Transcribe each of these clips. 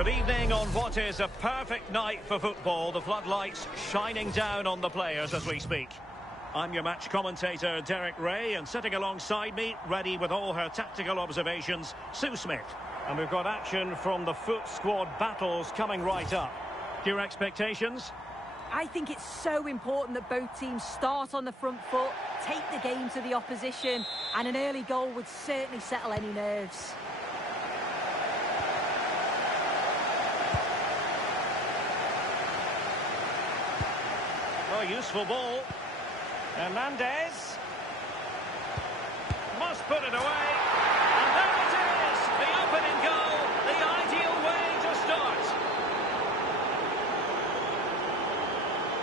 Good evening on what is a perfect night for football. The floodlights shining down on the players as we speak. I'm your match commentator, Derek Ray, and sitting alongside me, ready with all her tactical observations, Sue Smith. And we've got action from the foot squad battles coming right up. Your expectations? I think it's so important that both teams start on the front foot, take the game to the opposition, and an early goal would certainly settle any nerves. Oh, useful ball. Hernandez. Must put it away. And there it is! The opening goal. The ideal way to start.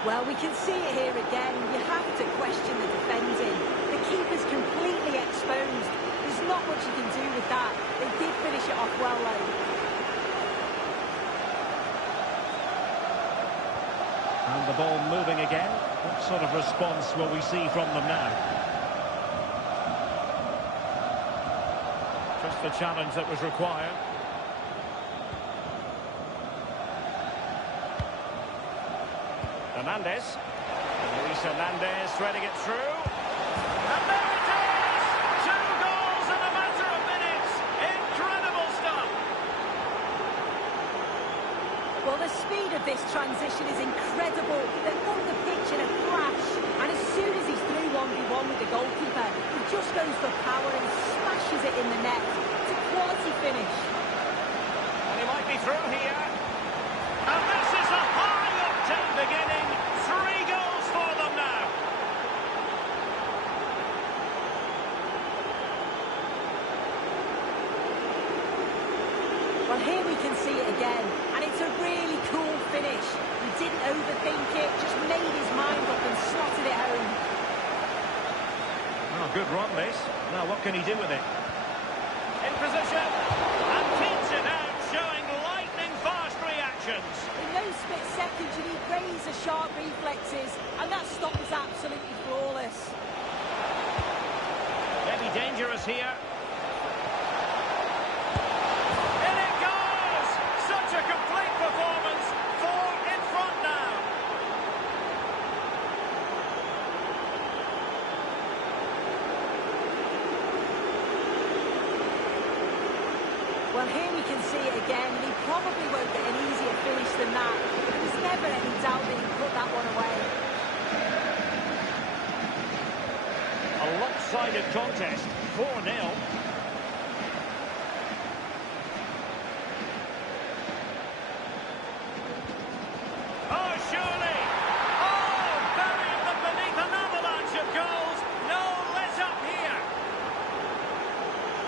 Well, we can see it here again. You have to question the defending. The keeper's completely exposed. There's not much you can do with that. They did finish it off well, though. And the ball moving again. What sort of response will we see from them now? Just the challenge that was required. Hernandez. Luis Hernandez threading it through. And there it is! 2 goals in a matter of minutes. Incredible stuff. Well, the speed of this transition is incredible. They're on the pitch in a flash. And as soon as he's through 1v1 with the goalkeeper, he just goes for power and smashes it in the net. It's a quality finish. And he might be through here. And this is a high-octane beginning. 3 goals for them now. Well, here we can see it again, and it's a really cool finish. He didn't overthink it, just made his mind up and slotted it home. Oh, good run, this. Now, what can he do with it? In position, and keeps it out, showing lightning-fast reactions. In those split seconds, you need razor-sharp reflexes, and that stop was absolutely flawless. Maybe dangerous here. A complete performance, 4 in front now. Well, here we can see it again, and he probably won't get an easier finish than that. There was never any doubt that he put that one away. A lopsided contest, 4-0.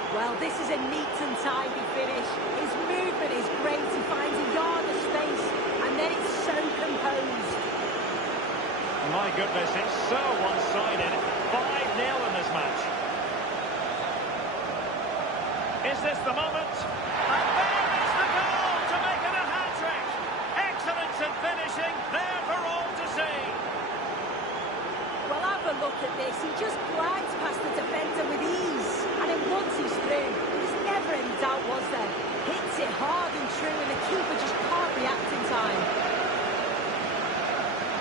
Well, this is a neat and tidy finish. His movement is great. He finds a yard of space, and then it's so composed. My goodness, it's so one-sided. 5-0 in this match. Is this the moment? And there is the goal to make it a hat-trick. Excellence in finishing, there for all to see. Well, have a look at this. He just glides past the defender with ease. And then once he's through, there was never any doubt, was there? Hits it hard and true, and the keeper just can't react in time.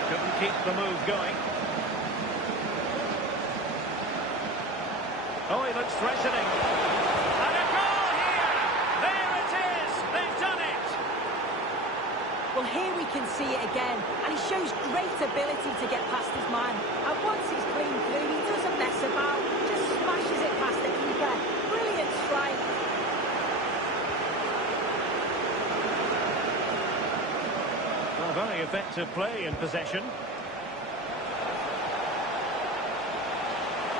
Couldn't keep the move going. Oh, he looks threatening. And a goal here! There it is! They've done it! Well, here we can see it again, and he shows great ability to get past his man. And once he's clean through, he doesn't mess about, just smashes it past the keeper. Brilliant strike. Well, very effective play in possession.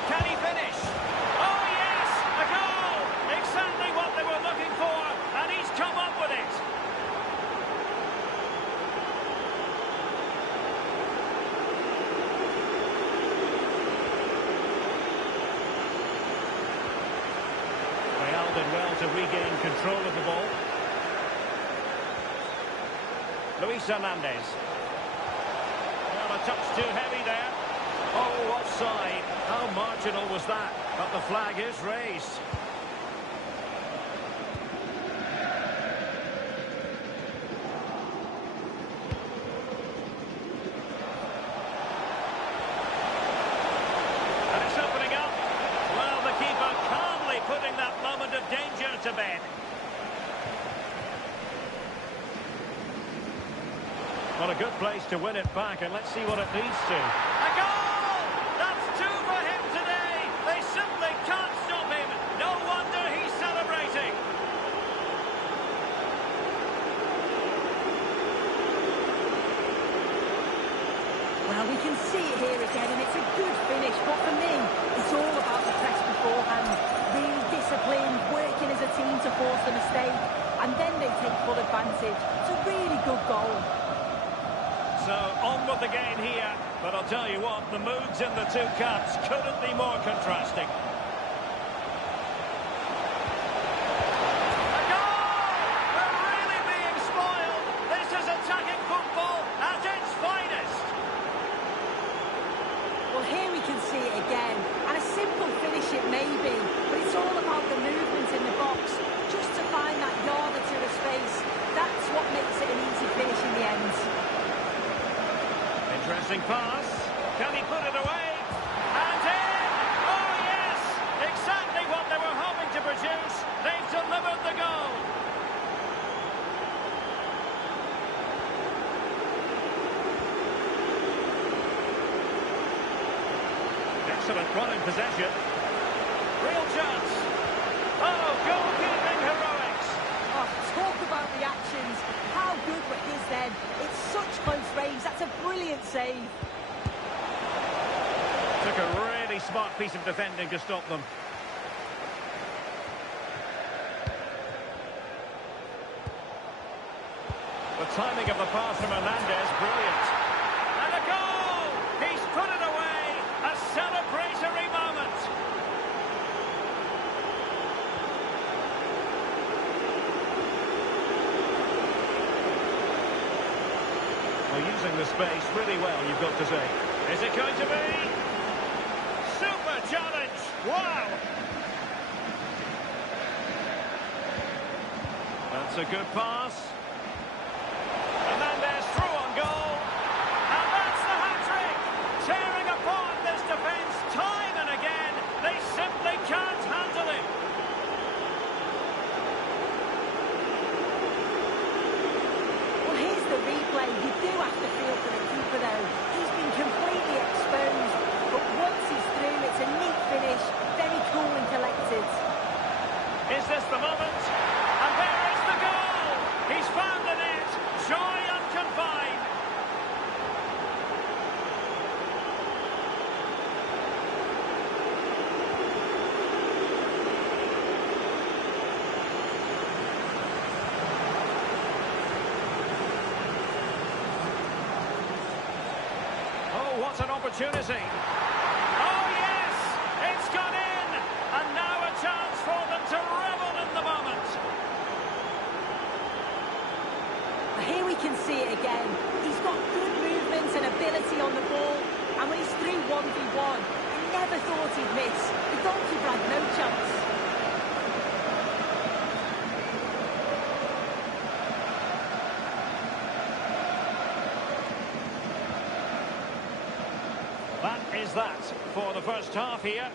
Can he finish? Oh, yes! A goal! Exactly what they were looking for, and he's come up with it. Did well to regain control of the ball. Luis Hernandez. Well, a touch too heavy there. Oh, offside. How marginal was that? But the flag is raised. good place to win it back, and let's see what it leads to. A goal! That's two for him today. They simply can't stop him. No wonder he's celebrating. Well, we can see it here again, and it's a good finish, but for me, it's all about the press beforehand. Really disciplined, working as a team to force the mistake, and then they take full advantage. It's a really good goal. So, on with the game here, but I'll tell you what, the moods in the two camps couldn't be more contrasting. A goal! We're really being spoiled. This is attacking football at its finest. Well, here we can see it again, and a simple finish it may be, but it's all about the movement in the box, just to find that yard or two of space. That's what makes it an easy finish in the end. Interesting pass. Can he put it away? And in! Oh, yes! Exactly what they were hoping to produce. They've delivered the goal. Excellent running possession. Real chance. Oh, goalkeeping heroics. Oh, talk about reactions. How good were his then? It's such close range. That's a brilliant save. Took a really smart piece of defending to stop them. The timing of the pass from Hernandez, brilliant. And a goal! He's put it away. A celebratory moment. Well, using the space really well, you've got to say. Is it going to be? Super challenge! Wow! That's a good pass. Hernandez through on goal. And that's the hat-trick! Tearing apart this defence time and again. They simply can't handle him. Well, here's the replay. You do have to feel for the keeper, though. He's been completely exposed. But once he's through, it's a neat finish. Very cool and collected. Is this the moment? And there is the goal! He's found the net. Joy unconfined. Oh, what an opportunity. Oh, yes! It's gone in! And now a chance for them to revel in the moment. Here we can see it again. He's got good movements and ability on the ball. And when he's through 1v1, I never thought he'd miss. The goalkeeper had no chance. That is that for the first half here.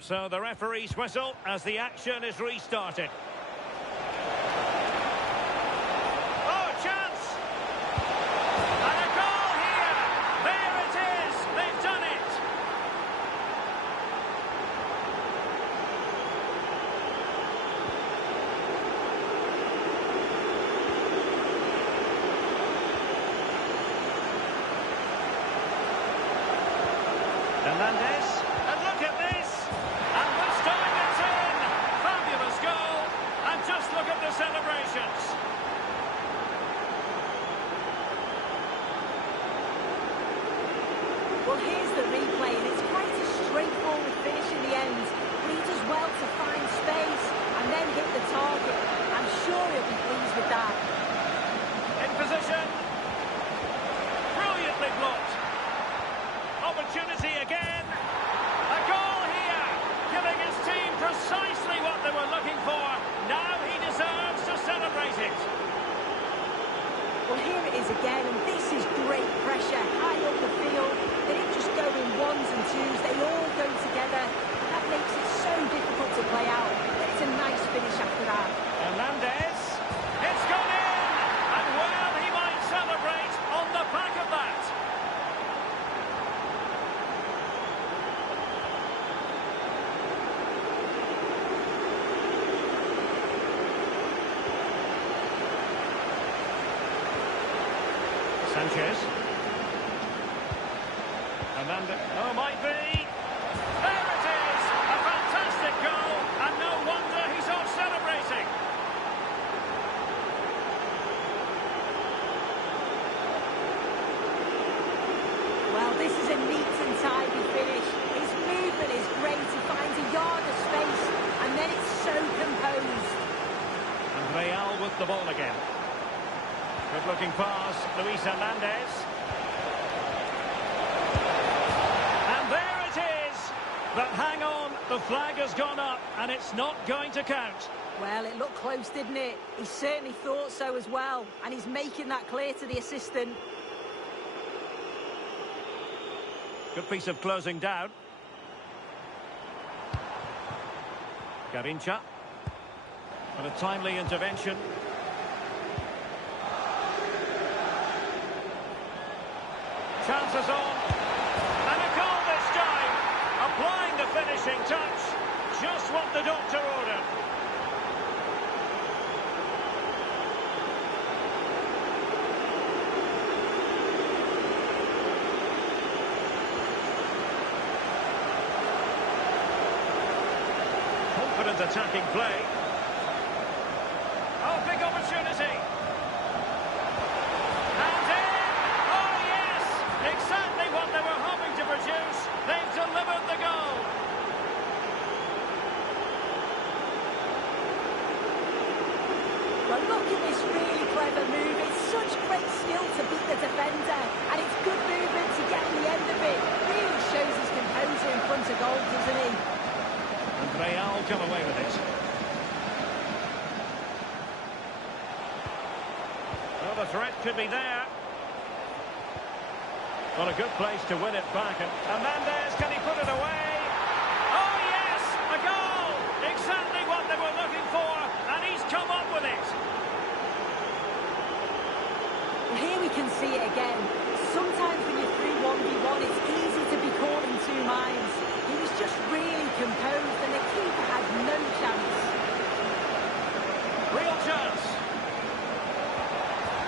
So the referee's whistle as the action is restarted. Oh, chance! And a goal here! There it is! They've done it! Hernandez, and look at this! And this time it's in! Fabulous goal! to find space and then hit the target. I'm sure he'll be pleased with that. In position. Brilliantly blocked. Opportunity again. A goal here, giving his team precisely what they were looking for. Now he deserves to celebrate it. Well, here it is again, and this is great pressure, high up the field. They didn't just go in ones and twos, they all go together. That makes it so difficult to play out. It's a nice finish after that. Hernandez, it's gone in! And well, he might celebrate on the back of that. Sanchez. Hernandez. Oh, might be. There it is! A fantastic goal, and no wonder he's off celebrating. Well, this is a neat and tidy finish. His movement is great. He finds a yard of space, and then it's so composed. And Real with the ball again. Good-looking pass, Luis Hernandez. And there it is! But hang on, the flag has gone up, and it's not going to count. Well, it looked close, didn't it? He certainly thought so as well, and he's making that clear to the assistant. Good piece of closing down. Garincha. And a timely intervention. Chances on. And a goal this time. Applying the finishing touch. Just what the doctor ordered. Confident attacking play. Oh, big opportunity. And in! Oh, yes! Exactly what they were hoping to produce. They've delivered the goal. Well, look at this really clever move. It's such great skill to beat the defender, and it's good movement to get in the end of it. Really shows his composure in front of goal, doesn't he? And Real come away with it. Well, the threat could be there. Well, a good place to win it back. And Hernandez, can he put it away? Oh, yes! A goal! Exactly what they were looking for, and he's come up with it. Well, here we can see it again. Sometimes when you're through 1v1, it's easy to be caught in two minds. He was just really composed, and the keeper had no chance. Real chance.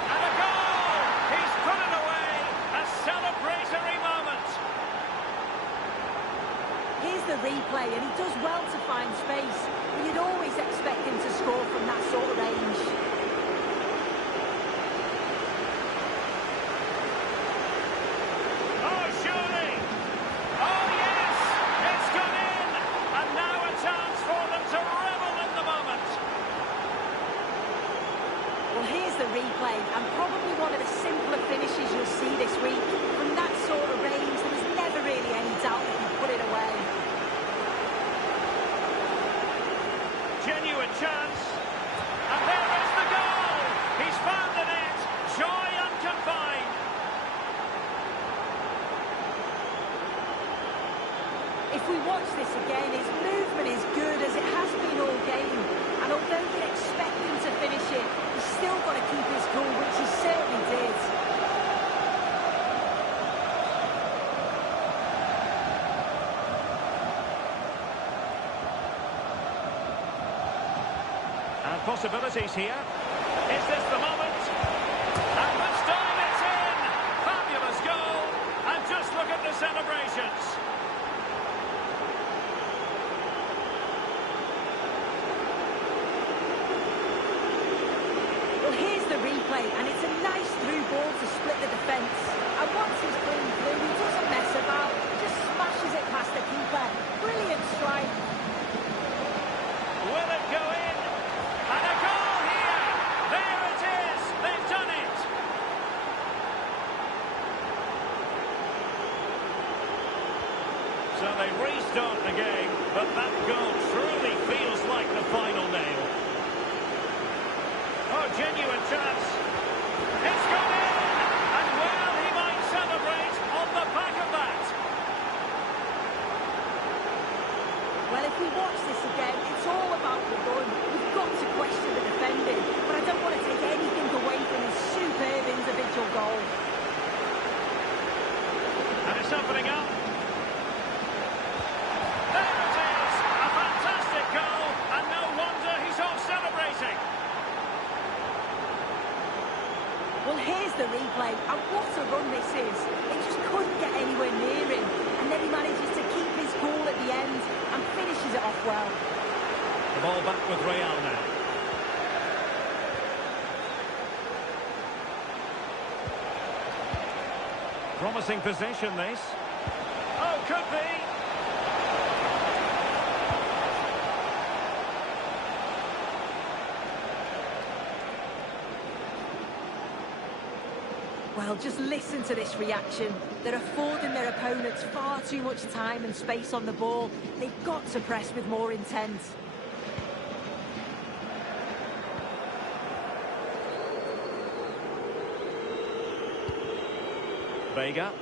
And a goal! He's put it away. A celebratory moment. Here's the replay, and he does well to find space. But you'd always expect him to score from that sort of range. Oh, surely! Oh, yes! It's gone in! And now a chance for them to revel in the moment. Well, here's the replay, and probably one of the simpler finishes you'll see this week. From that sort of range, there was never really any doubt that he put it away. Genuine chance. And there is the goal! He's found the net. Joy unconfined. If we watch this again, his movement is good as it has been all game. And although we expect him to finish it, he's still got to keep his cool, which he certainly did. And possibilities here. Is this the moment? And this time it's in! Fabulous goal! And just look at the celebrations. Well, here's the replay, and it's a nice through ball to split the defence. And once he's clean through, he doesn't mess about, just smashes it past the keeper. Brilliant strike. So they restart the game, but that goal truly feels like the final nail. Oh, genuine chance. It's gone in! And well, he might celebrate on the back of that. Well, if we watch this again, it's all about the run. We've got to question the defending, but I don't want to take anything away from his superb individual goal. And it's opening up. There it is! A fantastic goal, and no wonder he's off celebrating. Well, here's the replay, and what a run this is. They just couldn't get anywhere near him, and then he manages to keep his cool at the end and finishes it off well. The ball back with Real now. Promising position, this. Oh, could be. Well, just listen to this reaction. They're affording their opponents far too much time and space on the ball. They've got to press with more intent. Vega.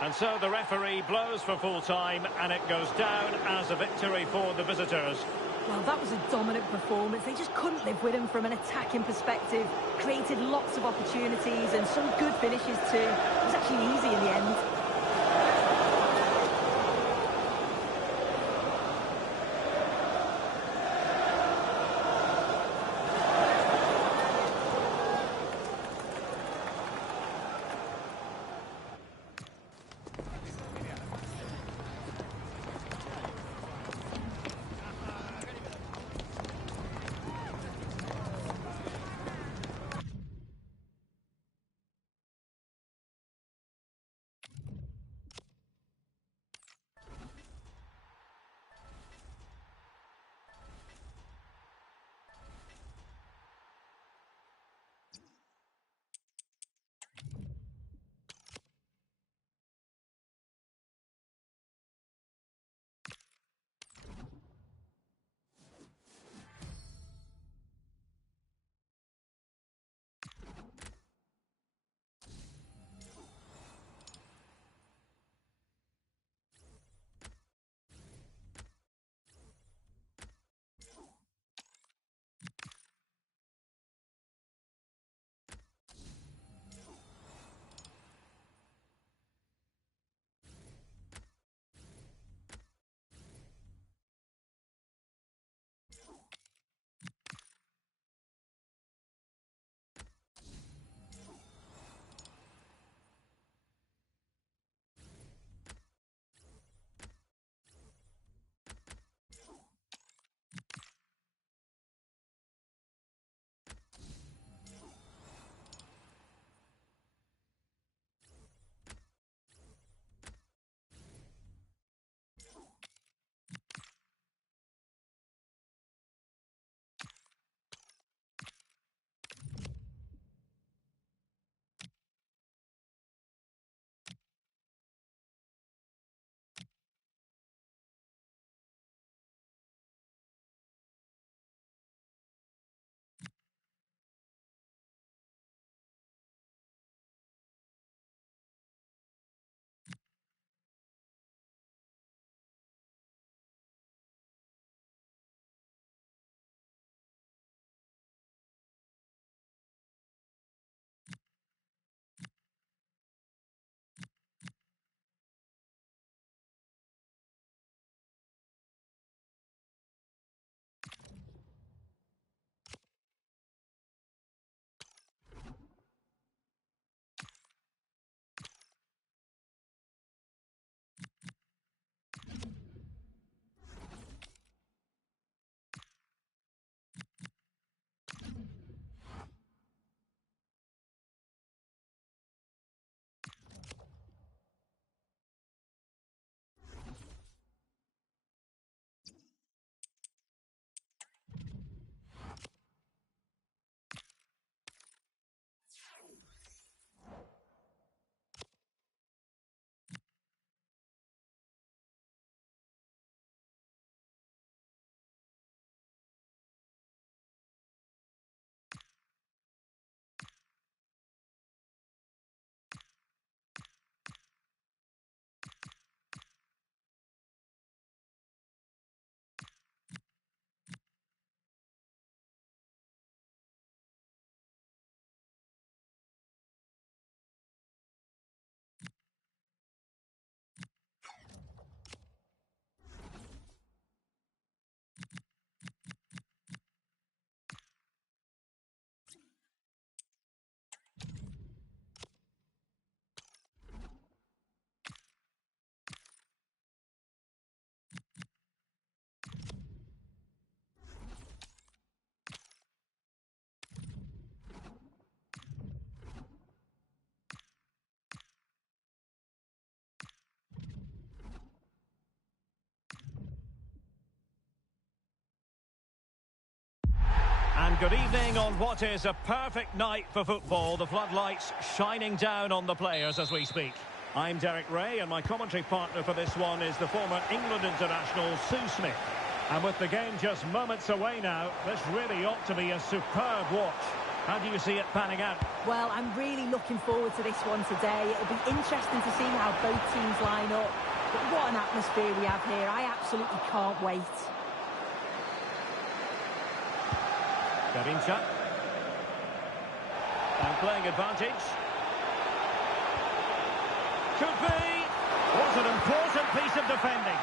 And so the referee blows for full time, and it goes down as a victory for the visitors. Well, that was a dominant performance. They just couldn't live with him from an attacking perspective. Created lots of opportunities and some good finishes too. It was actually easy in the end. And good evening on what is a perfect night for football. The floodlights shining down on the players as we speak. I'm Derek Ray, and my commentary partner for this one is the former England international Sue Smith. And with the game just moments away now, this really ought to be a superb watch. How do you see it panning out? Well, I'm really looking forward to this one today. It'll be interesting to see how both teams line up. But what an atmosphere we have here. I absolutely can't wait. Garincha. And playing advantage. Could be. What an important piece of defending.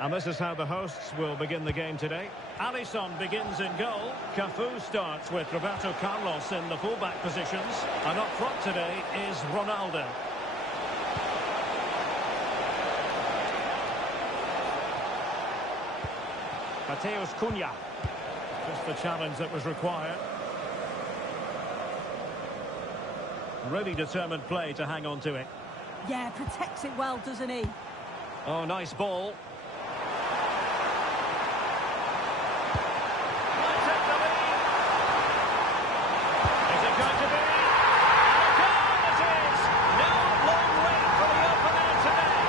And this is how the hosts will begin the game today. Alisson begins in goal. Cafu starts with Roberto Carlos in the fullback positions. And up front today is Ronaldo. Mateus Cunha. Just the challenge that was required. Really determined play to hang on to it. Yeah, protects it well, doesn't he? Oh, nice ball. Might take the lead. Is it going to be? And a goal it is! No long wait for the opener today.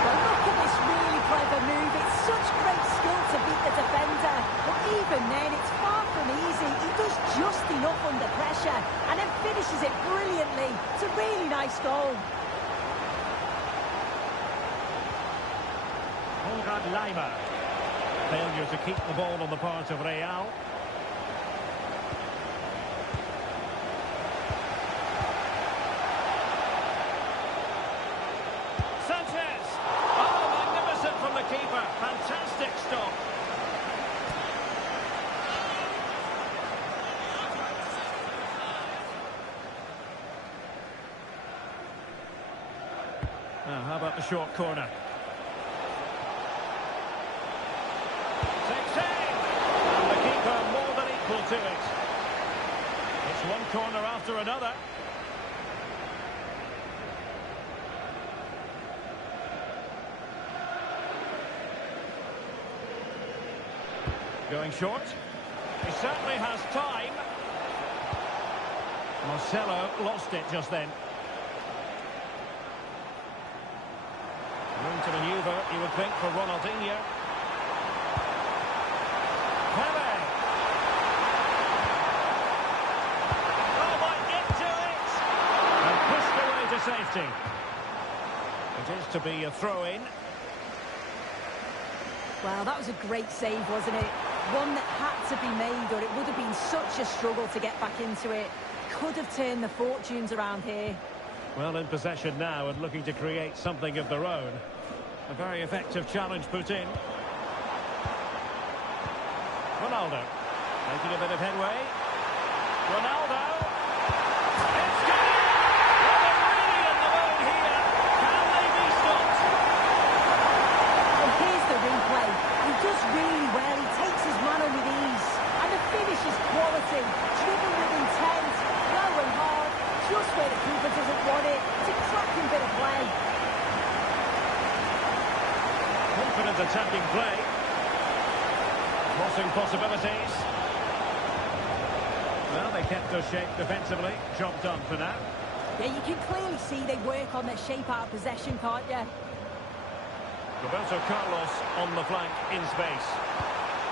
Well, look at this really clever move. It's such great skill to beat the defender. But even then, it's far from easy. He does just enough under pressure and then finishes it brilliantly. It's a really nice goal. Lima. Failure to keep the ball on the part of Real. Sanchez. Oh, magnificent from the keeper. Fantastic stop. Now, how about the short corner? And the keeper more than equal to it. It's one corner after another. Going short. He certainly has time. Marcelo lost it just then. Room to manoeuvre, you would think, for Ronaldinho. Pele. Oh, might get to it. And pushed away to safety. It is to be a throw-in. Well, that was a great save, wasn't it? One that had to be made, or it would have been such a struggle to get back into it. Could have turned the fortunes around here. Well, in possession now and looking to create something of their own. A very effective challenge put in. Ronaldo, making a bit of headway. Ronaldo. It's good! Well, they're really in the mood here. Can they be stopped? And here's the replay. He does really well. He takes his man on with ease. And the finish is quality. Driven with intent. Low and hard. Just where the keeper doesn't want it. It's a cracking bit of play. Confident attacking play. Crossing possibilities. Well, they kept their shape defensively. Job done for now. Yeah, you can clearly see they work on their shape out of possession, can't you? Roberto Carlos on the flank in space.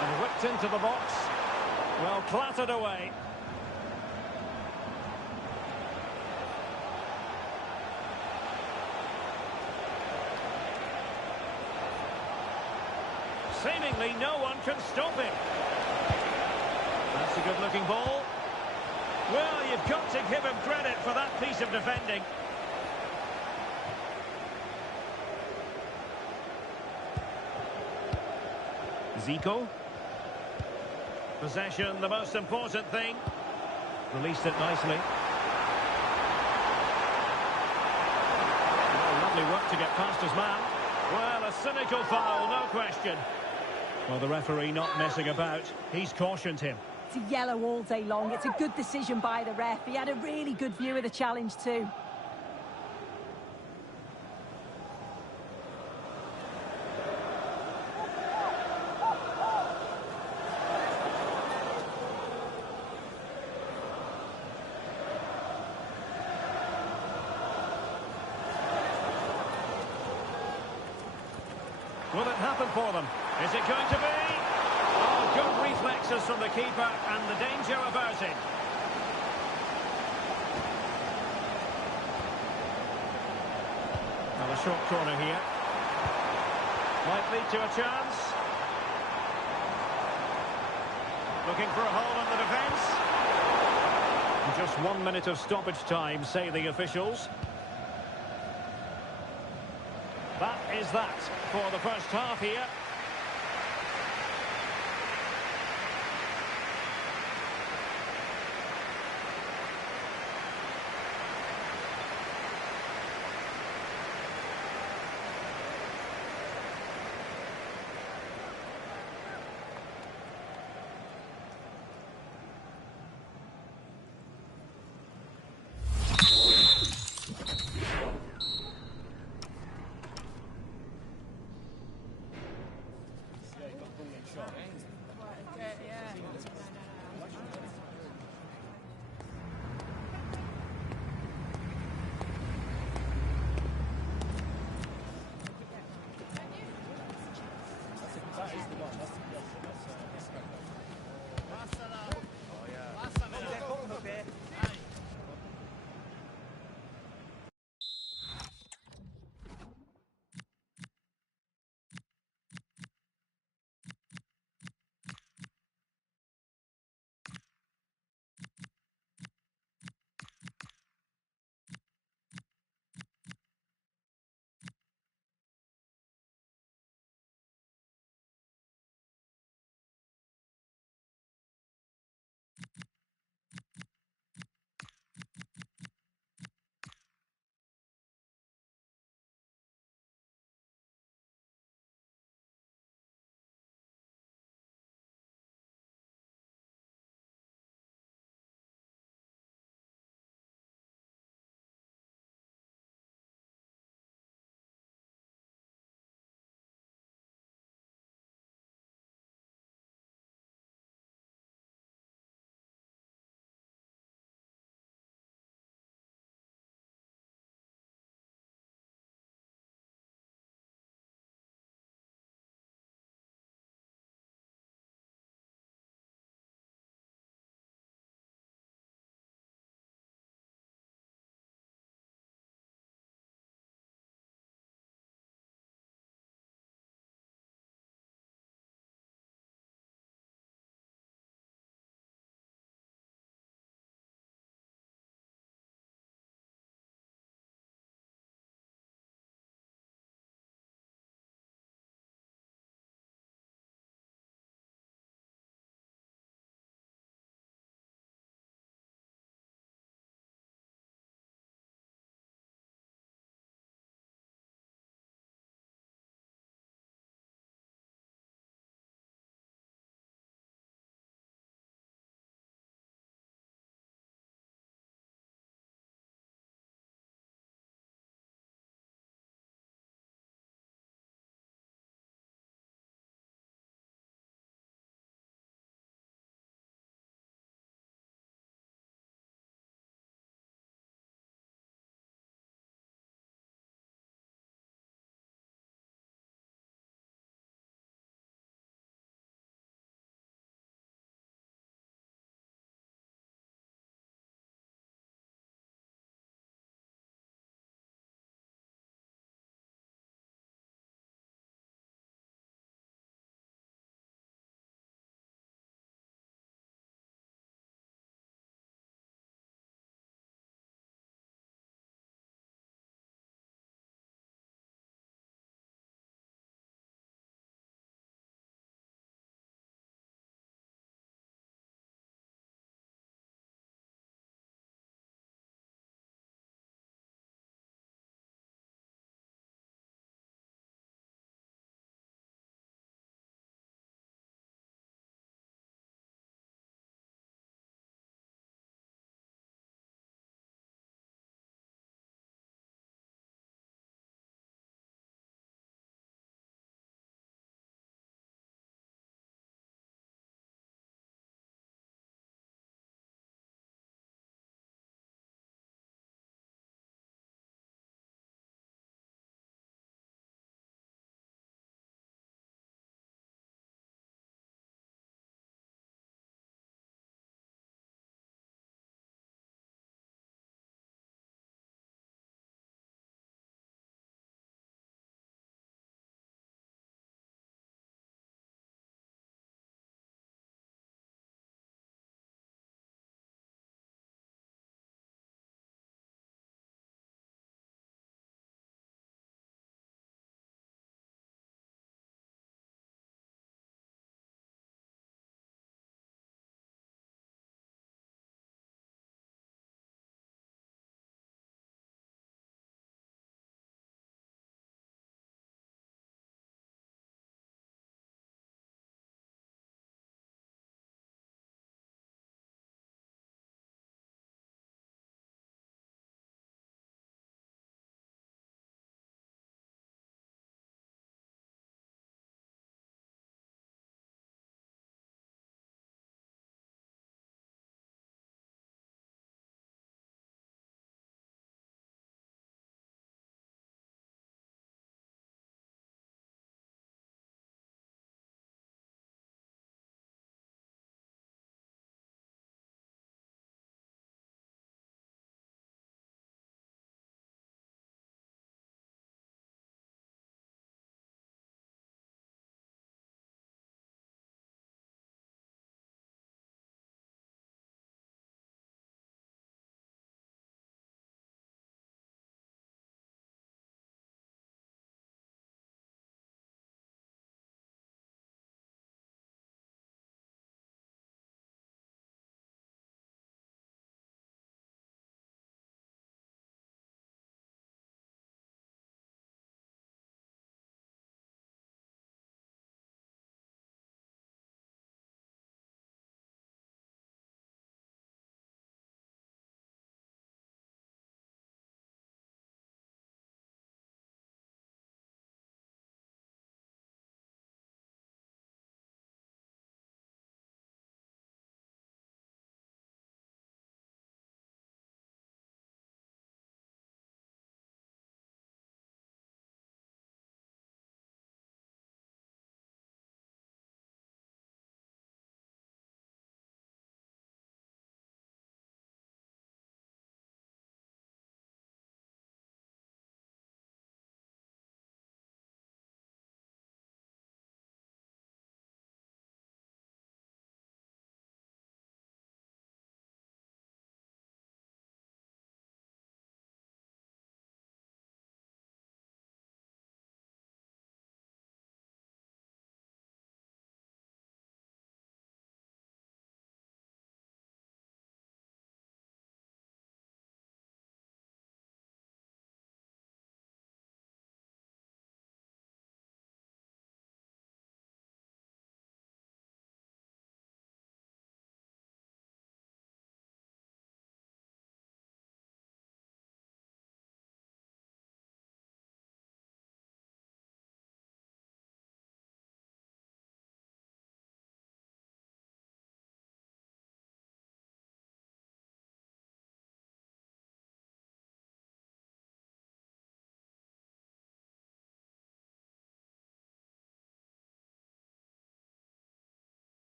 And whipped into the box. Well, clattered away. Seemingly no one can stop him. That's a good-looking ball. Well, you've got to give him credit for that piece of defending. Zico. Possession, the most important thing. Released it nicely. Oh, lovely work to get past his man. Well, a cynical foul, no question. Well, the referee not messing about. He's cautioned him. It's a yellow all day long. It's a good decision by the ref. He had a really good view of the challenge too. Will it happen for them? Is it going to be? Oh, good reflexes from the keeper and the danger averted. Now a short corner here. Might lead to a chance. Looking for a hole in the defence. Just 1 minute of stoppage time, say the officials. That is that for the first half here.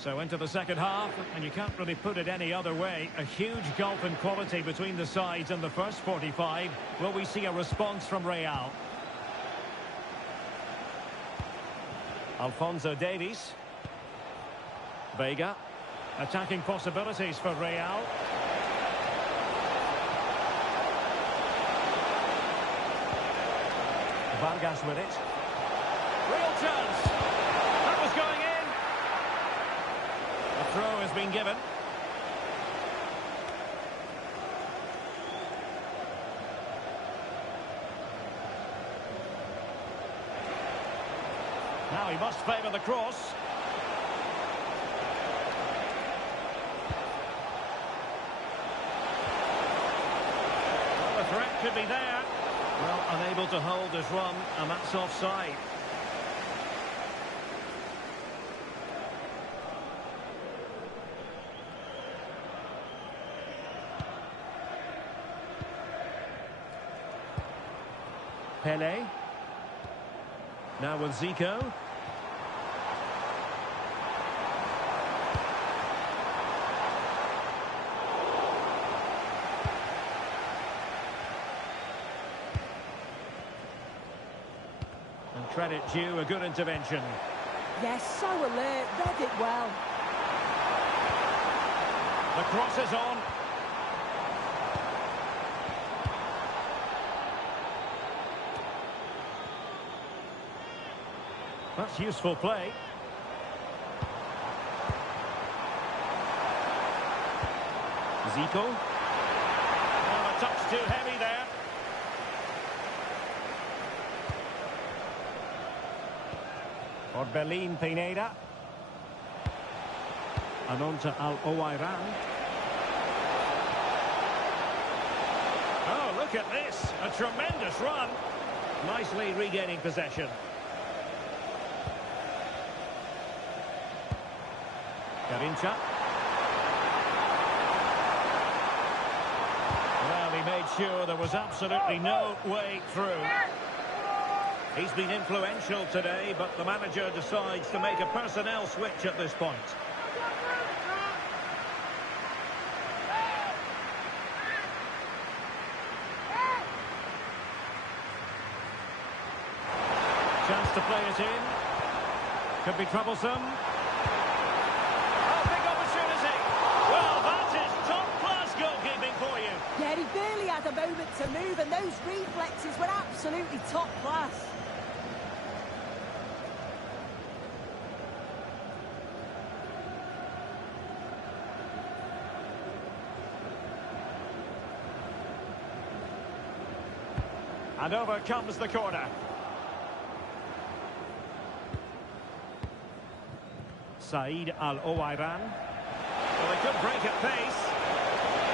So into the second half, and you can't really put it any other way. A huge gulf in quality between the sides in the first 45. Will we see a response from Real? Alphonso Davies. Vega. Attacking possibilities for Real. Vargas with it. Real chance. That was going in. A throw has been given. Now he must favour the cross. Well, the threat could be there. Well, unable to hold his run, and that's offside. Pele. Now with Zico. And credit due, a good intervention. Yes, so alert, read it well. The cross is on. That's useful play. Zico. Oh, a touch too heavy there. Orbelin Pineda. And on to Al-Owairan. Oh, look at this. A tremendous run. Nicely regaining possession. Garincha. Well, he made sure there was absolutely no way through. He's been influential today, but the manager decides to make a personnel switch at this point. Chance to play it in. Could be troublesome. Yeah, he barely had a moment to move, and those reflexes were absolutely top class. And over comes the corner. Said Al-Owairan. Well, they could break at pace.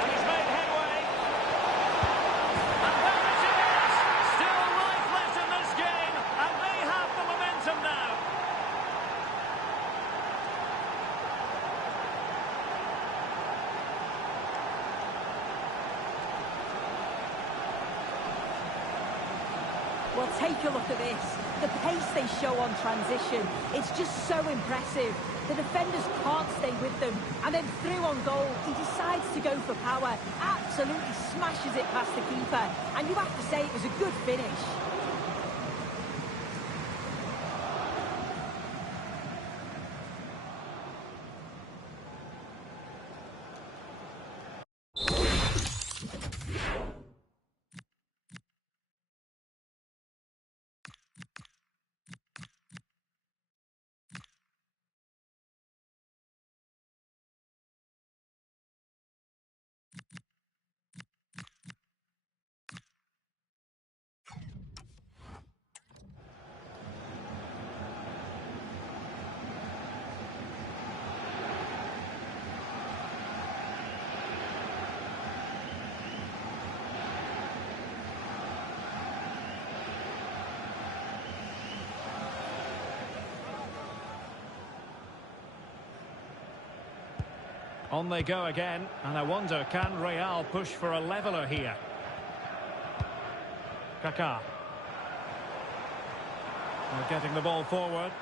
And he's made headway. And there it is! Still life left in this game. And they have the momentum now. Well, take a look at this. The pace they show on transition, it's just so impressive. The defenders can't stay with them. And then through on goal, he decides to go for power. Absolutely smashes it past the keeper. And you have to say it was a good finish. On they go again, and I wonder, can Real push for a leveller here? Kaká. They're getting the ball forward.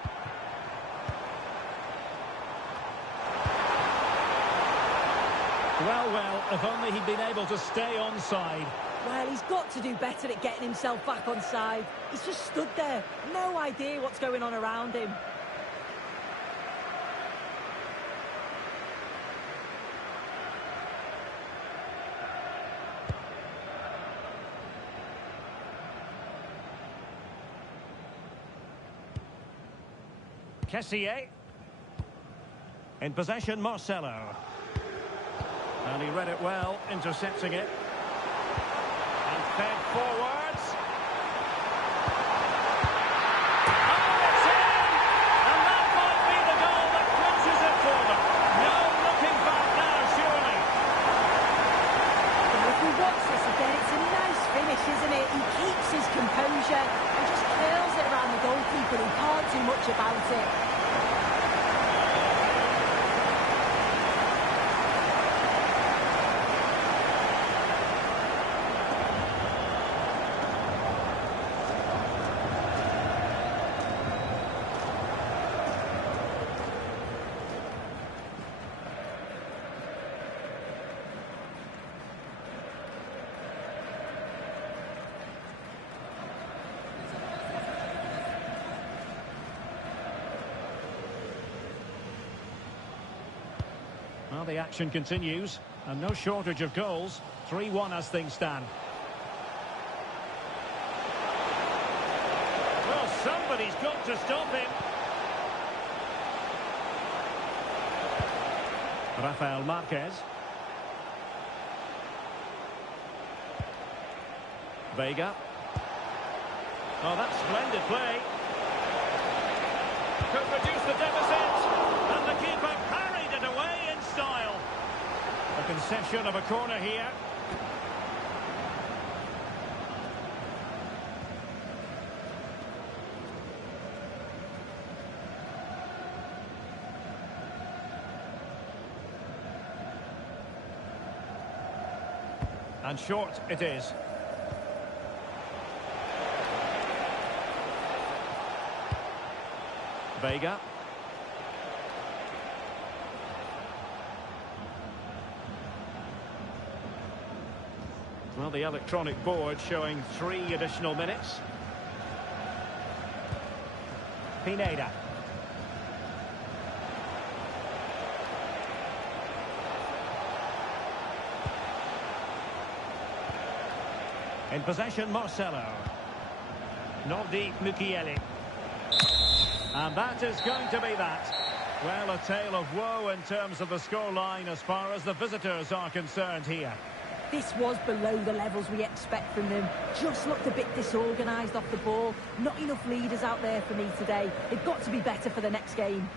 Well, well, if only he'd been able to stay onside. Well, he's got to do better at getting himself back on side. He's just stood there, no idea what's going on around him. Kessié. In possession, Marcelo. And he read it well, intercepting it. And fed forwards. Oh, it's in! And that might be the goal that clinches it for them. No looking back now, surely. Well, if we watch this again, it's a nice finish, isn't it? He keeps his composure and just curls it around the goalkeeper who can't do much about it. Well, the action continues, and no shortage of goals. 3-1 as things stand. Well, somebody's got to stop him. Rafael Marquez. Vega. Oh, that's splendid play. Could reduce the deficit. And the keeper parried it away in style. A concession of a corner here. And short it is. Vega. Well, the electronic board showing 3 additional minutes. Pineda. In possession, Marcelo. Nordi Mukiele. And that is going to be that. Well, a tale of woe in terms of the scoreline as far as the visitors are concerned here. This was below the levels we expect from them. Just looked a bit disorganised off the ball. Not enough leaders out there for me today. They've got to be better for the next game.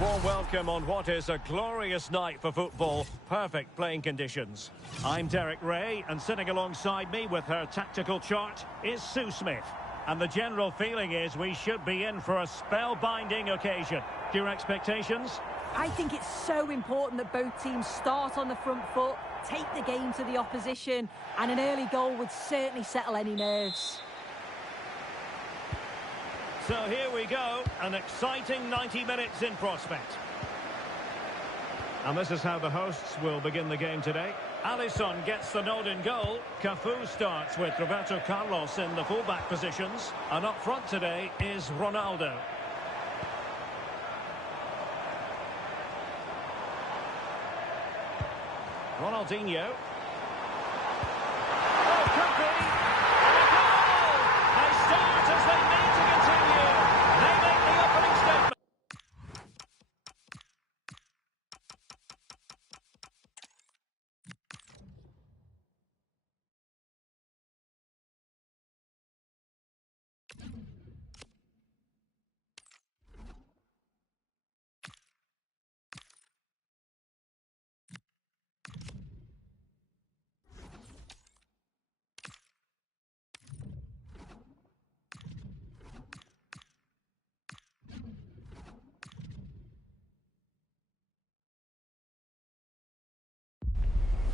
warm welcome on what is a glorious night for football. Perfect playing conditions. I'm Derek Ray, and sitting alongside me with her tactical chart is Sue Smith. And the general feeling is we should be in for a spellbinding occasion. Your expectations? I think it's so important that both teams start on the front foot, take the game to the opposition, and an early goal would certainly settle any nerves. So here we go, an exciting 90 minutes in prospect. And this is how the hosts will begin the game today. Alisson gets the nod in goal. Cafu starts with Roberto Carlos in the fullback positions. And up front today is Ronaldo. Ronaldinho. Oh, could be. And a goal! They start as they need to continue. They make the opening statement.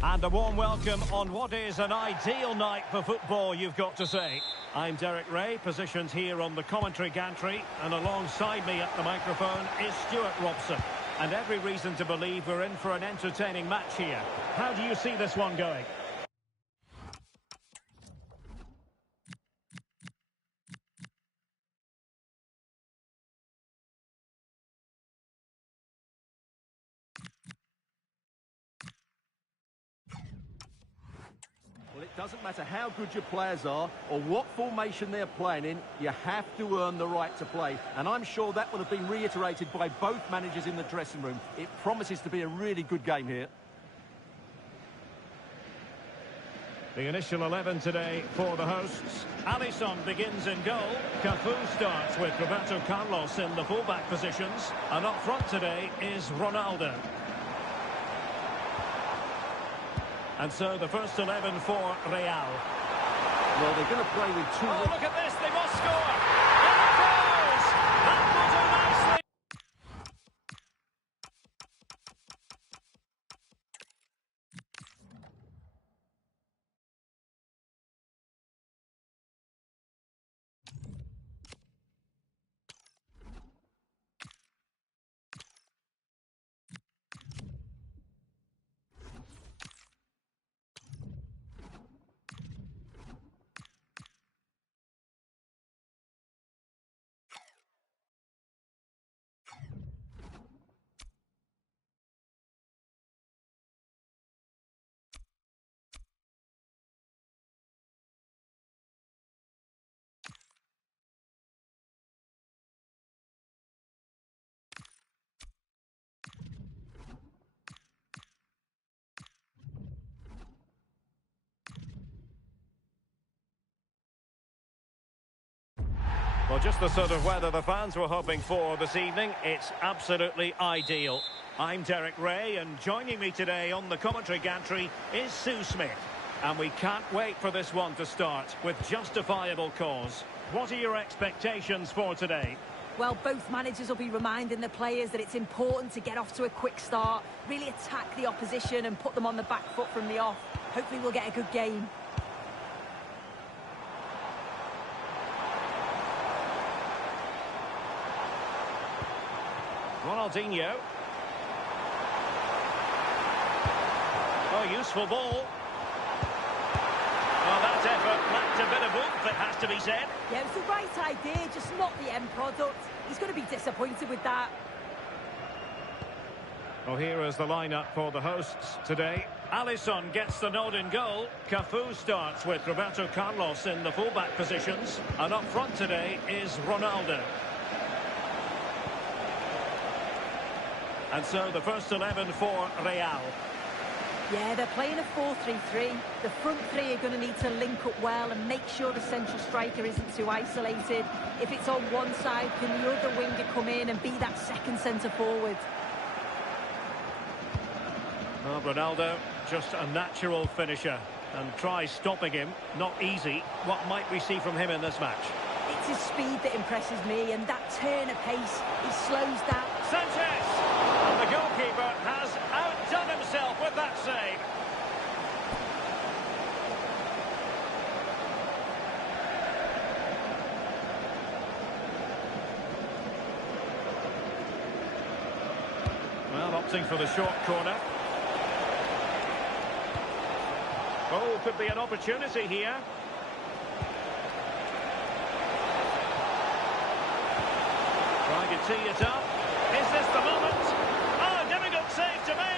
And a warm welcome on what is an ideal night for football, you've got to say. I'm Derek Ray, positioned here on the commentary gantry, and alongside me at the microphone is Stuart Robson. And every reason to believe we're in for an entertaining match here. How do you see this one going? Well, it doesn't matter how good your players are or what formation they're playing in, you have to earn the right to play. And I'm sure that will have been reiterated by both managers in the dressing room. It promises to be a really good game here. The initial 11 today for the hosts. Alisson begins in goal. Cafu starts with Roberto Carlos in the fullback positions. And up front today is Ronaldo. And so the first 11 for Real. Well, they're going to play with two... Oh, look at this, they must score! And it goes! That will do nicely! Well, just the sort of weather the fans were hoping for this evening. It's absolutely ideal. I'm Derek Ray, and joining me today on the commentary gantry is Sue Smith. And we can't wait for this one to start with justifiable cause. What are your expectations for today? Well, both managers will be reminding the players that it's important to get off to a quick start, really attack the opposition and put them on the back foot from the off. Hopefully we'll get a good game. Ronaldinho. Oh, useful ball. Well, that effort lacked a bit of oomph, it has to be said. Yeah, it was the right idea, just not the end product. He's going to be disappointed with that. Well, here is the lineup for the hosts today. Alisson gets the nod in goal. Cafu starts with Roberto Carlos in the fullback positions. And up front today is Ronaldo. And so the first 11 for Real. Yeah, they're playing a 4-3-3. The front three are going to need to link up well and make sure the central striker isn't too isolated. If it's on one side, can the other winger come in and be that second centre forward? Well, Ronaldo, just a natural finisher, and tries stopping him. Not easy. What might we see from him in this match? It's his speed that impresses me, and that turn of pace. He slows down. Sanchez! And the goalkeeper has outdone himself with that save. Well, opting for the short corner. Oh, could be an opportunity here. Trying to tee it up. Is this the moment? Oh, difficult save to make.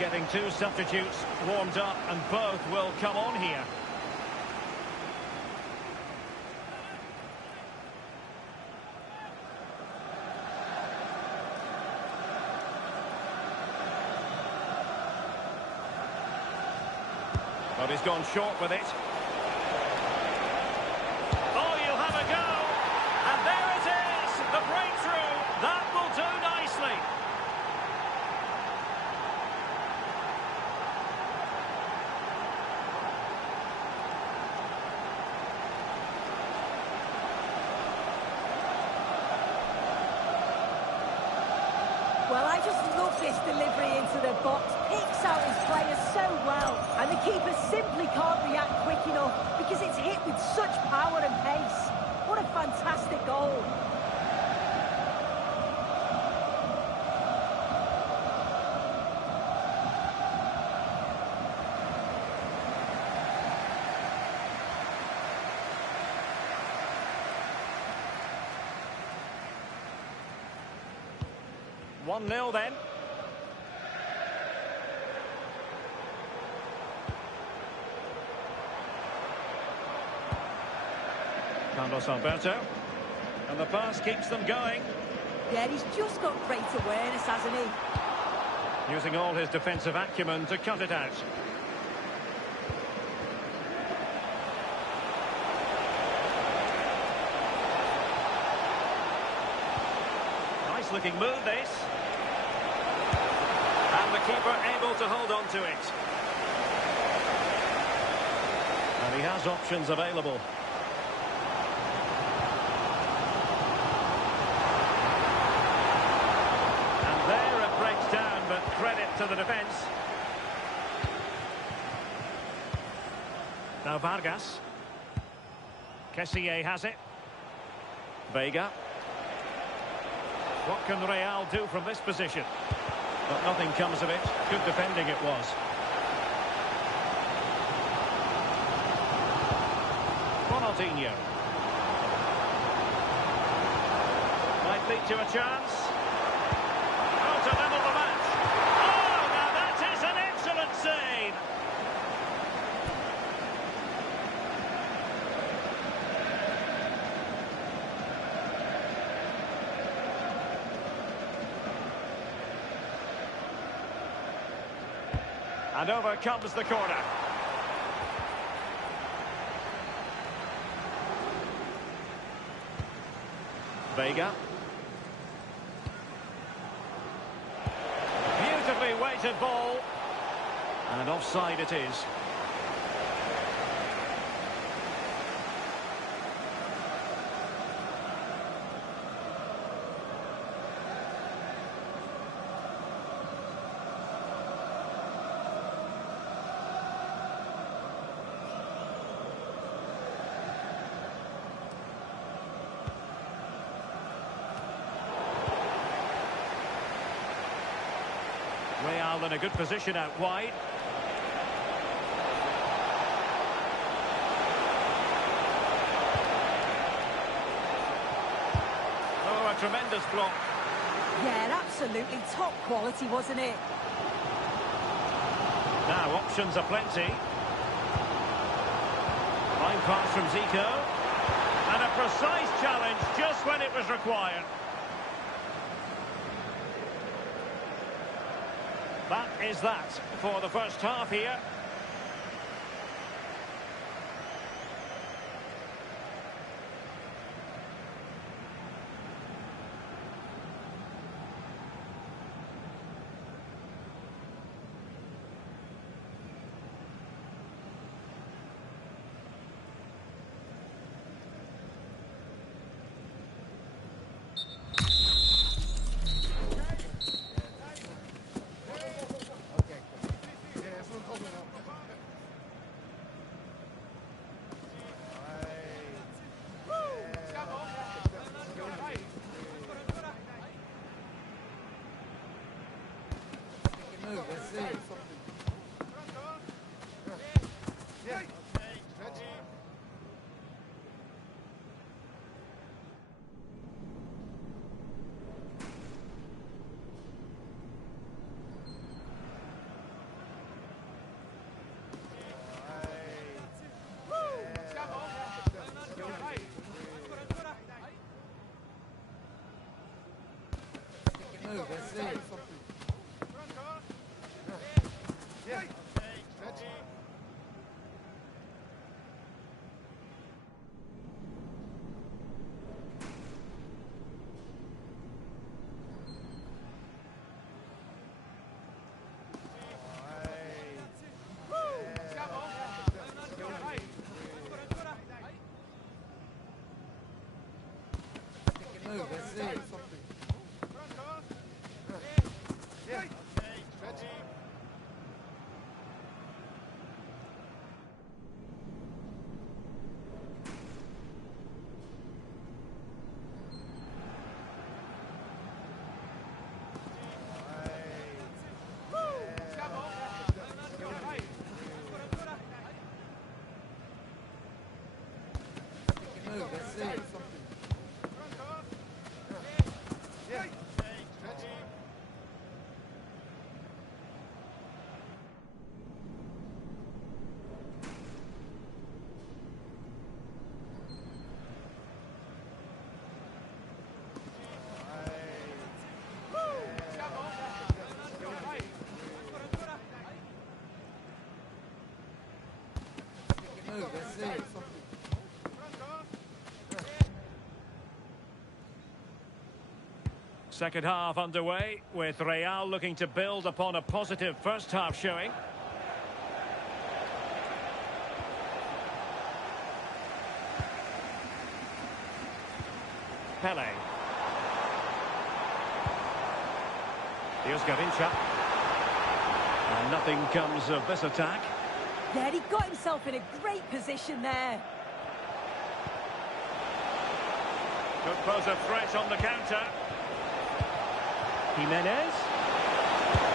Getting two substitutes warmed up, and both will come on here. But he's gone short with it. Oh, you'll have a go. And there it is, the breakthrough. That will do nicely. Well, I just love this delivery into the box. Picks out his players so well. And the keeper simply can't react quick enough because it's hit with such power and pace. What a fantastic goal. One 0 then. Carlos Alberto. And the pass keeps them going. Yeah, he's just got great awareness, hasn't he? Using all his defensive acumen to cut it out. Nice looking move, this. And the keeper able to hold on to it. And he has options available. And there it breaks down, but credit to the defence. Now Vargas. Kessié has it. Vega. What can Real do from this position? But nothing comes of it. Good defending it was. Ronaldinho. Might lead to a chance. Oh, to level the match. Oh, now that is an excellent save. And over comes the corner. Vega. Beautifully weighted ball. And offside it is. Real Real in a good position out wide. Oh, a tremendous block. Yeah, absolutely top quality, wasn't it? Now, options are plenty. Fine pass from Zico. And a precise challenge just when it was required. That is that for the first half here. Second half underway, with Real looking to build upon a positive first half showing. Pele. Here's Garincha. And nothing comes of this attack. Yeah, he got himself in a great position there. Could pose a threat on the counter. Jimenez.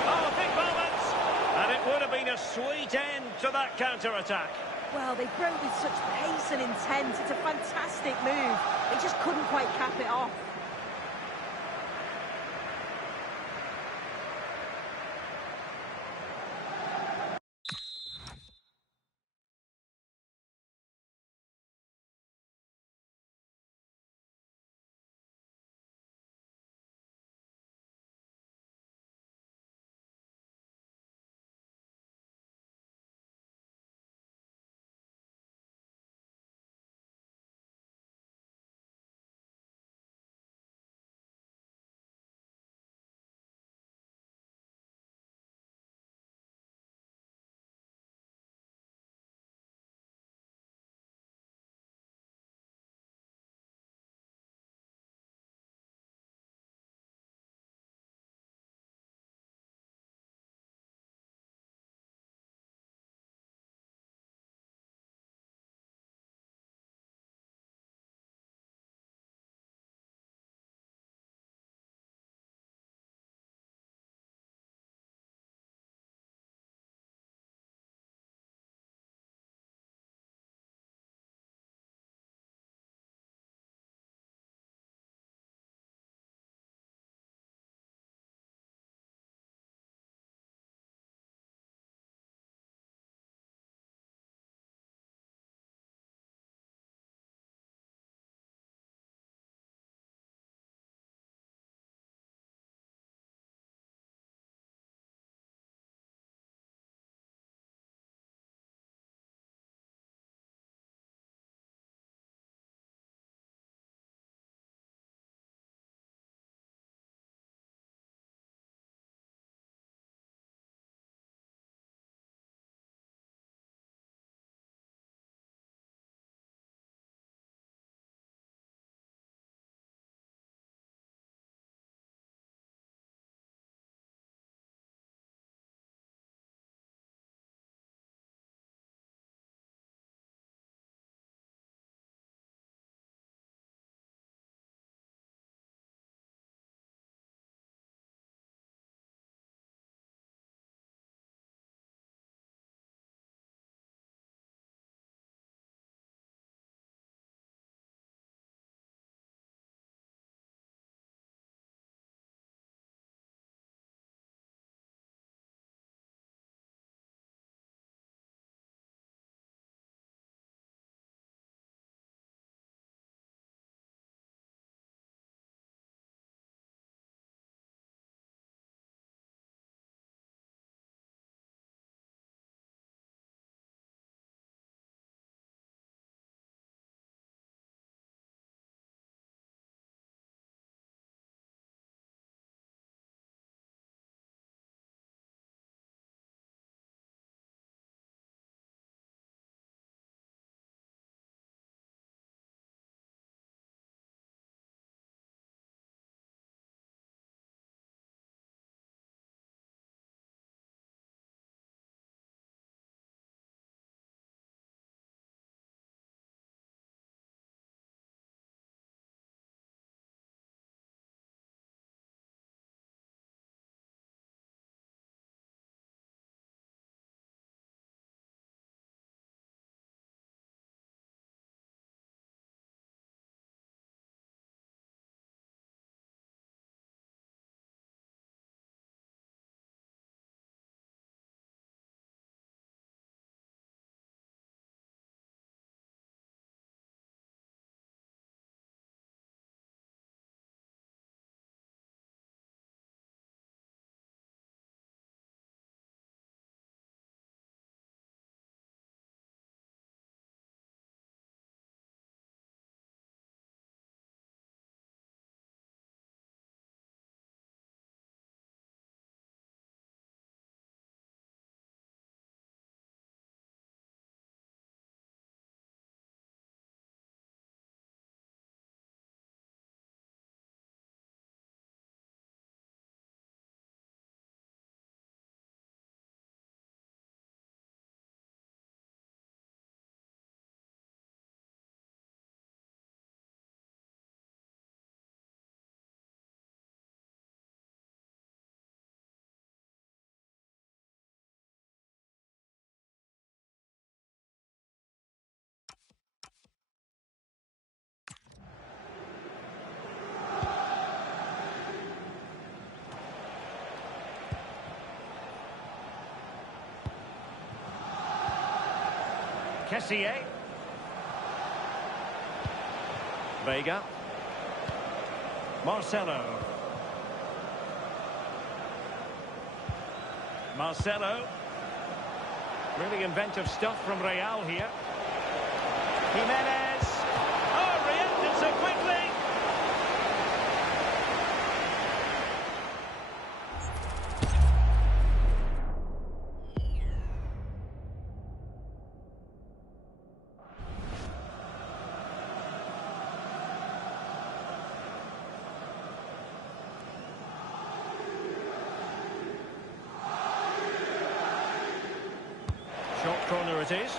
Oh, big moment! And it would have been a sweet end to that counter-attack. Well, they broke with such pace and intent. It's a fantastic move. They just couldn't quite cap it off. Kessié. Vega. Marcelo. Really inventive stuff from Real here. Jimenez. Oh, reacted so quickly. Short corner it is.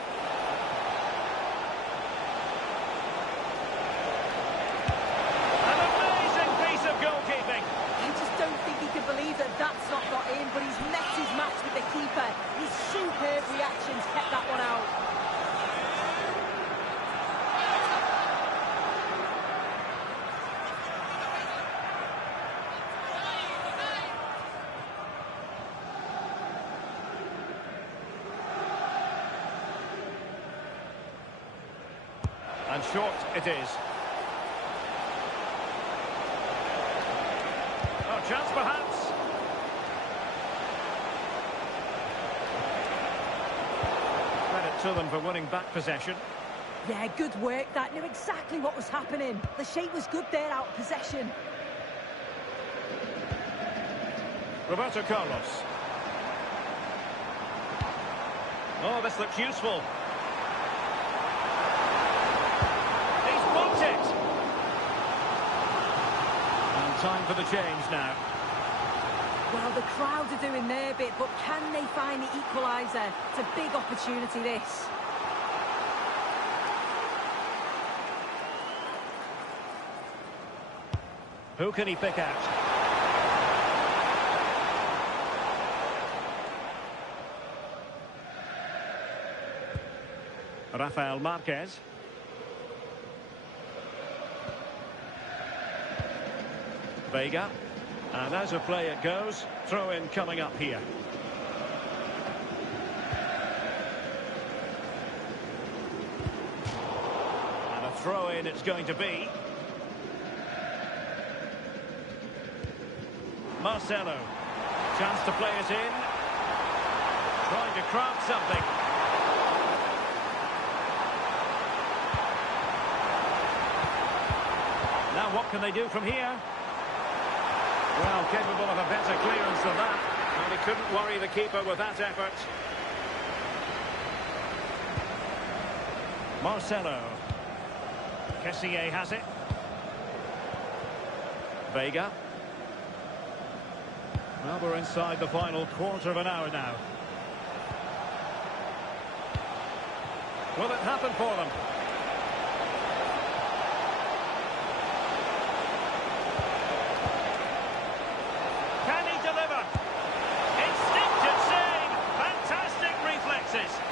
An amazing piece of goalkeeping. I just don't think he can believe that that's not got in, but he's met his match with the keeper. His superb reactions kept that one out. And short it is. Oh, chance perhaps. Credit to them for winning back possession. Yeah, good work. That knew exactly what was happening. The shape was good there out of possession. Roberto Carlos. Oh, this looks useful. It. And time for the change now. Well, the crowd are doing their bit, but can they find the equaliser? It's a big opportunity, this. Who can he pick out? Rafael Marquez. Vega, and as a play it goes, throw in coming up here. And a throw in it's going to be. Marcelo, chance to play it in, trying to craft something. Now what can they do from here? Well, capable of a better clearance than that. And he couldn't worry the keeper with that effort. Marcelo. Kessié has it. Vega. Well, we're inside the final quarter of an hour now. Will it happen for them?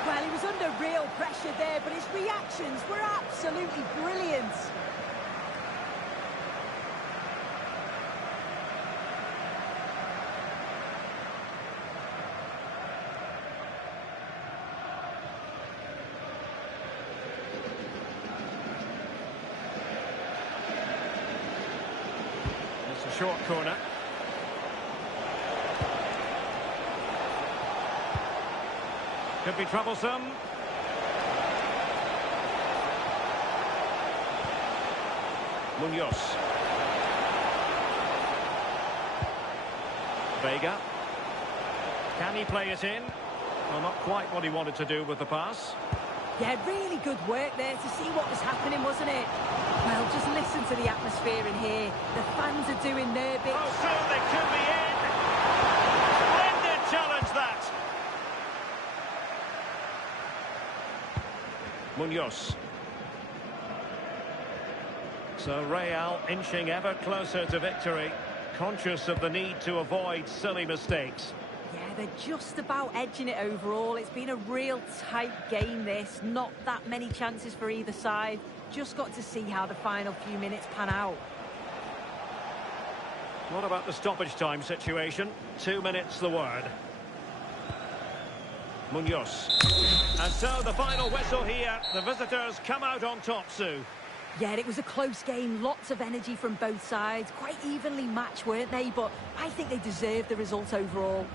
Well, he was under real pressure there, but his reactions were absolutely brilliant. It's a short corner. Could be troublesome. Munoz. Vega. Can he play it in? Well, not quite what he wanted to do with the pass. Yeah, really good work there to see what was happening, wasn't it? Well, just listen to the atmosphere in here. The fans are doing their bit. Oh, so they could be in. Splendid challenge, that. Munoz. So Real inching ever closer to victory, conscious of the need to avoid silly mistakes. Yeah, they're just about edging it overall. It's been a real tight game, this. Not that many chances for either side. Just got to see how the final few minutes pan out. What about the stoppage time situation? 2 minutes the word. Munoz. And so the final whistle here. The visitors come out on top, Sue. Yeah, it was a close game, lots of energy from both sides, quite evenly matched, weren't they? But I think they deserved the result overall.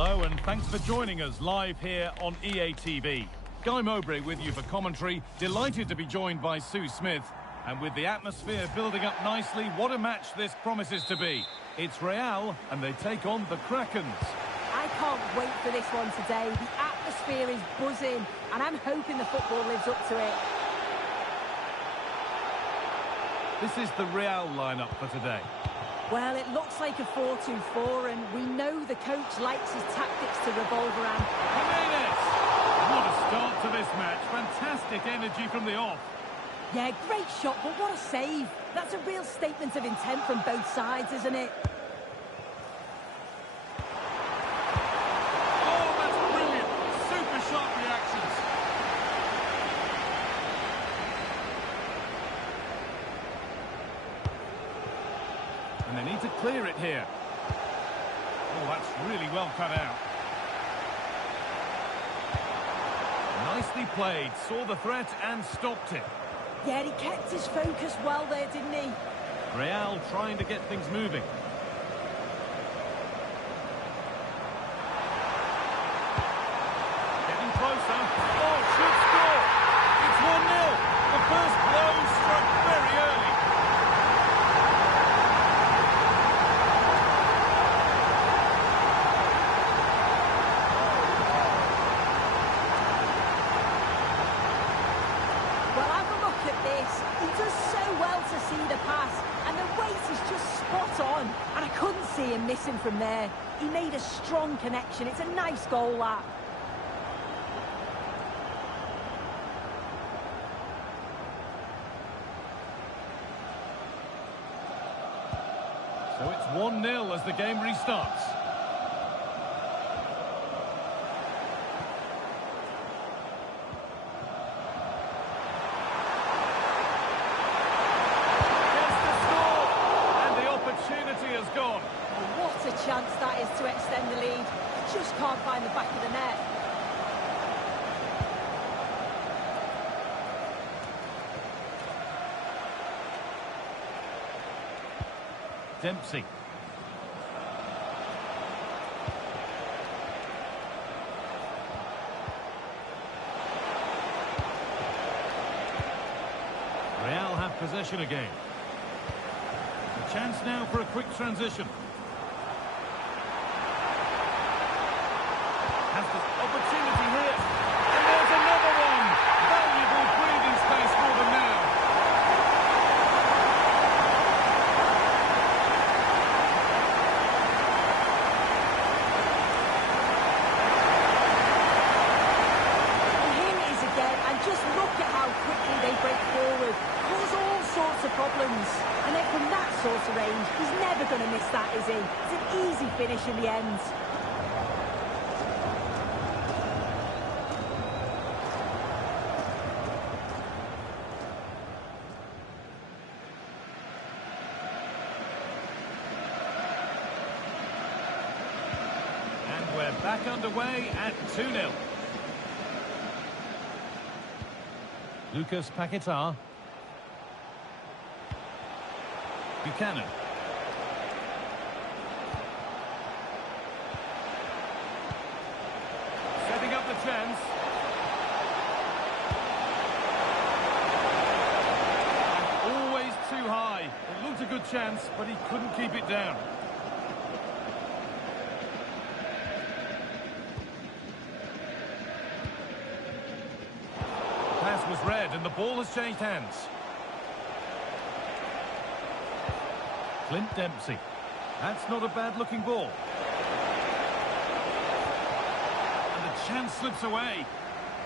Hello and thanks for joining us live here on EA TV. Guy Mowbray with you for commentary. Delighted to be joined by Sue Smith. And with the atmosphere building up nicely, what a match this promises to be. It's Real and they take on the Krakens. I can't wait for this one today. The atmosphere is buzzing and I'm hoping the football lives up to it. This is the Real lineup for today. Well, it looks like a 4-2-4 and we know the coach likes his tactics to revolve around. Jimenez! What a start to this match. Fantastic energy from the off. Yeah, great shot, but what a save. That's a real statement of intent from both sides, isn't it? Oh, that's brilliant. Super sharp reactions. And they need to clear it here. Oh, that's really well cut out. Nicely played. Saw the threat and stopped it. Yeah, he kept his focus well there, didn't he? Real trying to get things moving. Getting closer. Oh, should score. It's 1-0. The first blow struck very early. Well, have a look at this. He does so well to see the pass, and the weight is just spot on. And I couldn't see him missing from there. He made a strong connection. It's a nice goal, that. So it's 1-0 as the game restarts. Gets the score, and the opportunity has gone. What a chance that is to extend the lead. Just can't find the back of the net. Dempsey. Real have possession again. A chance now for a quick transition. Has the opportunity here. And there's another one. Valuable breathing space for them now. And here it is again, and just look at how quickly they break forward. Cause all sorts of problems. And then from that sort of range, he's never going to miss that, is he? It's an easy finish in the end. And we're back underway at 2-0. Lucas Paquetá. Buchanan. Setting up the chance. And always too high. It looked a good chance, but he couldn't keep it down. Pass was read and the ball has changed hands. Clint Dempsey. That's not a bad-looking ball. And the chance slips away.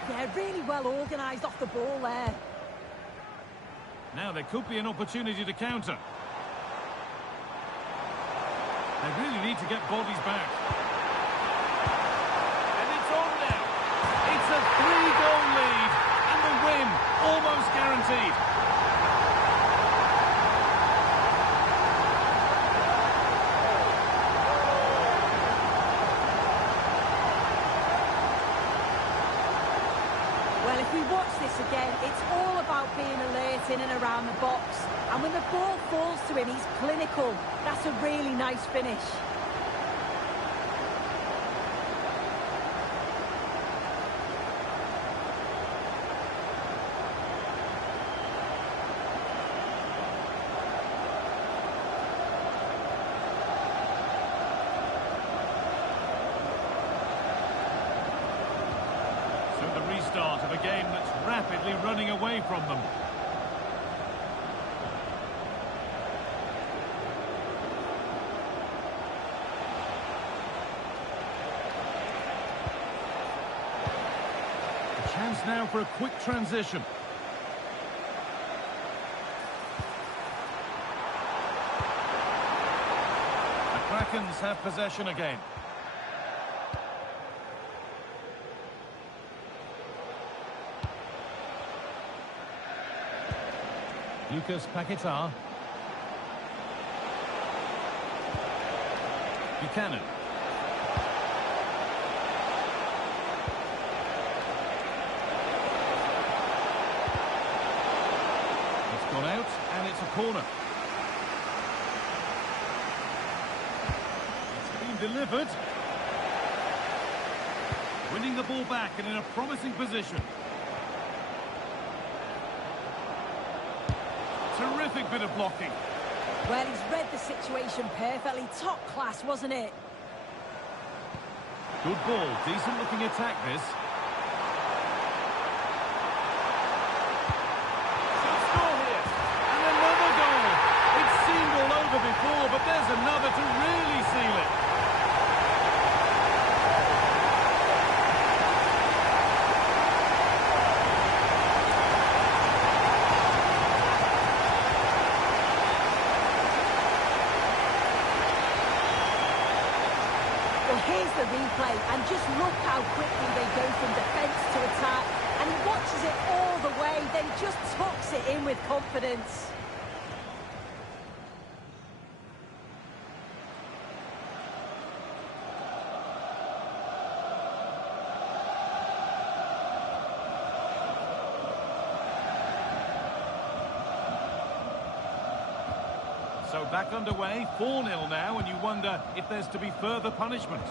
Yeah, really well organised off the ball there. Now there could be an opportunity to counter. They really need to get bodies back. And it's on now. It's a 3-goal lead. And the win almost guaranteed. Well, if we watch this again, it's all about being alert in and around the box. And when the ball falls to him, he's clinical. That's a really nice finish. a game that's rapidly running away from them. A chance now for a quick transition. The Krakens have possession again. Lucas Paquetá. Buchanan. It's gone out, and it's a corner. It's been delivered. Winning the ball back and in a promising position. Terrific bit of blocking. Well, he's read the situation perfectly. Top class, wasn't it? Good ball. Decent looking attack, this. Should score here. And another goal. It's seemed all over before, but there's another to really seal it. Here's the replay, and just look how quickly they go from defence to attack, and he watches it all the way, then just tucks it in with confidence. So back underway, 4-0 now, and you wonder if there's to be further punishment.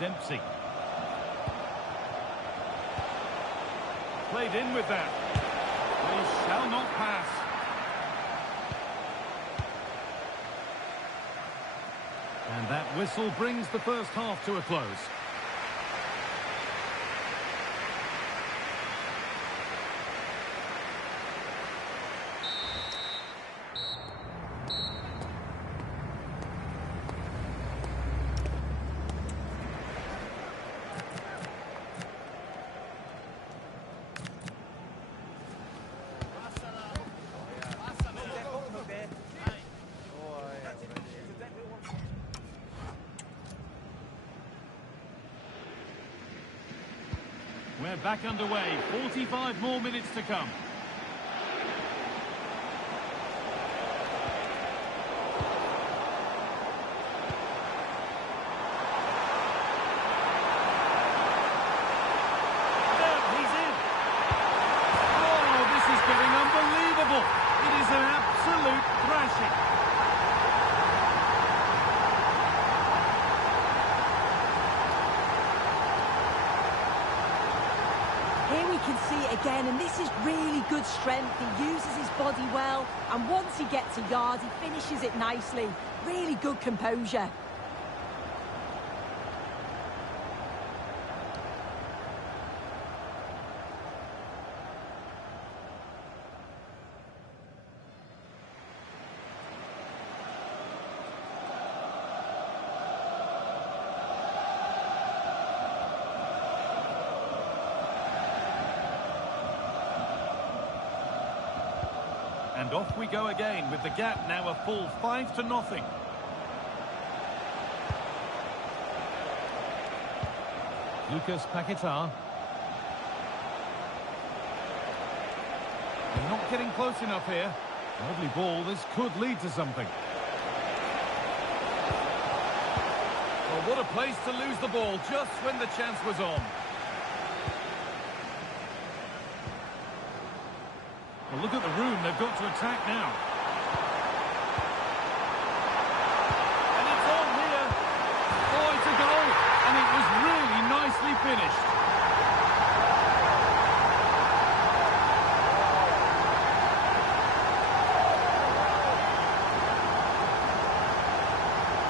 Dempsey. Played in with that. They shall not pass. And that whistle brings the first half to a close. We're back underway. 45 more minutes to come. He's in. Oh, this is getting unbelievable. It is an absolute thrashing. Here we can see it again, and this is really good strength. He uses his body well, and once he gets a yard, he finishes it nicely. Really good composure. And off we go again, with the gap now a full 5-0. Lucas Paquetá. They're not getting close enough here. Lovely ball, this could lead to something. Well, what a place to lose the ball just when the chance was on. Well, look at the room they've got to attack now. And it's on here. Oh, it's a goal. And it was really nicely finished.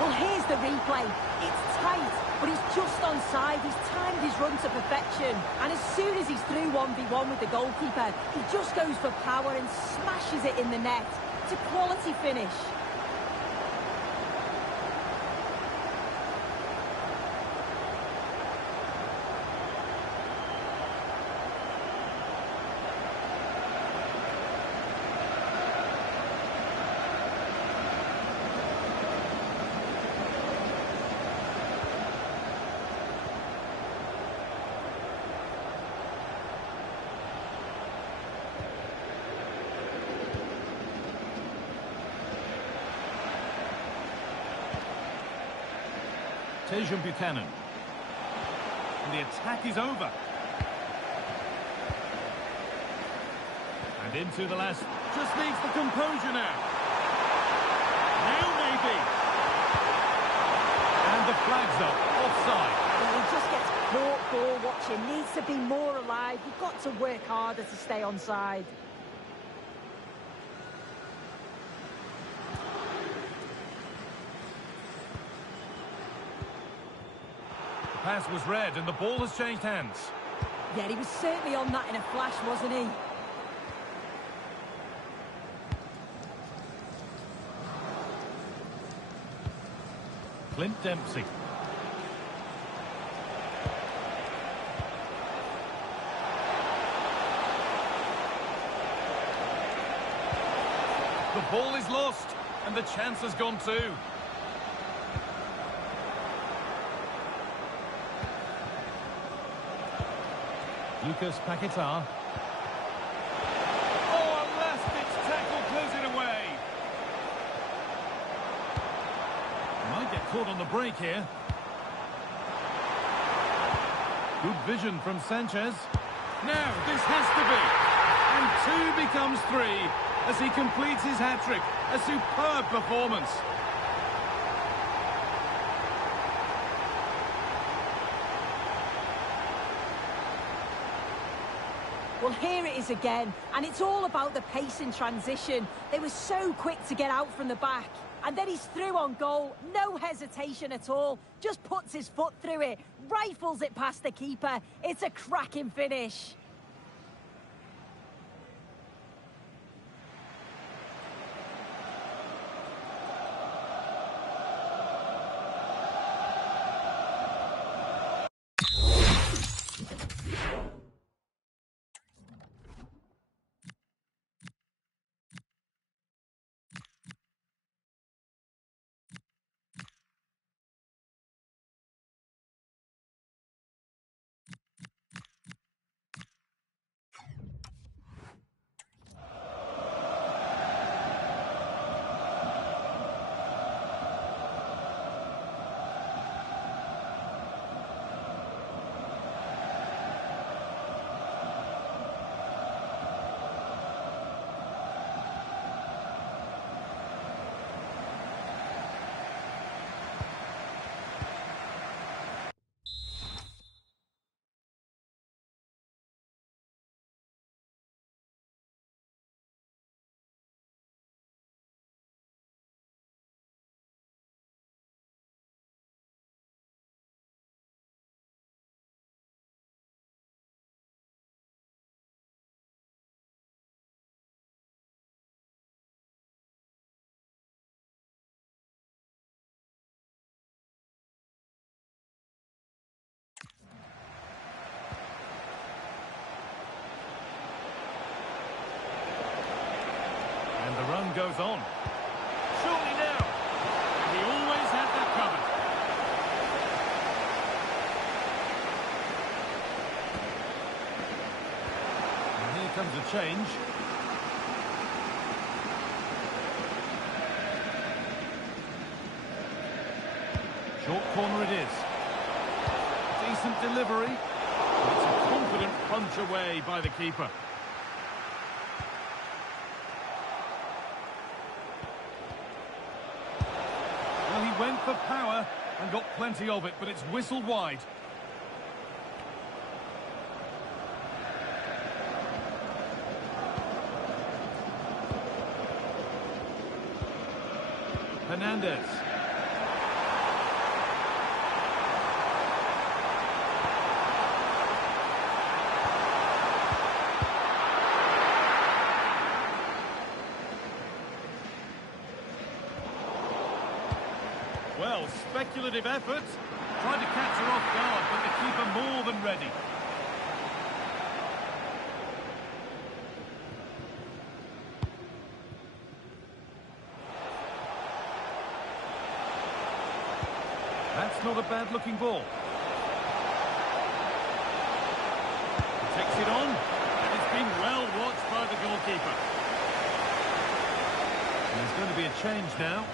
Well, here's the replay. It's tight, but he's just onside. He's timed his run to perfection. And as soon as he's through 1v1 with the goalkeeper, he just goes for power and smashes it in the net. It's a quality finish. Buchanan. And the attack is over. And into the last. Just needs the composure now. Now maybe. And the flag's up. Offside. Well, he just gets caught ball watching. Needs to be more alive. You've got to work harder to stay onside. Pass was read and the ball has changed hands. Yeah, he was certainly on that in a flash, wasn't he? Clint Dempsey. The ball is lost and the chance has gone too. Lucas Paquetá. Oh, a last-ditch tackle clears it away. Might get caught on the break here. Good vision from Sanchez. Now, this has to be. And 2 becomes 3 as he completes his hat-trick. A superb performance. Well, here it is again, and it's all about the pace in transition. They were so quick to get out from the back, and then he's through on goal. No hesitation at all, just puts his foot through it, rifles it past the keeper. It's a cracking finish. And the run goes on. Surely now. He always had that covered. And here comes a change. Short corner it is. Decent delivery. It's a confident punch away by the keeper. went for power and got plenty of it, but it's whistled wide. Hernandez. Well, speculative effort. Tried to catch her off guard, but the keeper more than ready. That's not a bad-looking ball. He takes it on, and it's been well watched by the goalkeeper. And there's going to be a change now.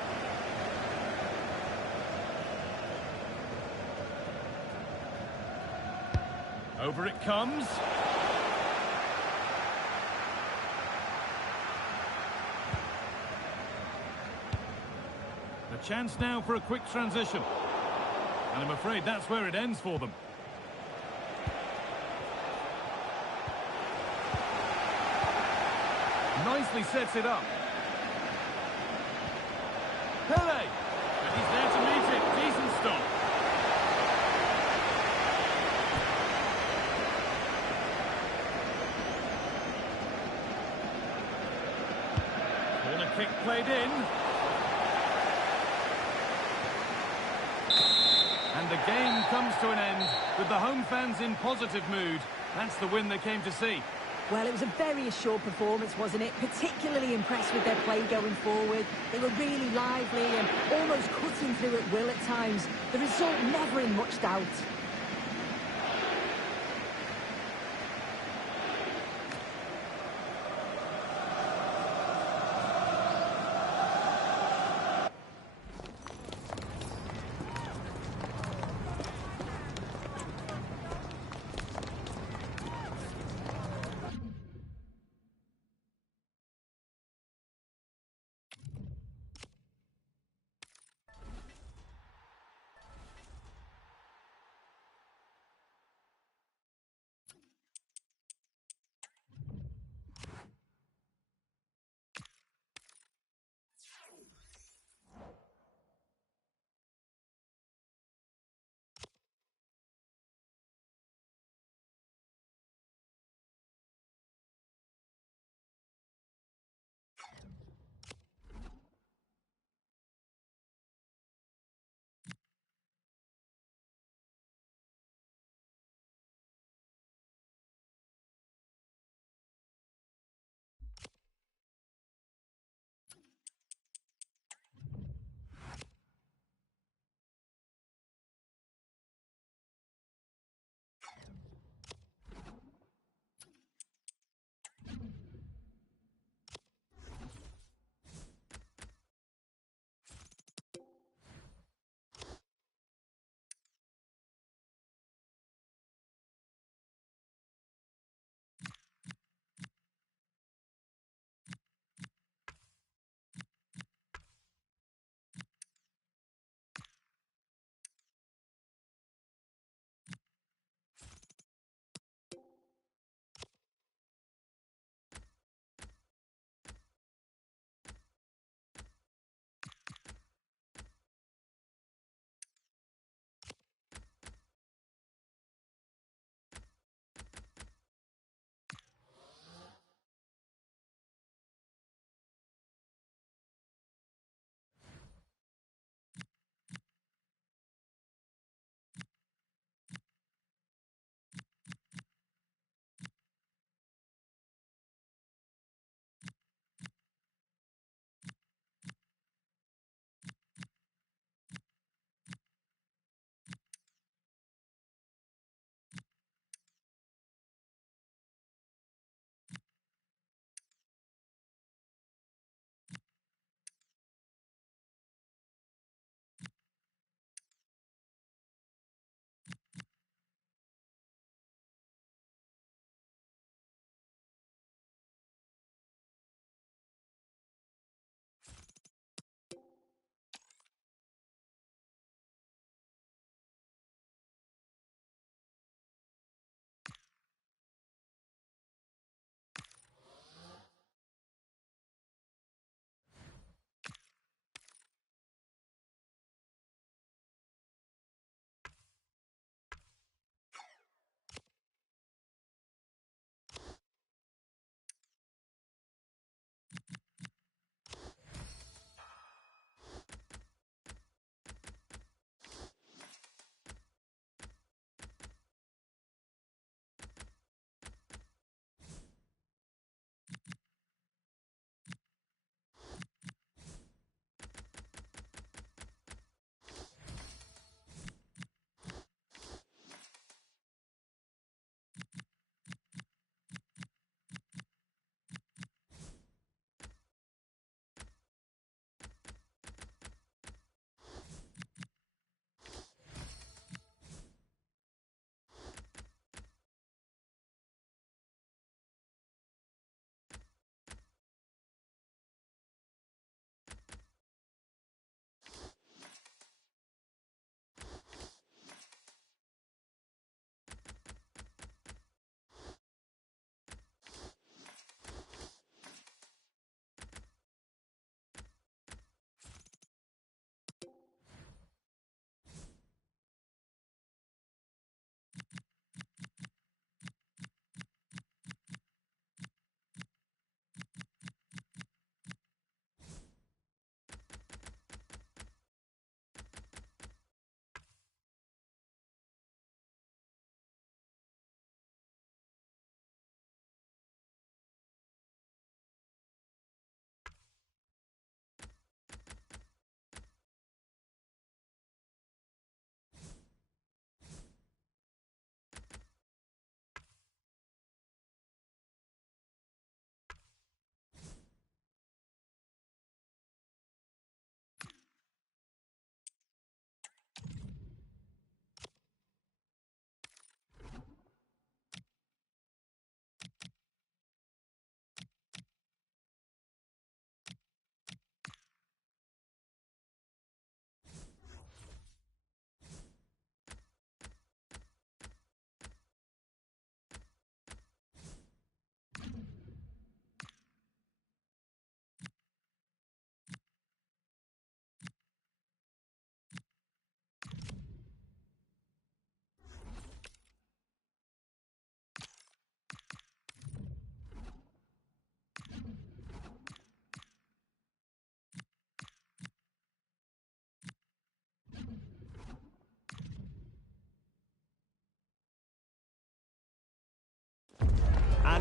Over it comes. A chance now for a quick transition. And I'm afraid that's where it ends for them. Nicely sets it up. Pele! And he's there to meet it. Decent stop. Corner kick played in. And the game comes to an end with the home fans in positive mood. That's the win they came to see. Well, it was a very assured performance, wasn't it? Particularly impressed with their play going forward. They were really lively and almost cutting through at will at times. The result never in much doubt.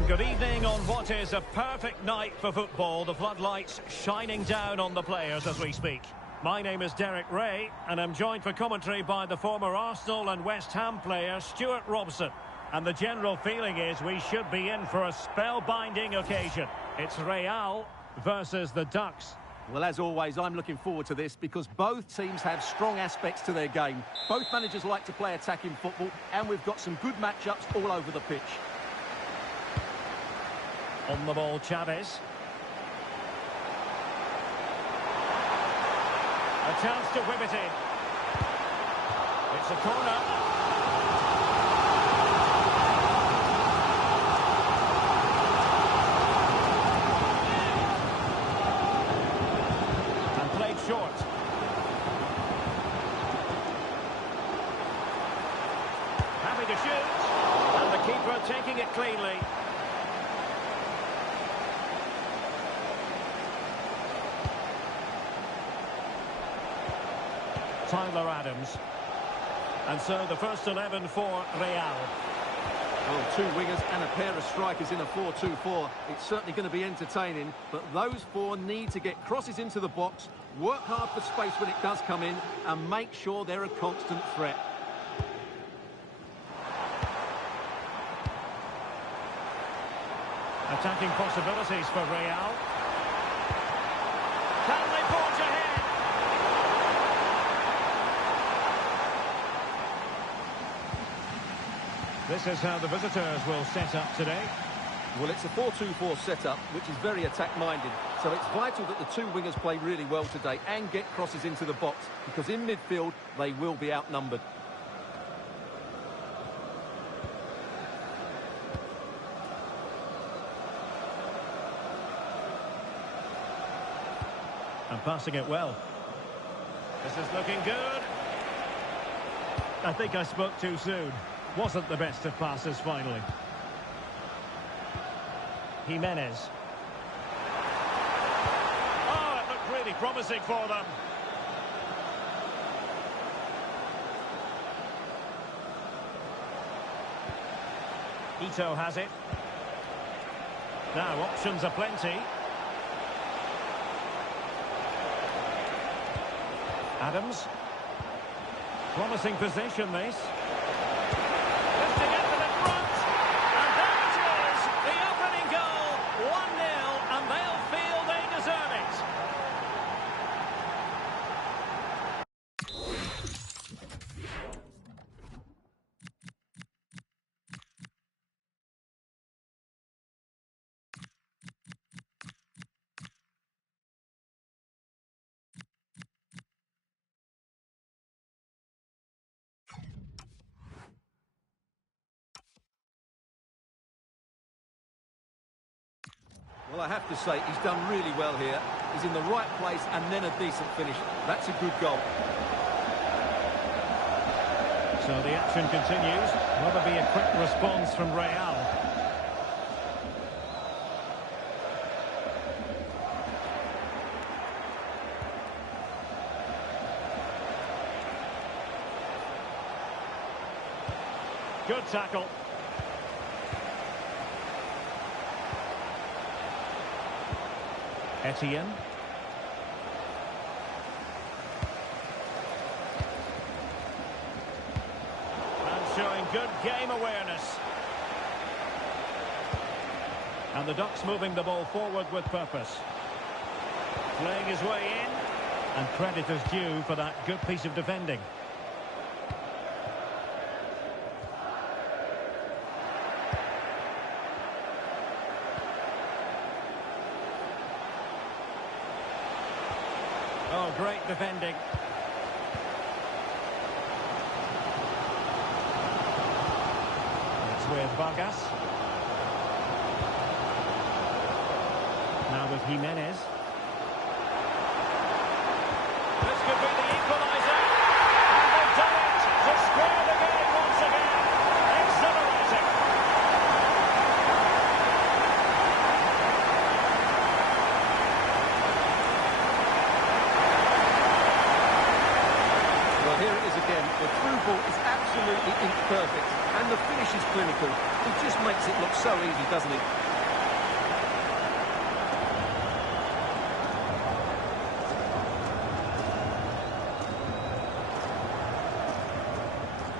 Good evening on what is a perfect night for football. The floodlights shining down on the players as we speak. My name is Derek Ray, and I'm joined for commentary by the former Arsenal and West Ham player Stuart Robson. And the general feeling is we should be in for a spellbinding occasion. It's Real versus the Ducks. Well, as always, I'm looking forward to this because both teams have strong aspects to their game. Both managers like to play attacking football, and we've got some good matchups all over the pitch. On the ball, Chavez. A chance to whip it in. It's a corner. And played short. Happy to shoot. And the keeper taking it cleanly. Tyler Adams. And so the first 11 for Real. Well, two wingers and a pair of strikers in a 4-2-4. It's certainly going to be entertaining, but those four need to get crosses into the box, work hard for space when it does come in, and make sure they're a constant threat. Attacking possibilities for Real. Can they forge ahead? This is how the visitors will set up today. Well, it's a 4-2-4 setup, which is very attack-minded. So it's vital that the two wingers play really well today and get crosses into the box, because in midfield, they will be outnumbered. And passing it well. This is looking good. I think I spoke too soon. Wasn't the best of passes finally. Jimenez. Oh, it looked really promising for them. Ito has it. Now options are plenty. Adams. Promising position this. Lifting it from in front. And there it is. The opening goal. 1-0, and they'll feel they deserve it. Well, I have to say, he's done really well here. He's in the right place and then a decent finish. That's a good goal. So the action continues. Will there be a quick response from Real? Good tackle. Etienne. And showing good game awareness. And the Ducks moving the ball forward with purpose. Playing his way in. And credit is due for that good piece of defending. Oh, great defending. It's with Vargas. Now with Jimenez. This could be the equaliser. And they've done it to square the game once again. Exhilarating. here it is again. The through ball is absolutely perfect, and the finish is clinical. It just makes it look so easy, doesn't it?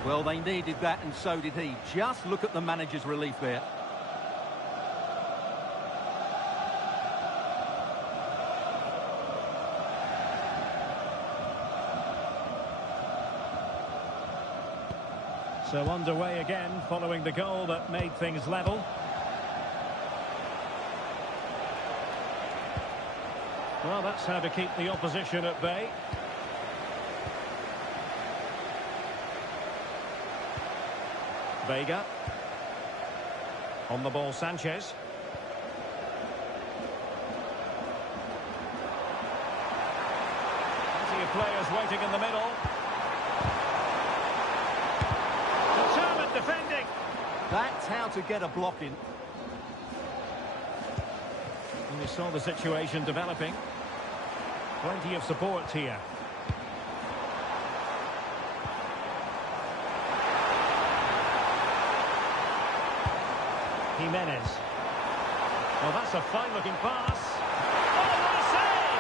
Well, they needed that, and so did he. Just look at the manager's relief there. So underway again, following the goal that made things level. Well, that's how to keep the opposition at bay. Vega. On the ball, Sanchez. Plenty of players waiting in the middle. Determined defending. That's how to get a block in. And we saw the situation developing. Plenty of support here. Jimenez. Well, that's a fine-looking pass. Oh, what a save!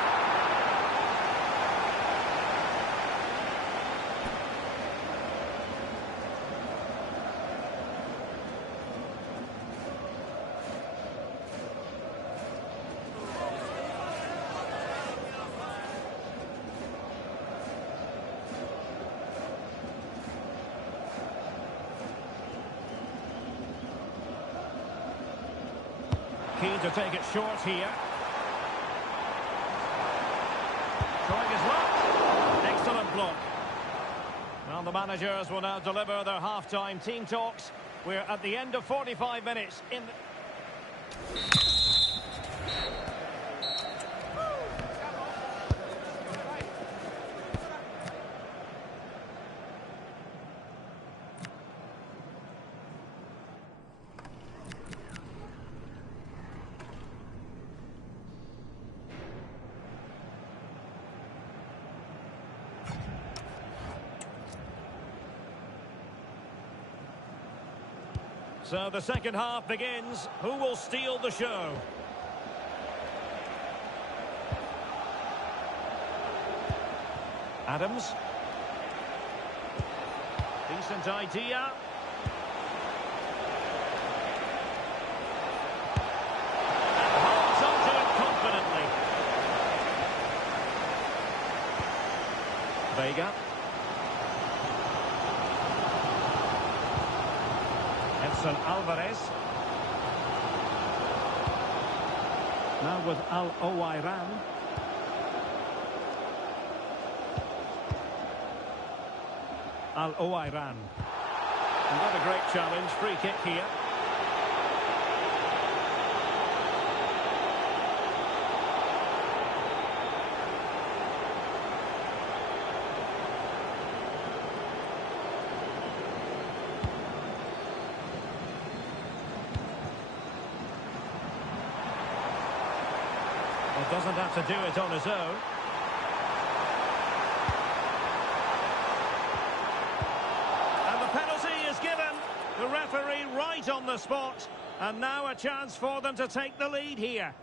Keen to take it short here. Trying his luck. Excellent block. Well, the managers will now deliver their half-time team talks. We're at the end of 45 minutes in the... So the second half begins. Who will steal the show? Adams. Decent idea. And holds onto it confidently. Vega. Alvarez. Now with Al-Owairan. Al-Owairan. And what a great challenge. Free kick here. Doesn't have to do it on his own. And the penalty is given. The referee right on the spot. And now a chance for them to take the lead here.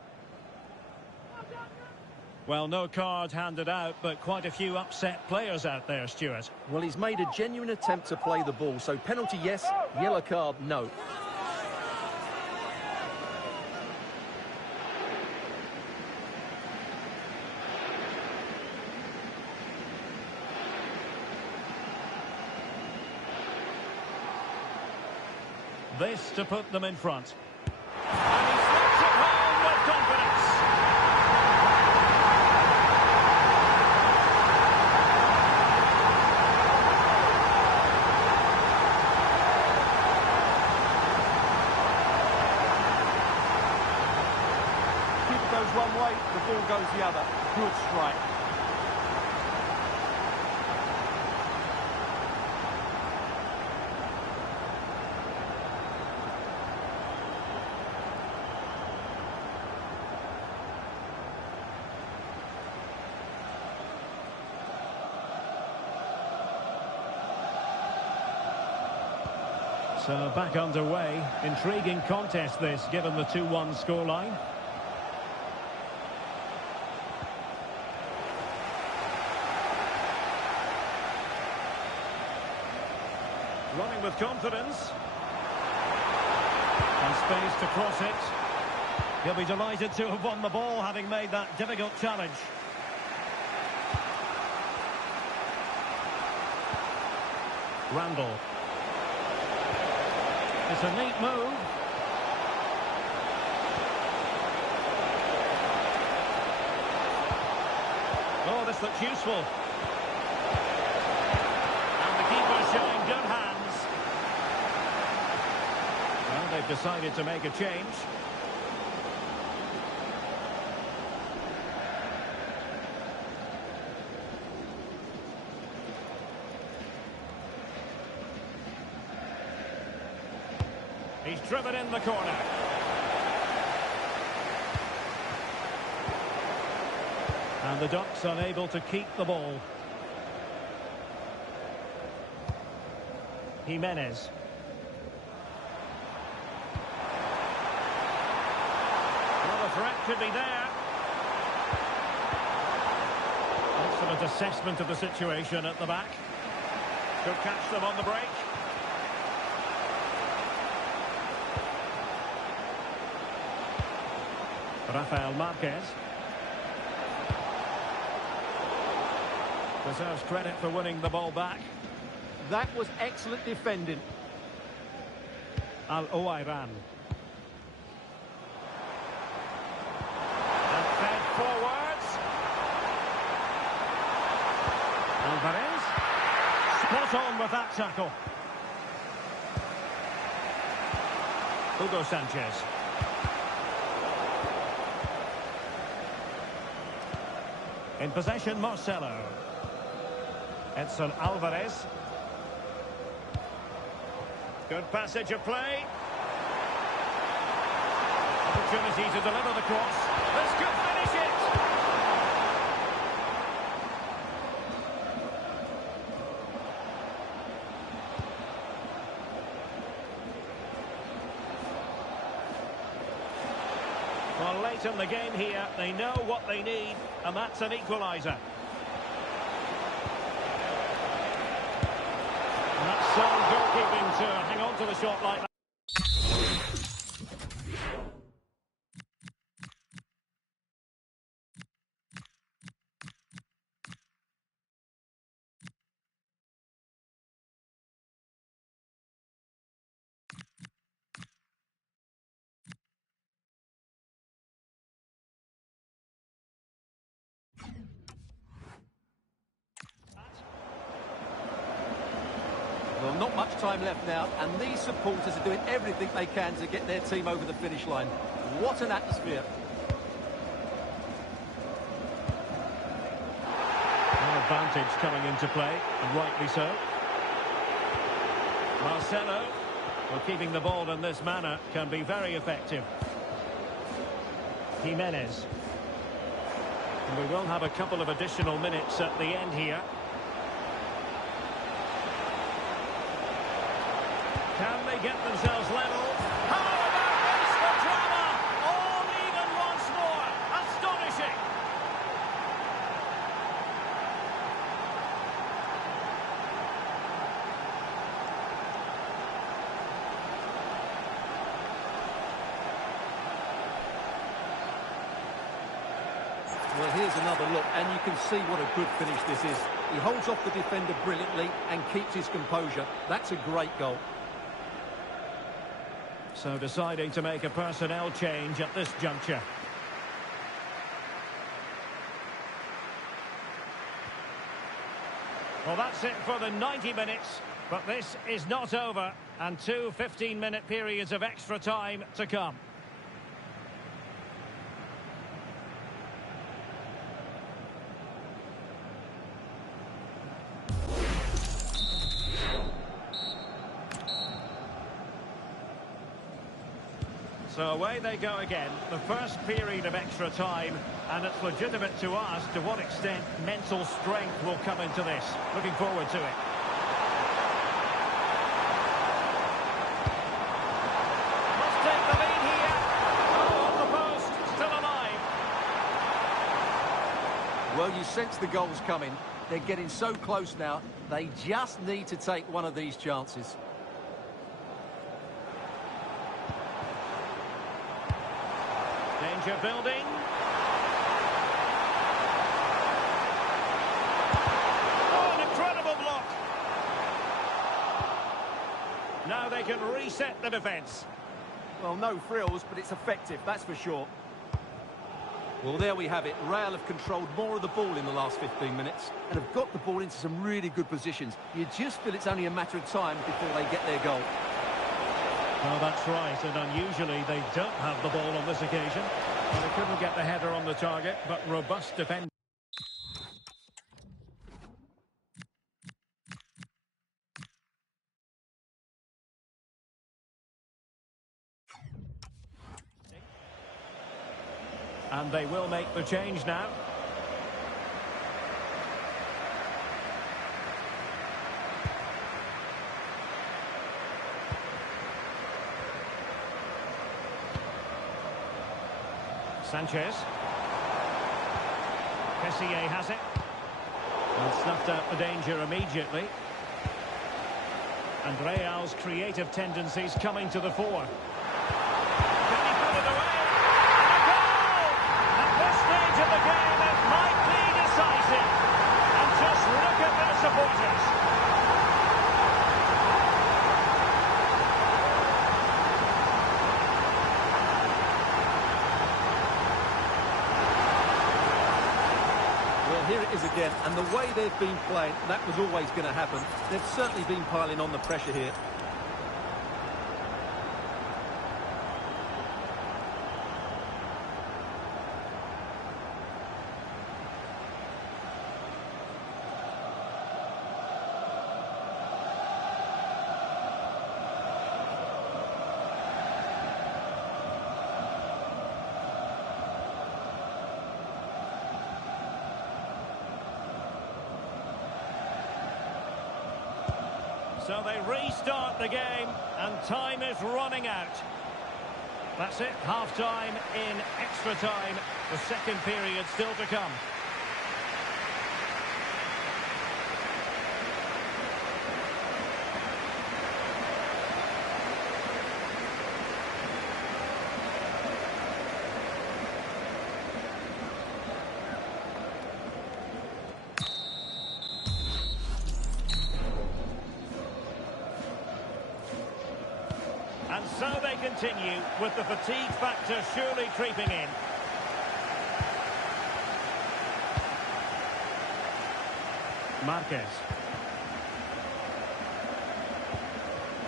Well, no card handed out, but quite a few upset players out there, Stuart. Well, he's made a genuine attempt to play the ball. So penalty, yes. Yellow card, no. This to put them in front. And he slaps it home with confidence. Keep it goes one way, the ball goes the other. Good strike. So back underway. Intriguing contest this, given the 2-1 scoreline. Running with confidence. And space to cross it. He'll be delighted to have won the ball, having made that difficult challenge. Randall. It's a neat move. Oh, this looks useful. And the keeper's showing good hands. Well, they've decided to make a change. He's driven in the corner. And the Ducks unable to keep the ball. Jimenez. Well, the threat could be there. Excellent assessment of the situation at the back. Could catch them on the break. Rafael Marquez. Deserves credit for winning the ball back. That was excellent defending. Al-Owairan. And fed forwards. Alvarez. Spot on with that tackle. Hugo Sanchez. In possession, Marcelo. Edson Alvarez. Good passage of play. Opportunity to deliver the cross. This could finish it. Well, late in the game here, they know what they need, and that's an equaliser. And that's sound goalkeeping to hang on to the shot like that. Well, not much time left now, and these supporters are doing everything they can to get their team over the finish line. What an atmosphere. An advantage coming into play, and rightly so. Marcelo, well, keeping the ball in this manner can be very effective. Jimenez. And we will have a couple of additional minutes at the end here. Can they get themselves level? How about this for drama? All even once more. Astonishing. Well, here's another look, and you can see what a good finish this is. He holds off the defender brilliantly and keeps his composure. That's a great goal. So deciding to make a personnel change at this juncture. Well, that's it for the 90 minutes, but this is not over, and two 15-minute periods of extra time to come. So away they go again, the first period of extra time, and it's legitimate to ask to what extent mental strength will come into this. Looking forward to it. sense the goal's coming. They're getting so close now. They just need to take one of these chances. Danger building. Oh, an incredible block. Now they can reset the defence. Well, no frills, but it's effective, that's for sure. Well, there we have it. Real have controlled more of the ball in the last 15 minutes and have got the ball into some really good positions. You just feel it's only a matter of time before they get their goal. Well, that's right, and unusually they don't have the ball on this occasion. Well, they couldn't get the header on the target, but robust defending. And they will make the change now. Sanchez. Kessié has it. And snuffed out the danger immediately. And Real's creative tendencies coming to the fore. Can he put it away? And a goal! At this stage of the game, it might be decisive. And just look at their supporters. Here it is again, and the way they've been playing, that was always going to happen. They've certainly been piling on the pressure here. So they restart the game, and time is running out. That's it, half-time in extra time. The second period still to come. And so they continue, with the fatigue factor surely creeping in. Marquez.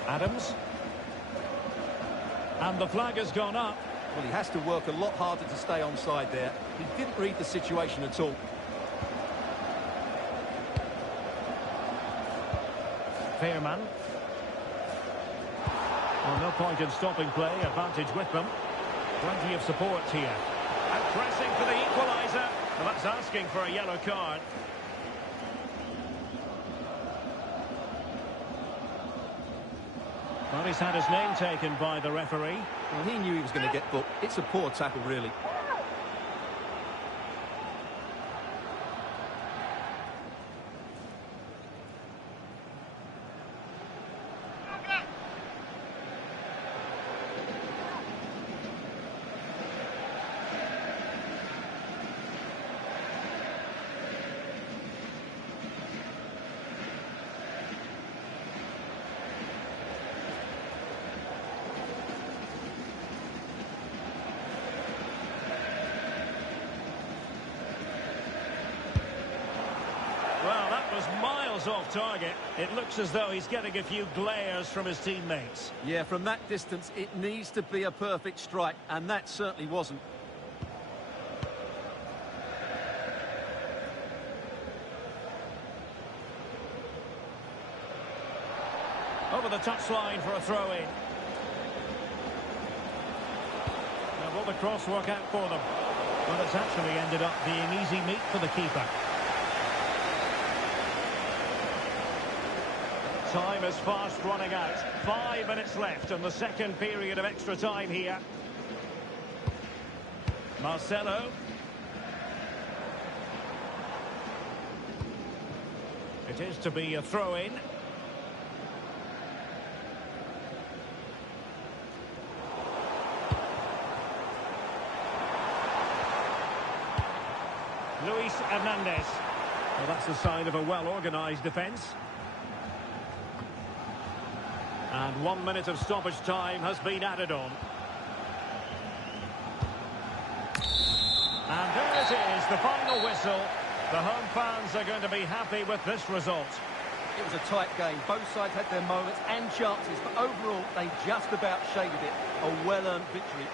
Adams. And the flag has gone up. Well, he has to work a lot harder to stay onside there. He didn't read the situation at all. Fairman. Well, no point in stopping play, advantage with them. Plenty of support here. And pressing for the equaliser. Well, that's asking for a yellow card. Well, he's had his name taken by the referee. Well, he knew he was going to get booked. It's a poor tackle, really. Well, that was miles off target. It looks as though he's getting a few glares from his teammates. Yeah, from that distance, it needs to be a perfect strike, and that certainly wasn't. Over the touchline for a throw-in. Now, will the cross work out for them? Well, it's actually ended up being easy meat for the keeper. Time is fast running out. 5 minutes left in the second period of extra time here. Marcelo. It is to be a throw-in. Luis Hernandez. Well, that's a sign of a well-organised defence. And 1 minute of stoppage time has been added on. And there it is, the final whistle. The home fans are going to be happy with this result. It was a tight game. Both sides had their moments and chances, but overall, they just about shaded it. A well-earned victory.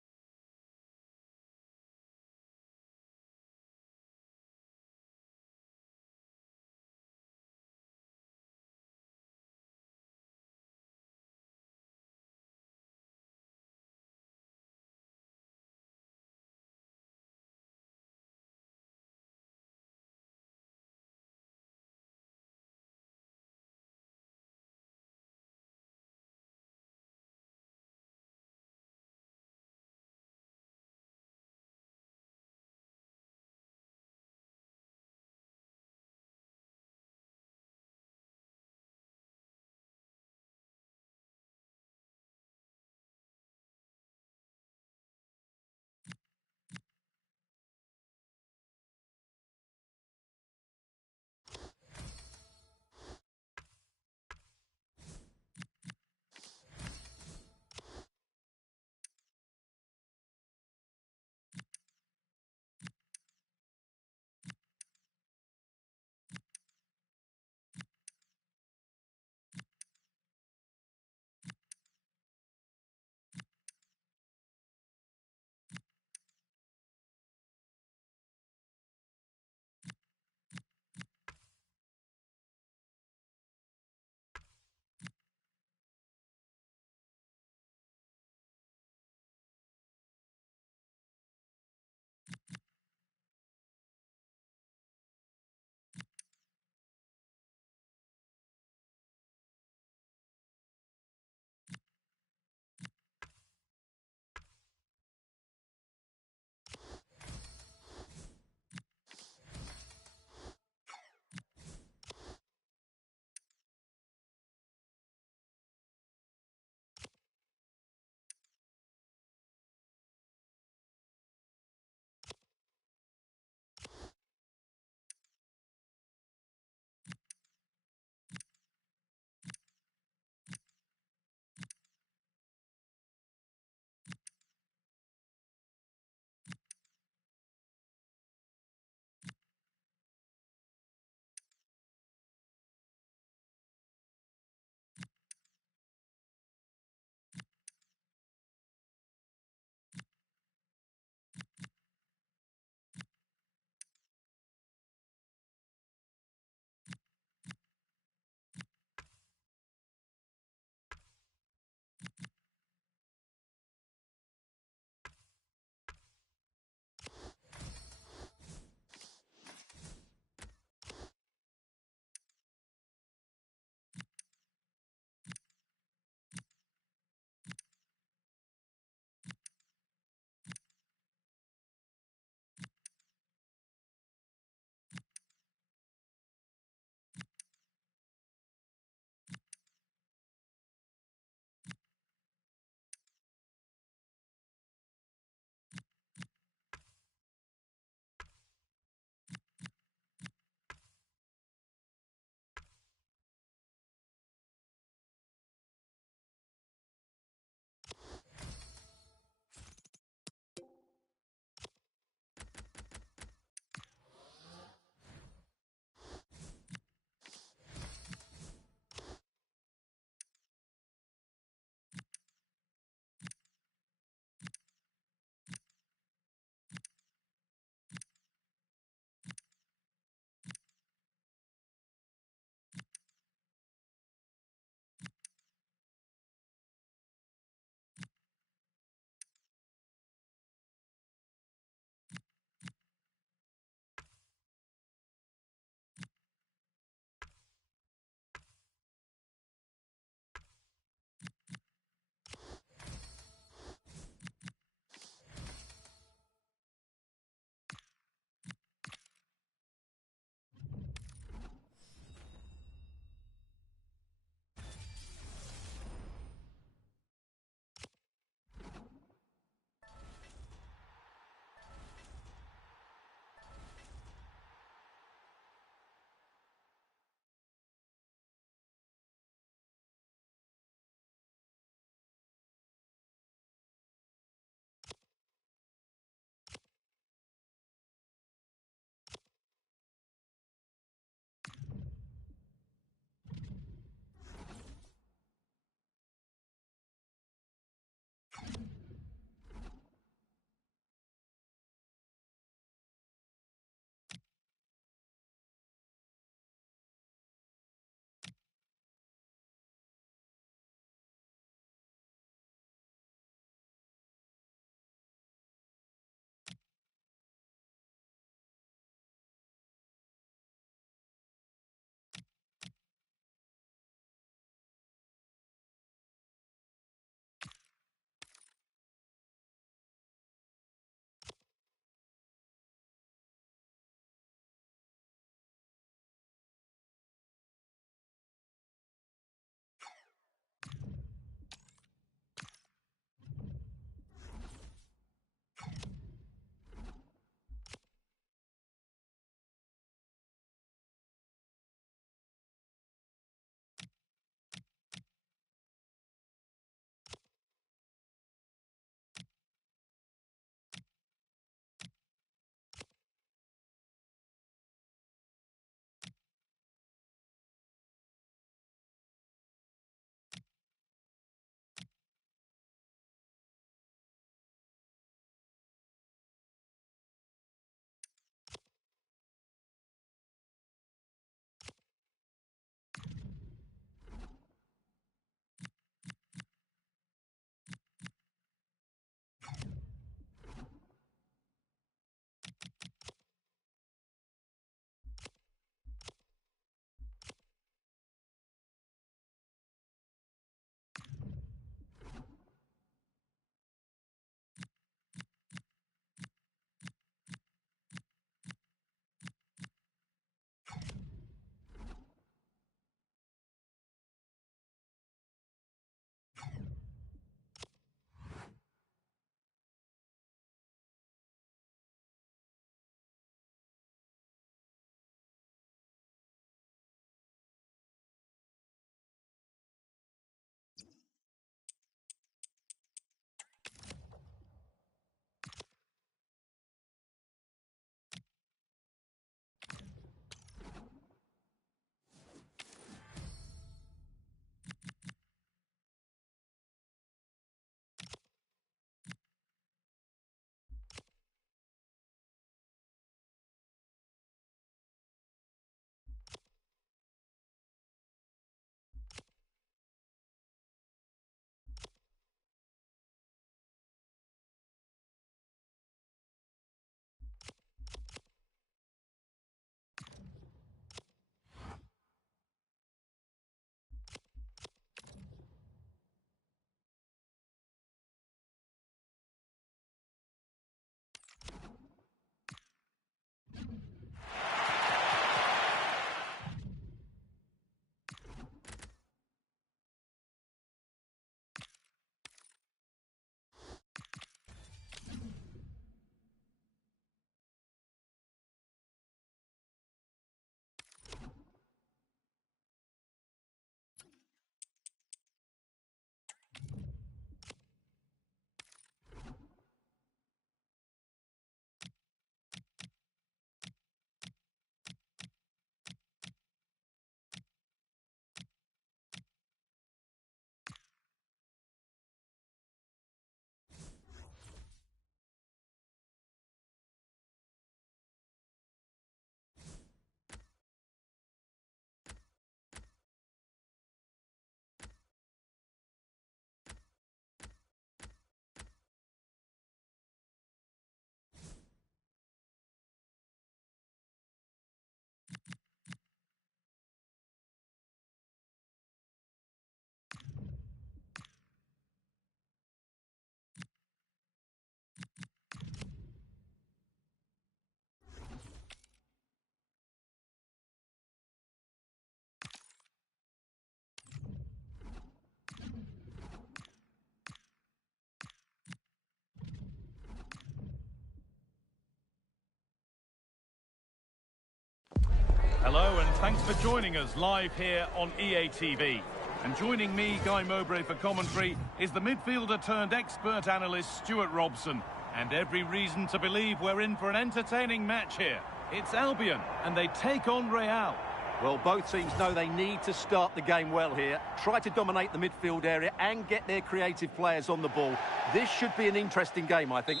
and thanks for joining us live here on EA TV. And joining me, Guy Mowbray, for commentary is the midfielder-turned-expert analyst Stuart Robson. And every reason to believe we're in for an entertaining match here. It's Albion, and they take on Real. Well, both teams know they need to start the game well here. Try to dominate the midfield area and get their creative players on the ball. This should be an interesting game, I think.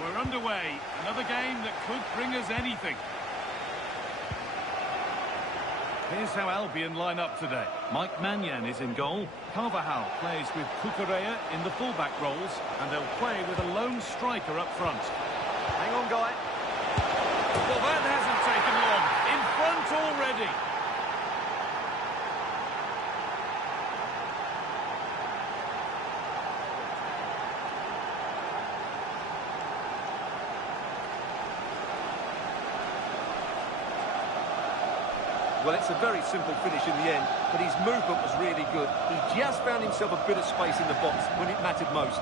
We're underway. Another game that could bring us anything. Here's how Albion line up today. Mike Maignan is in goal. Carvajal plays with Cucurella in the fullback roles, and they'll play with a lone striker up front. Hang on, Guy. Well, that hasn't taken long. In front already. Well, it's a very simple finish in the end, but his movement was really good. He just found himself a bit of space in the box when it mattered most.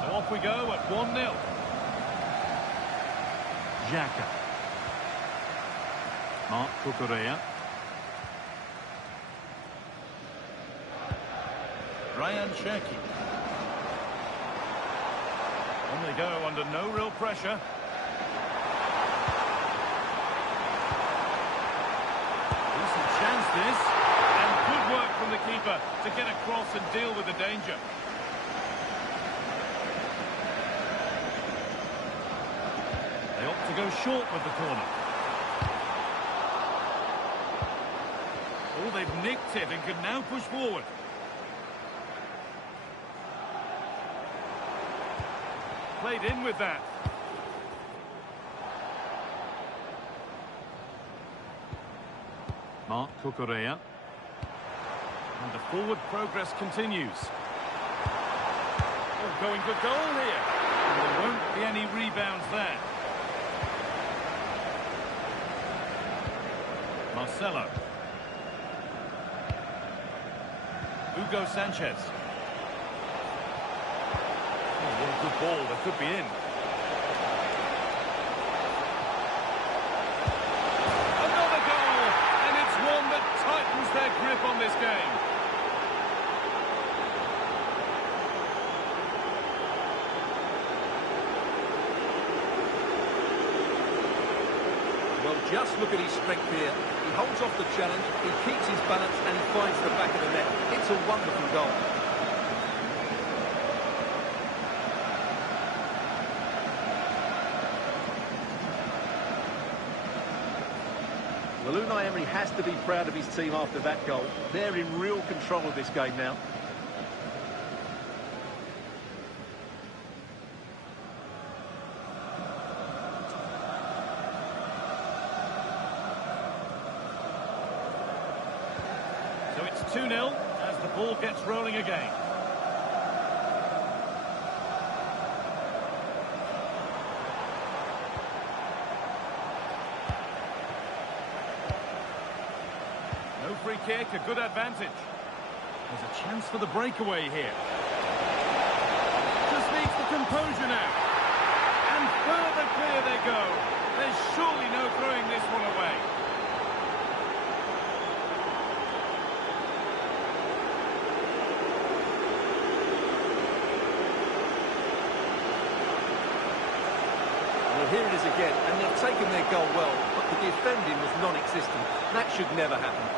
So off we go at 1-0. Xhaka. Marc Cucurella. Ryan Cherki. On they go under no real pressure. Decent chance this. And good work from the keeper to get across and deal with the danger. They opt to go short with the corner. Oh, they've nicked it and can now push forward. Played in with that. Marc Cucurella. And the forward progress continues. Oh, going for goal here. And there won't be any rebounds there. Marcelo. Hugo Sanchez. Oh, what a good ball, that could be in. Another goal, and it's one that tightens their grip on this game. Well, just look at his strength here. He holds off the challenge, he keeps his balance, and he finds the back of the net. It's a wonderful goal. Well, Unai Emery has to be proud of his team after that goal. They're in real control of this game now. So it's 2-0 as the ball gets rolling again. No free kick, a good advantage. There's a chance for the breakaway here. Just needs the composure now. And further clear they go. There's surely no throwing this one away. Well, here it is again, and they've taken their goal well, but the defending was non-existent. That should never happen.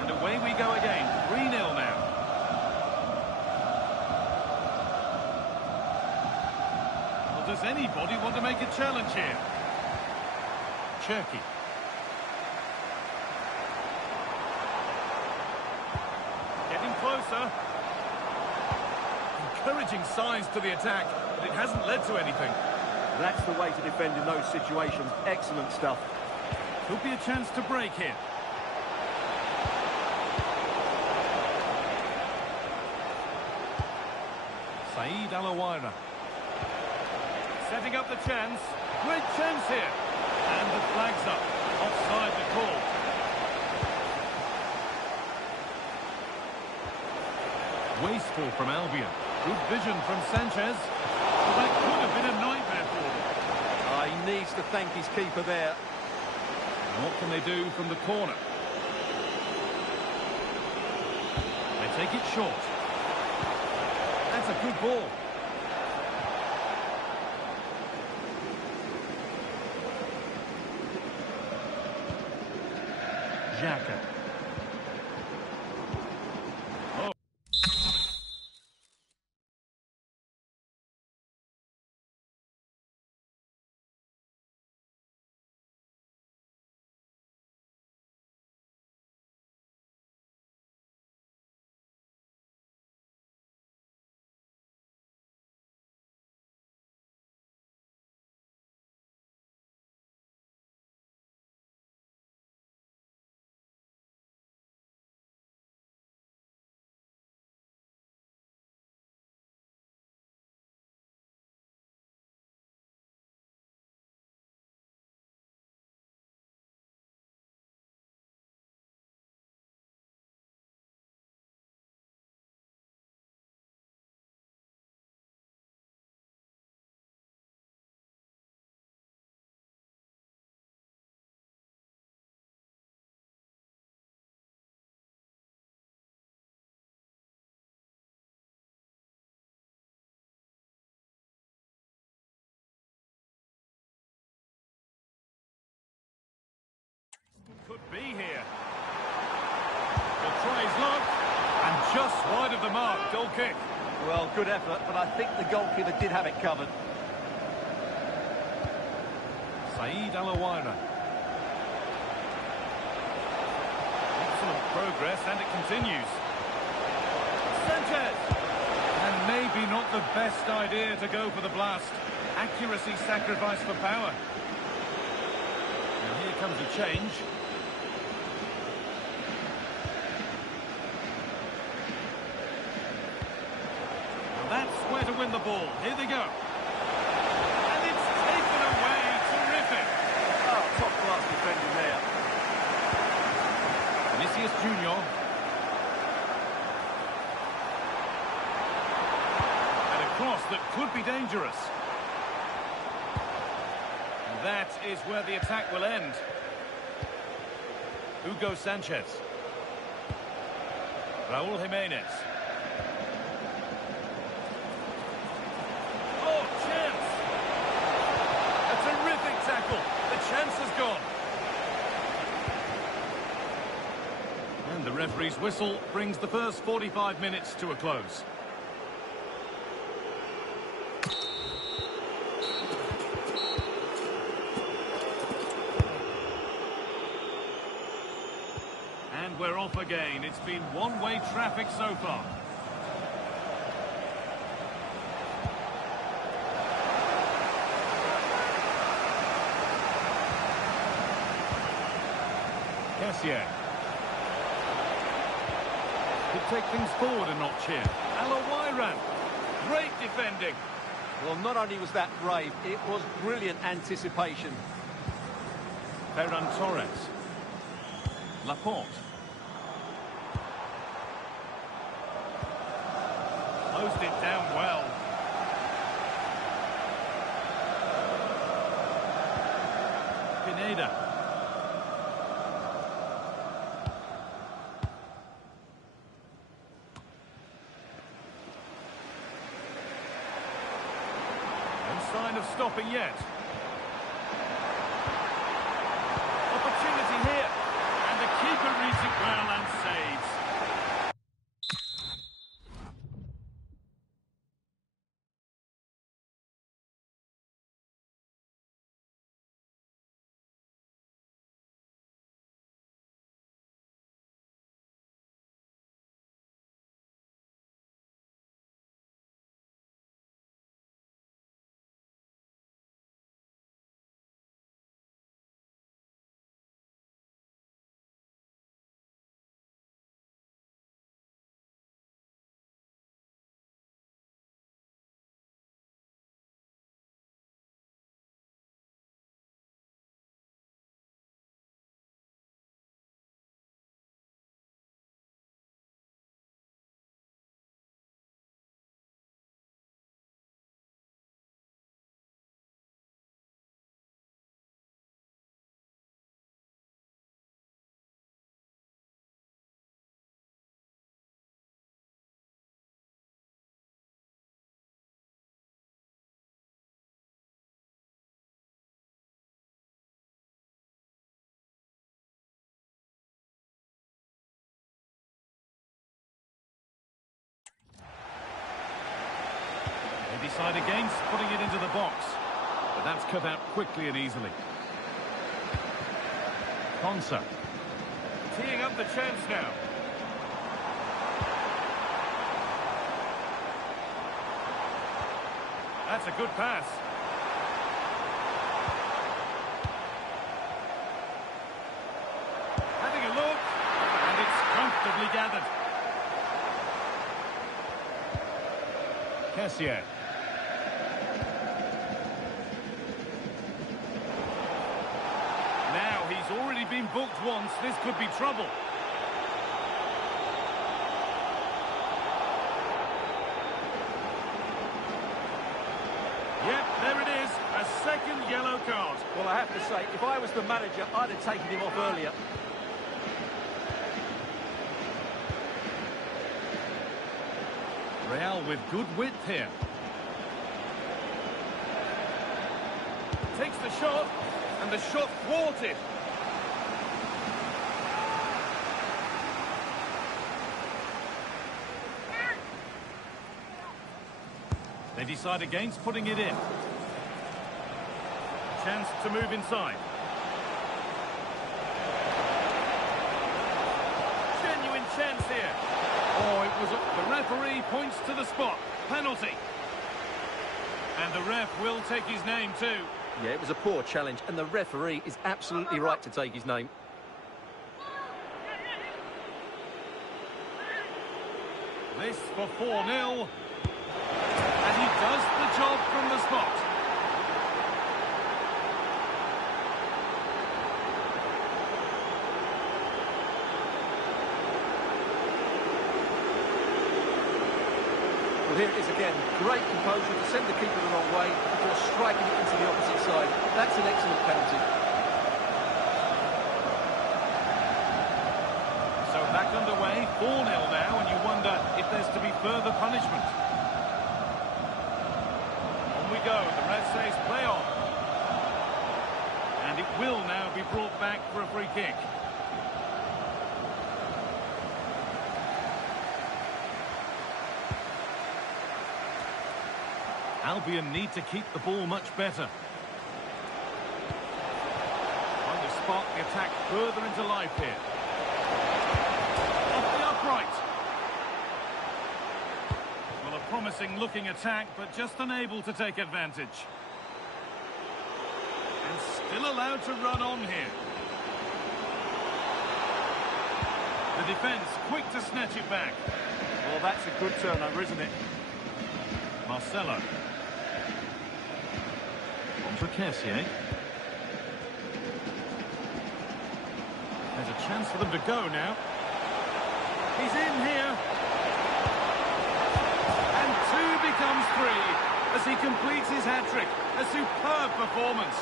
And away we go again, 3-0 now. Well, does anybody want to make a challenge here? Cherki. Getting closer. Encouraging signs to the attack, but it hasn't led to anything. That's the way to defend in those situations. Excellent stuff. Could be a chance to break here. Saeed Alawaira. Setting up the chance. Great chance here. And the flag's up. Offside the call. Wasteful from Albion. Good vision from Sanchez. Well, that could have been a nightmare for them. He needs to thank his keeper there. And what can they do from the corner? They take it short. That's a good ball. Xhaka. Oh. Could be here. The try's long and just wide of the mark. Goal kick. Well, good effort, but I think the goalkeeper did have it covered. Saeed Alawaira. Excellent progress, and it continues. Sanchez! And maybe not the best idea to go for the blast. Accuracy sacrificed for power. And here comes a change. That's where to win the ball. Here they go. And it's taken away. Terrific. Oh, top-class defending there. Vinicius Junior. And a cross that could be dangerous. And that is where the attack will end. Hugo Sanchez. Raúl Jiménez. Tackle. The chance is gone. And the referee's whistle brings the first 45 minutes to a close. And we're off again. It's been one-way traffic so far. Cassier. Could take things forward a notch here. Alawaira. Great defending. Well, not only was that brave, it was brilliant anticipation. Ferran Torres. Laporte. Closed it down well. Pineda. Sign of stopping yet. Opportunity here. And the keeper reads it well and saves. decide against putting it into the box. But that's cut out quickly and easily. Konsa. Teeing up the chance now. That's a good pass. Having a look, and it's comfortably gathered. Kessier. Now he's already been booked once. This could be trouble. Yep, there it is. A second yellow card. Well, I have to say, if I was the manager, I'd have taken him off earlier. Real with good width here. Takes the shot, and the shot thwarted. They decide against putting it in. Chance to move inside. Genuine chance here. Oh, it was... The referee points to the spot. Penalty. And the ref will take his name too. Yeah, it was a poor challenge, and the referee is absolutely right to take his name. This for 4-0. And he does the job from the spot. Well, here it is again. Great composure to send the keeper the wrong way before striking it into the opposite side. That's an excellent penalty. So back underway, 4-0 now, and you wonder if there's to be further punishment. On we go, the ref says play on. And it will now be brought back for a free kick. Albion need to keep the ball much better. Trying to spark the attack further into life here. Off the upright. Well, a promising looking attack, but just unable to take advantage. And still allowed to run on here. The defence quick to snatch it back. Well, that's a good turnover, isn't it? Marcelo. On to Kessier. There's a chance for them to go now. He's in here. And 2 becomes 3 as he completes his hat-trick. A superb performance.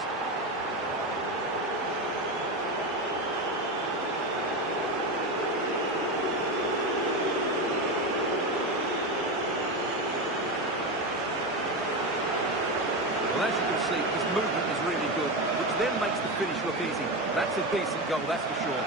Well, as you can see, his movement is really good, which then makes the finish look easy. That's a decent goal, that's for sure.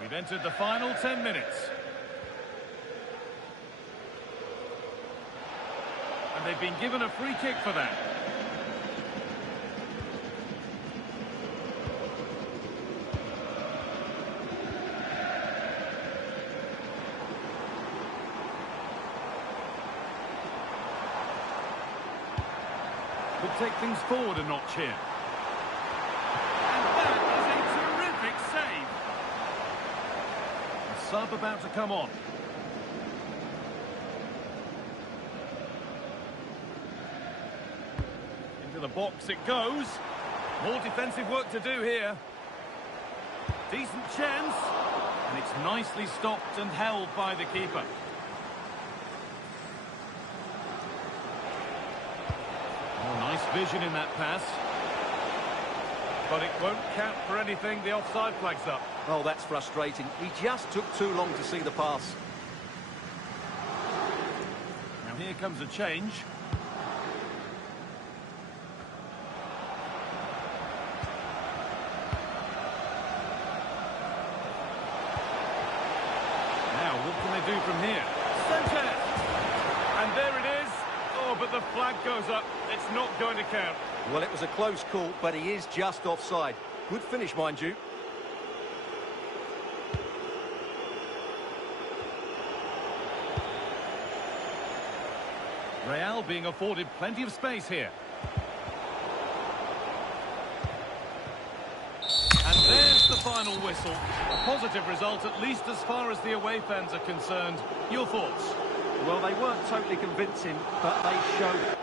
We've entered the final 10 minutes. And they've been given a free kick for that. Could take things forward a notch here. And that is a terrific save. A sub about to come on. The box it goes. More defensive work to do here. Decent chance. And it's nicely stopped and held by the keeper. Oh, nice vision in that pass. But it won't count for anything. The offside flag's up. Oh, that's frustrating. He just took too long to see the pass. Now here comes a change. Now, what can they do from here? Sanchez! And there it is. Oh, but the flag goes up. It's not going to count. Well, it was a close call, but he is just offside. Good finish, mind you. Real being afforded plenty of space here. And there's the final whistle. A positive result, at least as far as the away fans are concerned. Your thoughts? Well, they weren't totally convincing, but they showed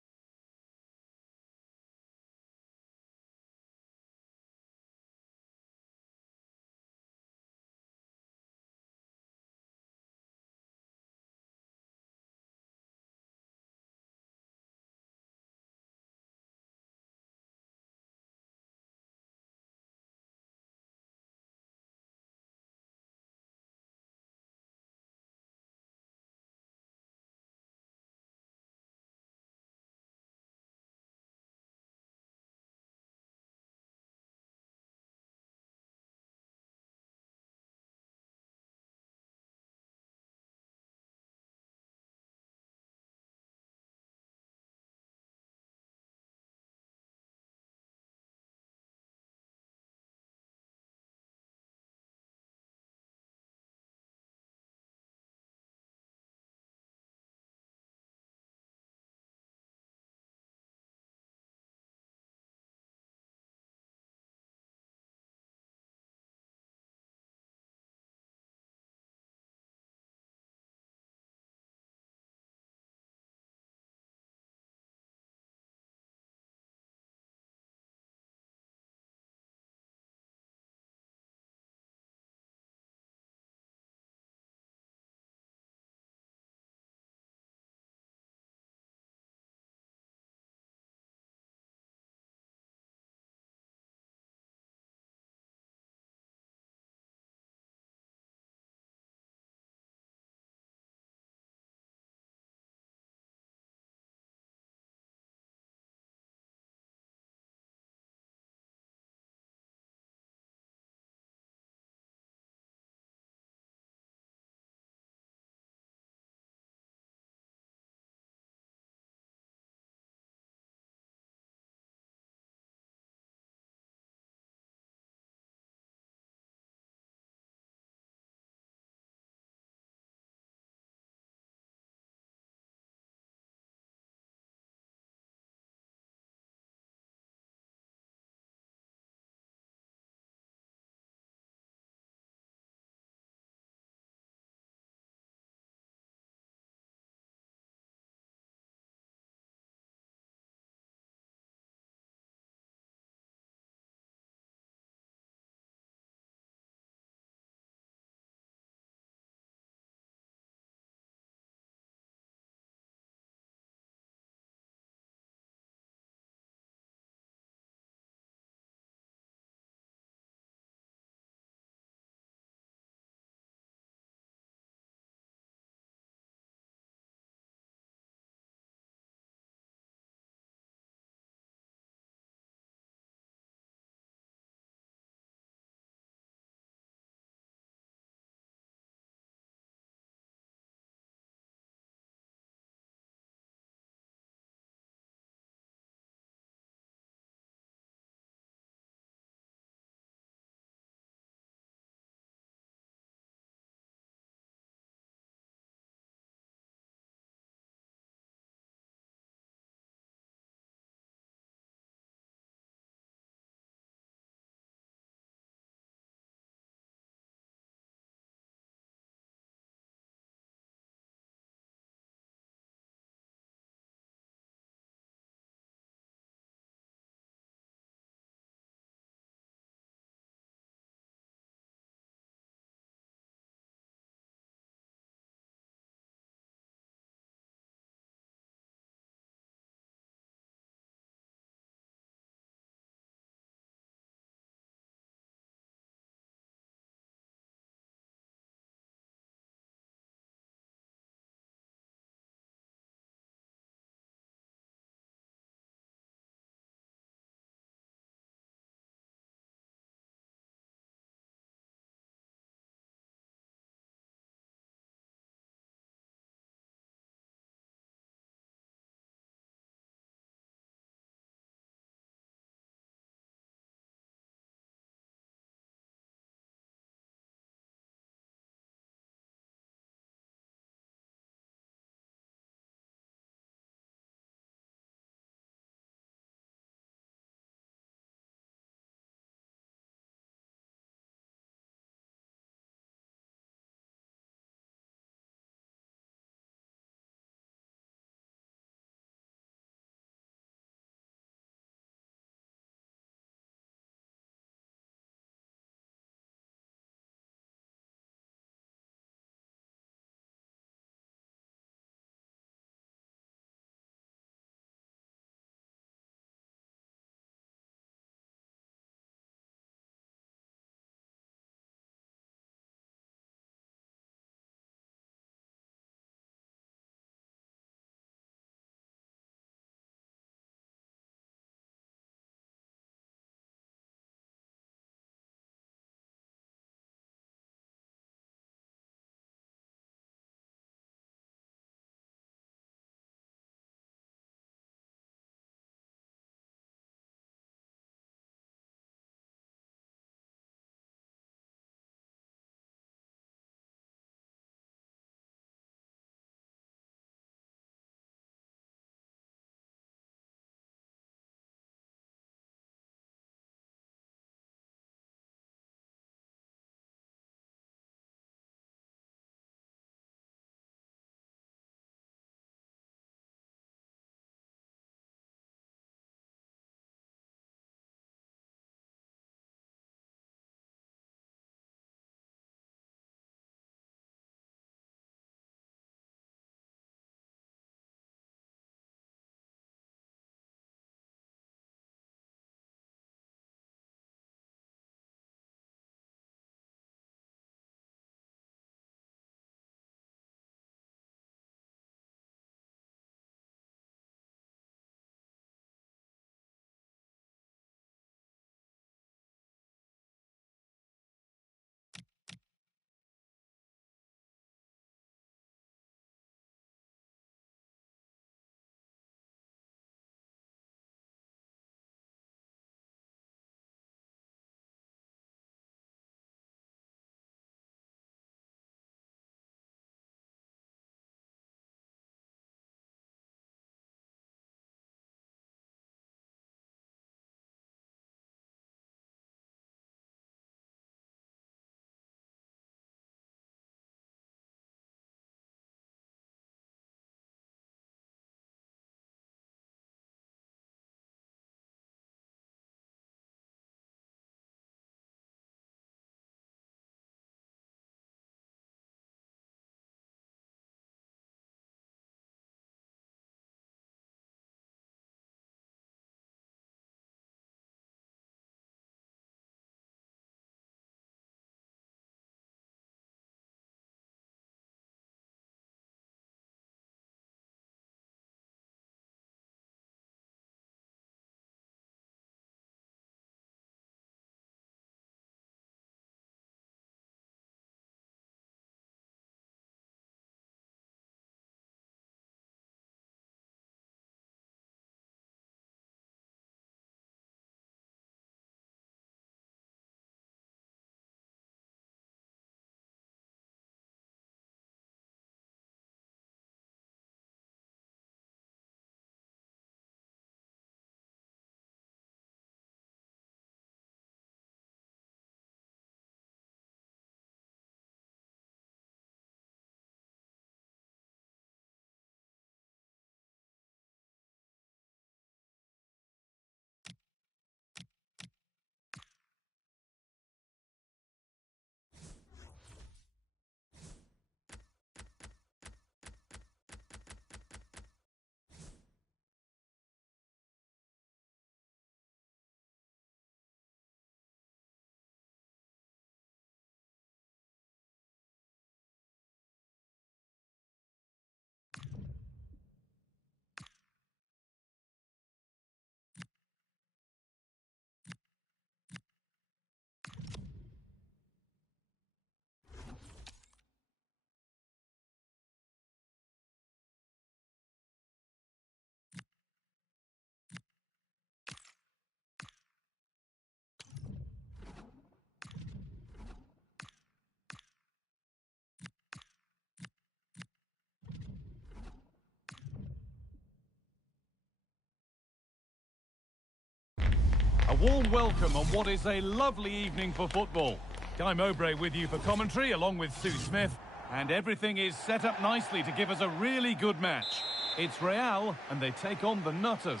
warm welcome on what is a lovely evening for football. Guy Mowbray with you for commentary, along with Sue Smith. And everything is set up nicely to give us a really good match. It's Real, and they take on the Nutters.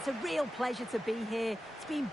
It's a real pleasure to be here. It's been...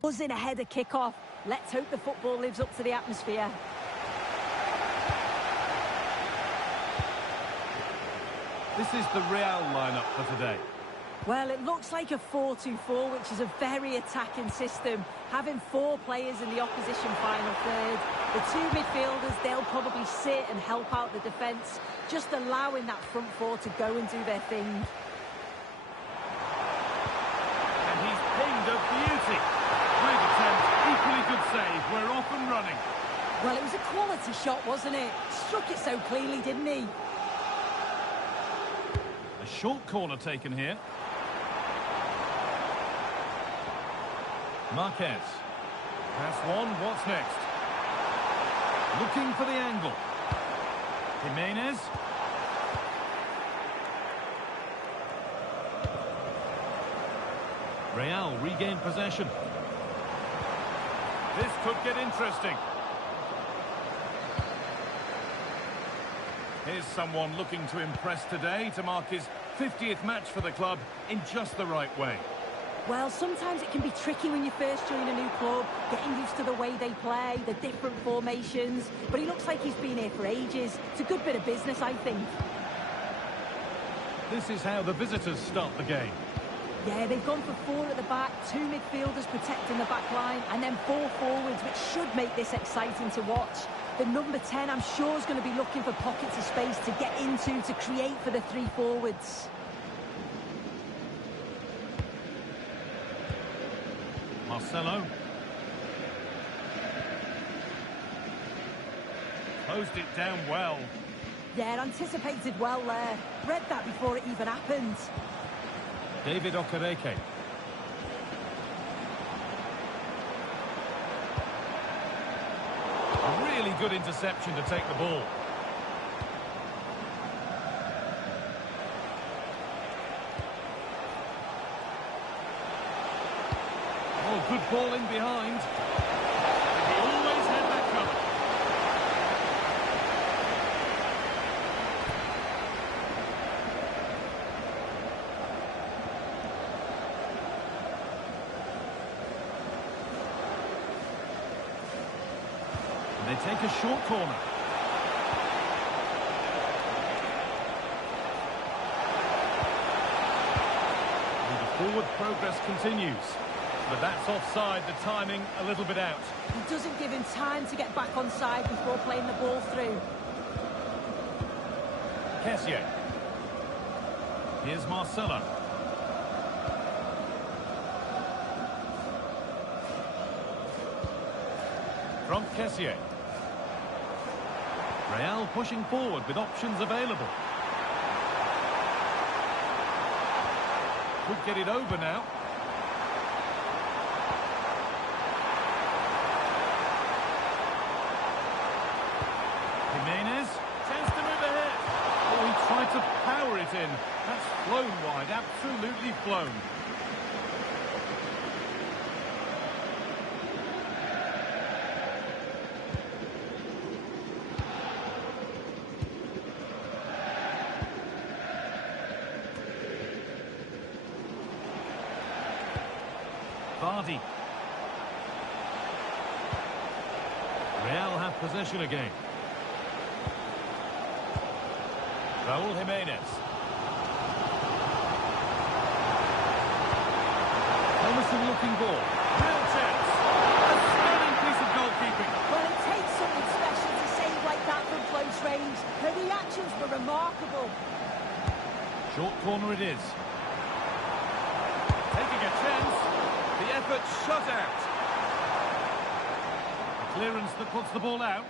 Buzzing ahead of kick-off. Let's hope the football lives up to the atmosphere. This is the Real lineup for today. Well, it looks like a 4-2-4, which is a very attacking system. Having 4 players in the opposition final third. The 2 midfielders, they'll probably sit and help out the defence, just allowing that front 4 to go and do their thing. And he's pinged a beauty. Great attempt, equally good save. We're off and running. Well, it was a quality shot, wasn't it? Struck it so cleanly, didn't he? A short corner taken here. Marquez. Pass one, what's next? Looking for the angle. Jimenez. Real regain possession. This could get interesting. Here's someone looking to impress today to mark his 50th match for the club in just the right way. Well, sometimes it can be tricky when you first join a new club, getting used to the way they play, the different formations, but he looks like he's been here for ages. It's a good bit of business, I think. This is how the visitors start the game. Yeah, they've gone for 4 at the back, 2 midfielders protecting the back line, and then 4 forwards, which should make this exciting to watch. The number 10, I'm sure, is going to be looking for pockets of space to get into, to create for the 3 forwards. Marcelo. Closed it down well. Yeah, anticipated well there. Read that before it even happened. David Okereke. A really good interception to take the ball. Oh, good ball in behind. He always had that covered. And they take a short corner. And the forward progress continues. But that's offside, the timing a little bit out. He doesn't give him time to get back on side before playing the ball through. Kessié. Here's Marcelo. From Kessié. Real pushing forward with options available. Could get it over now. Jimenez, chance to move ahead. Oh, he tried to power it in. That's flown wide, absolutely flown. Vardy. Real have possession again. Raúl Jimenez. promising-looking ball. Real chance. A stunning piece of goalkeeping. Well, it takes something special to save like that from close range. Her reactions were remarkable. Short corner it is. Taking a chance. The effort shut out. A clearance that puts the ball out.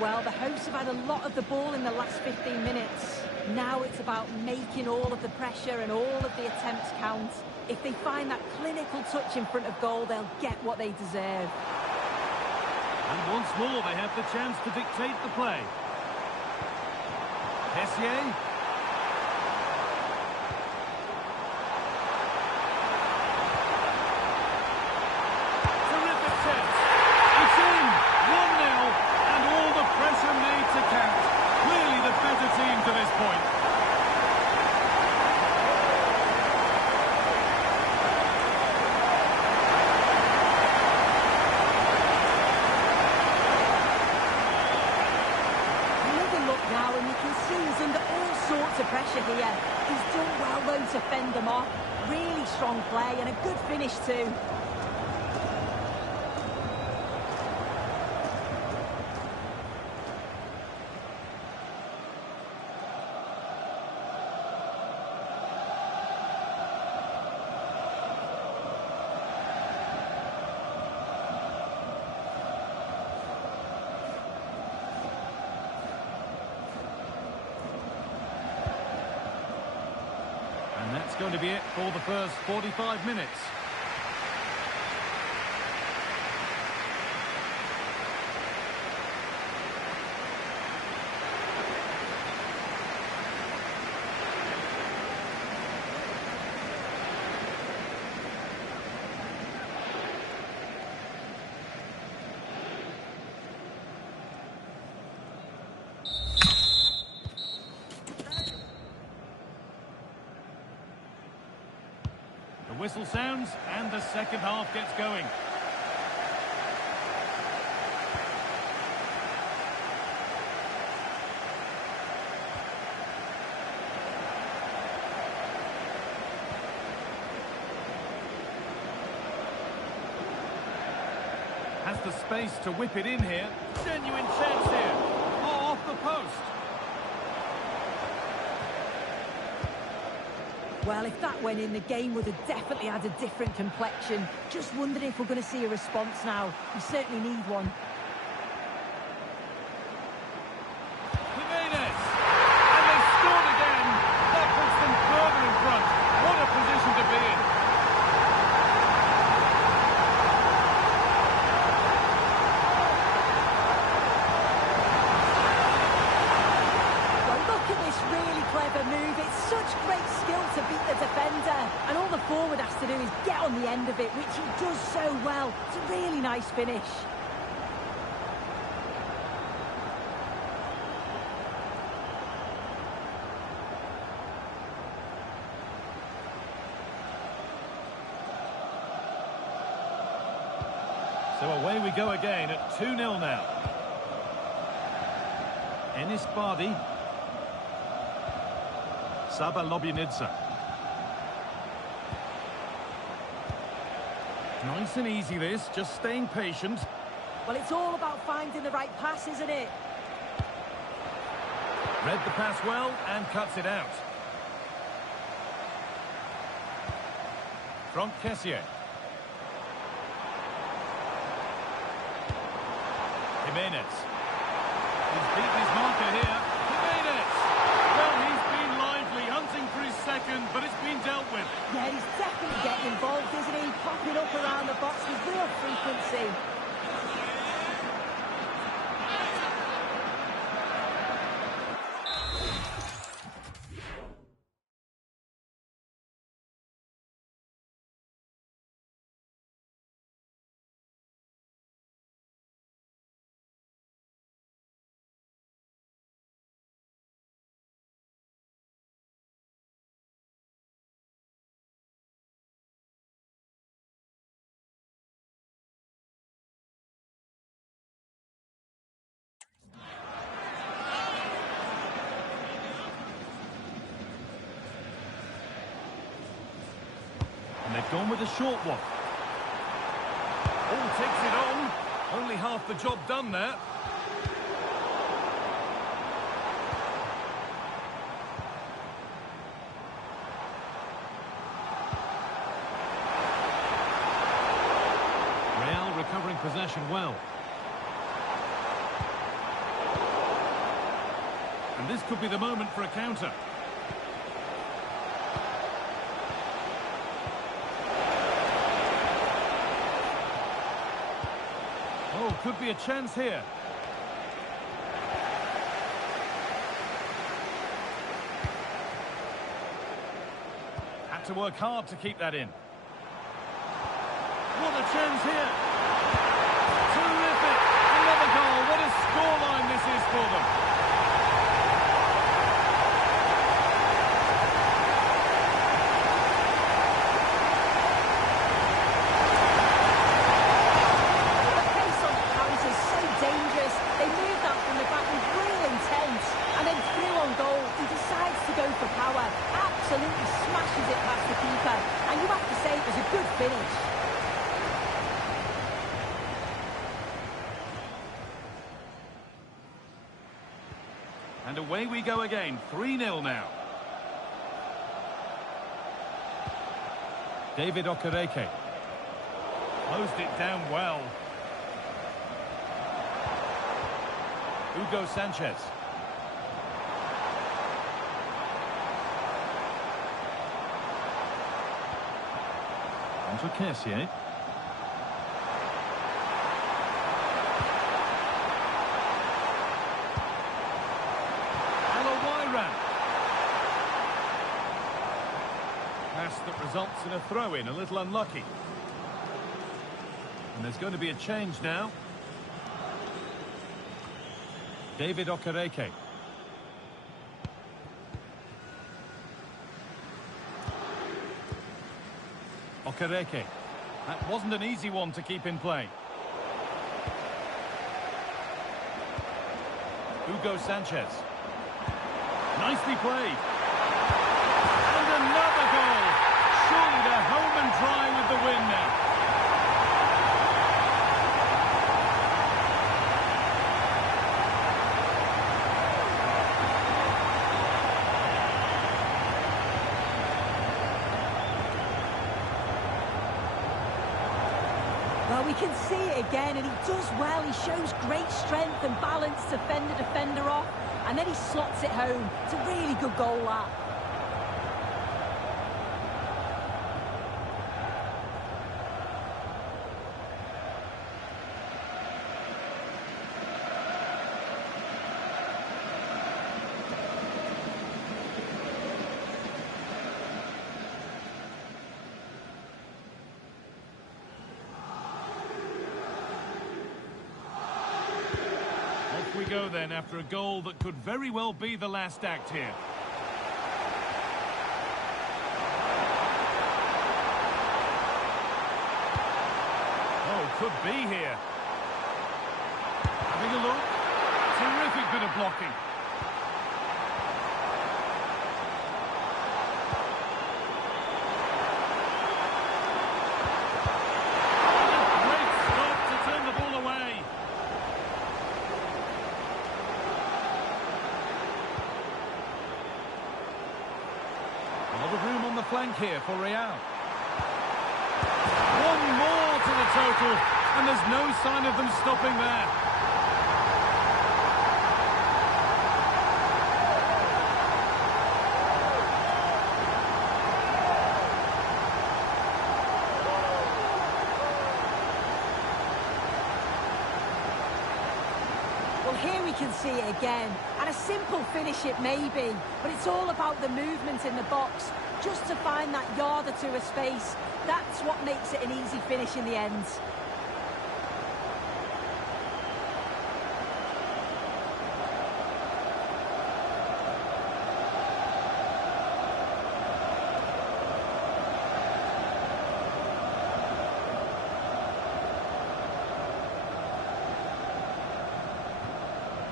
Well, the hosts have had a lot of the ball in the last 15 minutes. Now it's about making all of the pressure and all of the attempts count. If they find that clinical touch in front of goal, they'll get what they deserve. And once more, they have the chance to dictate the play. Kessié. Terrific chance. It's in. 1-0. And all the pressure made to count. Clearly the better team to this point. Now, and you can see he's under all sorts of pressure here. He's done well, though, to fend them off. Really strong play and a good finish, too. And that's going to be it for the first 45 minutes. The whistle sounds and the second half gets going. Has the space to whip it in here. Genuine chance here. Oh, off the post. Well, if that went in, the game would have definitely had a different complexion. Just wondering if we're going to see a response now. We certainly need one. Jimenez! And they've scored again! That puts them further in front. What a position to be in. Well, look at this really clever move. It's such great skill to beat the defender. And all the forward has to do is get on the end of it, which he does so well. It's a really nice finish. So away we go again at 2-0 now. Enis Bardi. Saba Lobjanidze. Nice and easy this, just staying patient. Well, it's all about finding the right pass, isn't it? Read the pass well and cuts it out. From Kessié. Jimenez. He's beaten his marker here. Jimenez! Well, he's been lively, hunting for his second, but it's been dealt with. Yeah, he's definitely getting involved, isn't he? Popping up around the box with real frequency. And they've gone with a short one. Oh, takes it on. Only half the job done there. Real recovering possession well. And this could be the moment for a counter. Oh, could be a chance here. Had to work hard to keep that in. What a chance here. Terrific. Another goal. What a scoreline this is for them. Absolutely smashes it past the keeper, and you have to say it was a good finish. And away we go again, 3-0 now. David Okereke. Closed it down well. Hugo Sanchez. For Kessier. Pass that results in a throw-in, a little unlucky. And there's going to be a change now. David Okereke. Okereke. That wasn't an easy one to keep in play. Hugo Sanchez. Nicely played. And another goal. Surely they're home and dry with the win now. Well, we can see it again, and he does well. He shows great strength and balance to fend the defender off, and then he slots it home. It's a really good goal, that. We go then after a goal that could very well be the last act here. Oh, could be here. Having a look. Terrific bit of blocking. Great stop to turn the ball away. A lot of room on the flank here for Real. One more to the total, and there's no sign of them stopping there. Well, here we can see it again, and a simple finish it may be, but it's all about the movement in the box, just to find that yard or two of space. That's what makes it an easy finish in the end.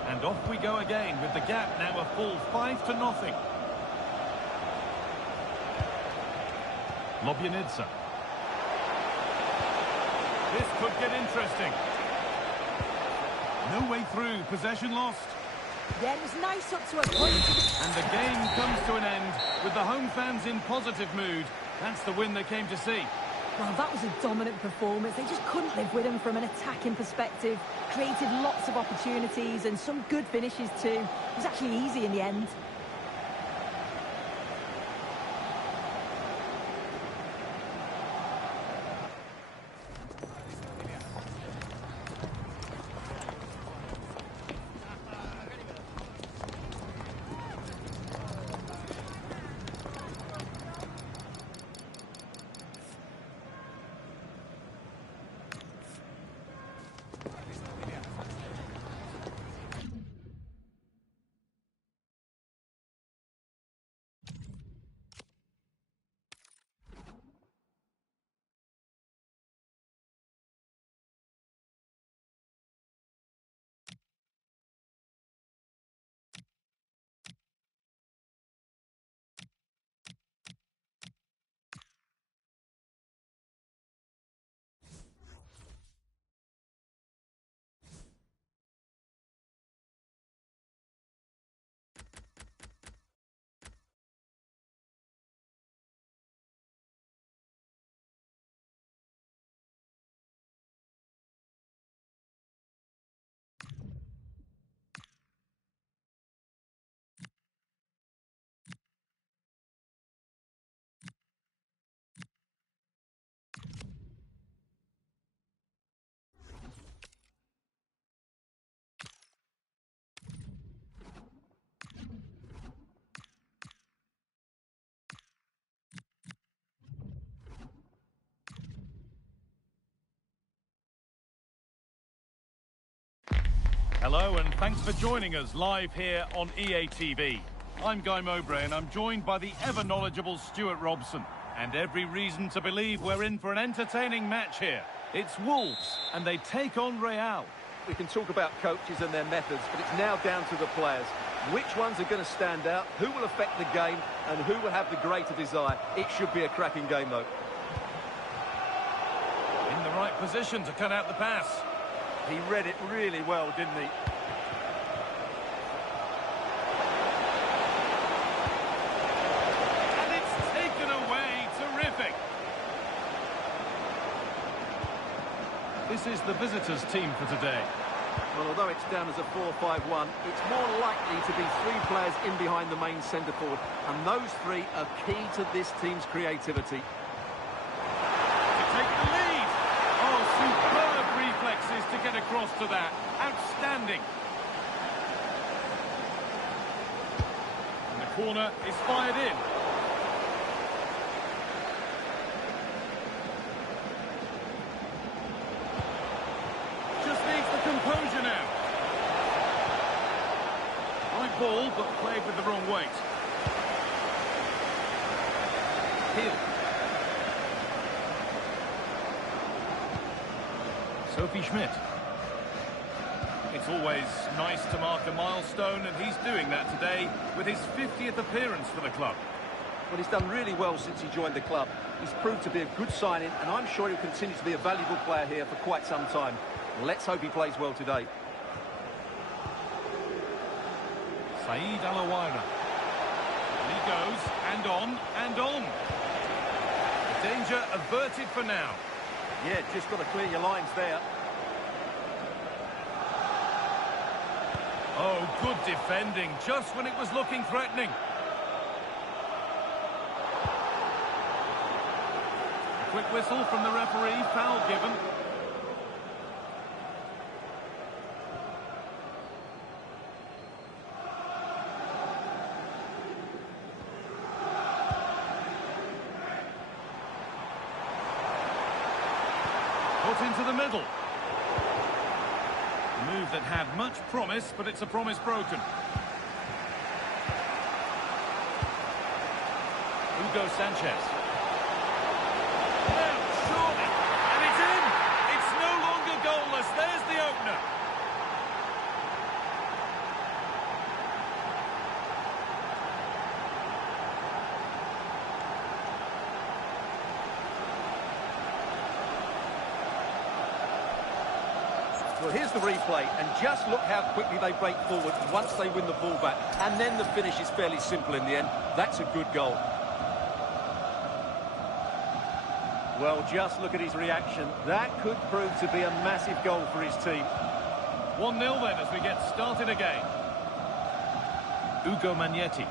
And off we go again with the gap now a full 5-0. Lobjanidze. This could get interesting. No way through. Possession lost. Yeah, it was nice up to a point. And the game comes to an end with the home fans in positive mood. That's the win they came to see. Well, that was a dominant performance. They just couldn't live with them from an attacking perspective. Created lots of opportunities and some good finishes too. It was actually easy in the end. Hello and thanks for joining us live here on EA TV. I'm Guy Mowbray and I'm joined by the ever-knowledgeable Stuart Robson. And every reason to believe we're in for an entertaining match here. It's Wolves and they take on Real. We can talk about coaches and their methods, but it's now down to the players. Which ones are going to stand out, who will affect the game, and who will have the greater desire? It should be a cracking game, though. In the right position to cut out the pass. He read it really well, didn't he? And it's taken away. Terrific. This is the visitors' team for today. Well, although it's down as a 4-5-1, it's more likely to be three players in behind the main centre forward, and those three are key to this team's creativity. To take the lead. Oh, superb reflexes to get across to that. Outstanding. And the corner is fired in. Just needs the composure now. Right ball, but played with the wrong weight. Hill. Sophie Schmidt. It's always nice to mark a milestone, and he's doing that today with his 50th appearance for the club. Well, he's done really well since he joined the club. He's proved to be a good signing, and I'm sure he'll continue to be a valuable player here for quite some time. Let's hope he plays well today. Saeed Alawaira. And he goes, and on, and on. The danger averted for now. Yeah, just got to clear your lines there. Oh, good defending, just when it was looking threatening. A quick whistle from the referee, foul given. Put into the middle. A move that had much promise, but it's a promise broken. Hugo Sanchez. Now, surely. And it's in. It's no longer goalless. There's the opener. Well, here's the replay, and just look how quickly they break forward once they win the ball back. And then the finish is fairly simple in the end. That's a good goal. Well, just look at his reaction. That could prove to be a massive goal for his team. 1-0 then as we get started again. Ugo Magnetti.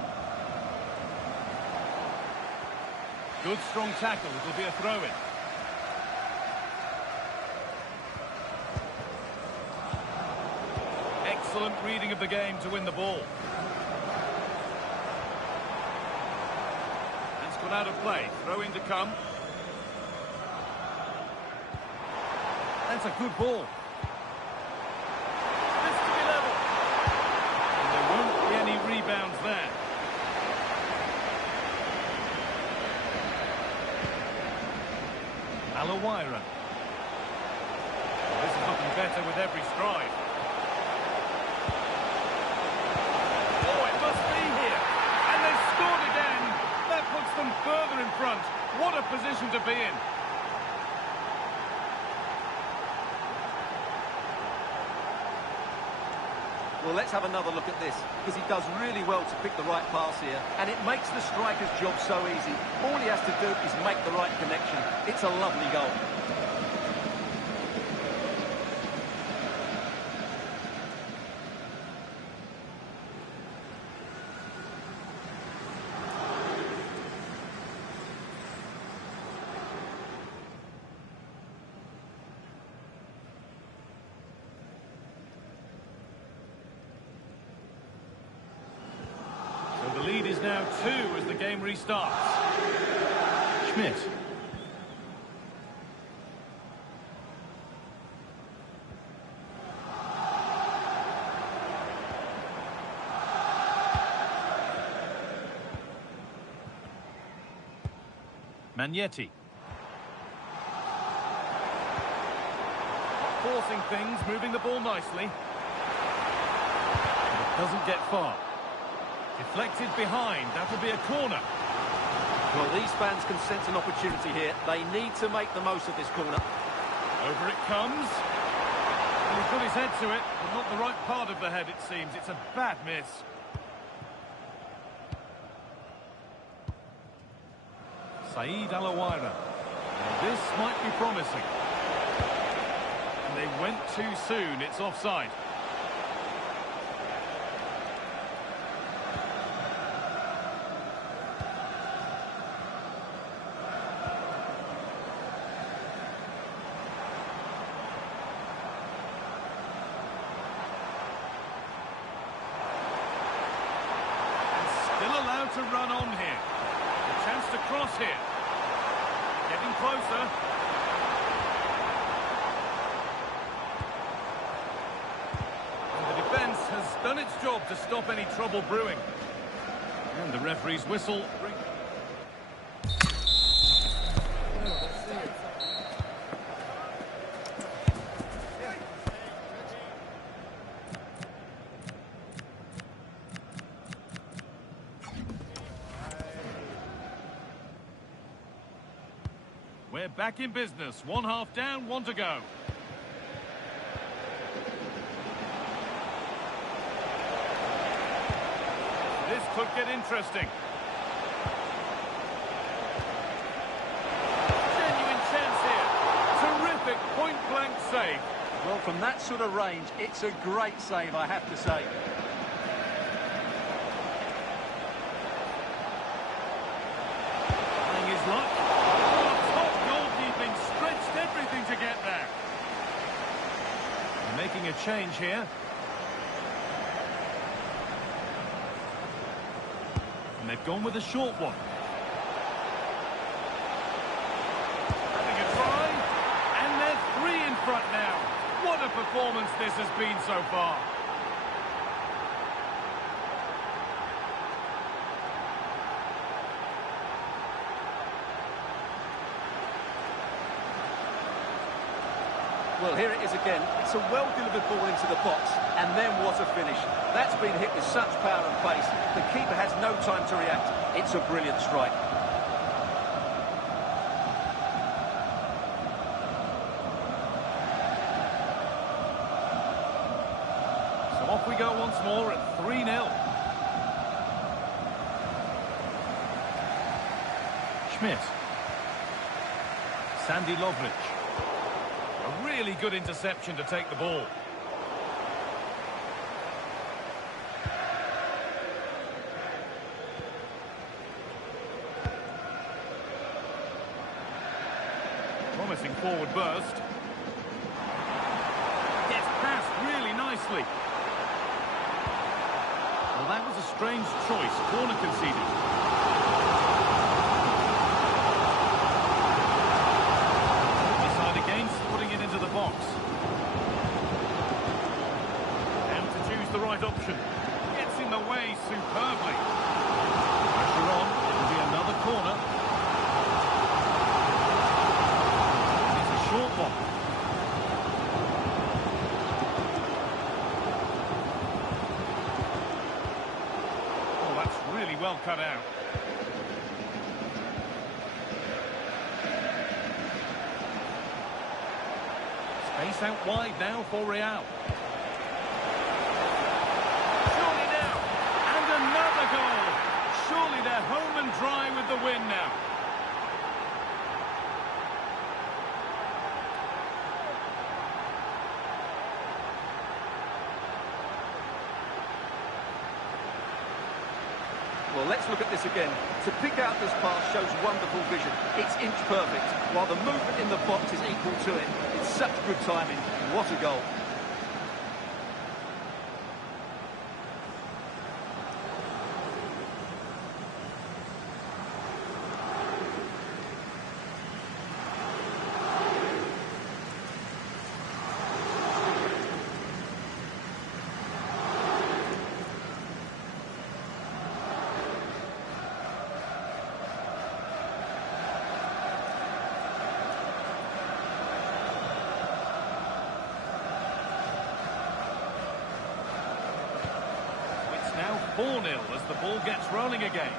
Good strong tackle. It'll be a throw-in. Excellent reading of the game to win the ball. That's gone out of play. Throw-in to come. That's a good ball. This to be level. And there won't be any rebounds there. Alawaira. Well, this is looking better with every stride. Oh, it must be here. And they've scored again. That puts them further in front. What a position to be in. Well, let's have another look at this, because he does really well to pick the right pass here, and it makes the striker's job so easy. All he has to do is make the right connection. It's a lovely goal. The lead is now 2 as the game restarts. Schmidt. Magnetti. Forcing things, moving the ball nicely. It doesn't get far. Deflected behind, that'll be a corner. Well, these fans can sense an opportunity here. They need to make the most of this corner. Over it comes. And he's got his head to it, but not the right part of the head, it seems. It's a bad miss. Saeed Alawaira. Now this might be promising. And they went too soon, it's offside. To run on here. A chance to cross here. Getting closer. And the defence has done its job to stop any trouble brewing. And the referee's whistle. We're back in business. 1 half down, 1 to go. This could get interesting. Genuine chance here. Terrific point-blank save. Well, from that sort of range, it's a great save, I have to say. Trying his luck. Everything to get there. Making a change here. And they've gone with a short one. Having a try. And they're 3 in front now. What a performance this has been so far. Well, here it is again. It's a well-delivered ball into the box, and then what a finish. That's been hit with such power and pace. The keeper has no time to react. It's a brilliant strike. we go once more at 3-0. Schmidt. Sandy Lovrich. A really good interception to take the ball. Promising forward burst. Gets past really nicely. Well, that was a strange choice. Corner conceded. Decide against putting it into the box. And to choose the right option. Gets in the way superbly. Pressure on. It'll be another corner. Short one. Oh, that's really well cut out. Space out wide now for Real. Surely now. And another goal. Surely they're home and dry with the win now. Well, let's look at this again. To pick out this pass shows wonderful vision. It's inch perfect, while the movement in the box is equal to it. It's such good timing. What a goal. Now 4-0 as the ball gets rolling again.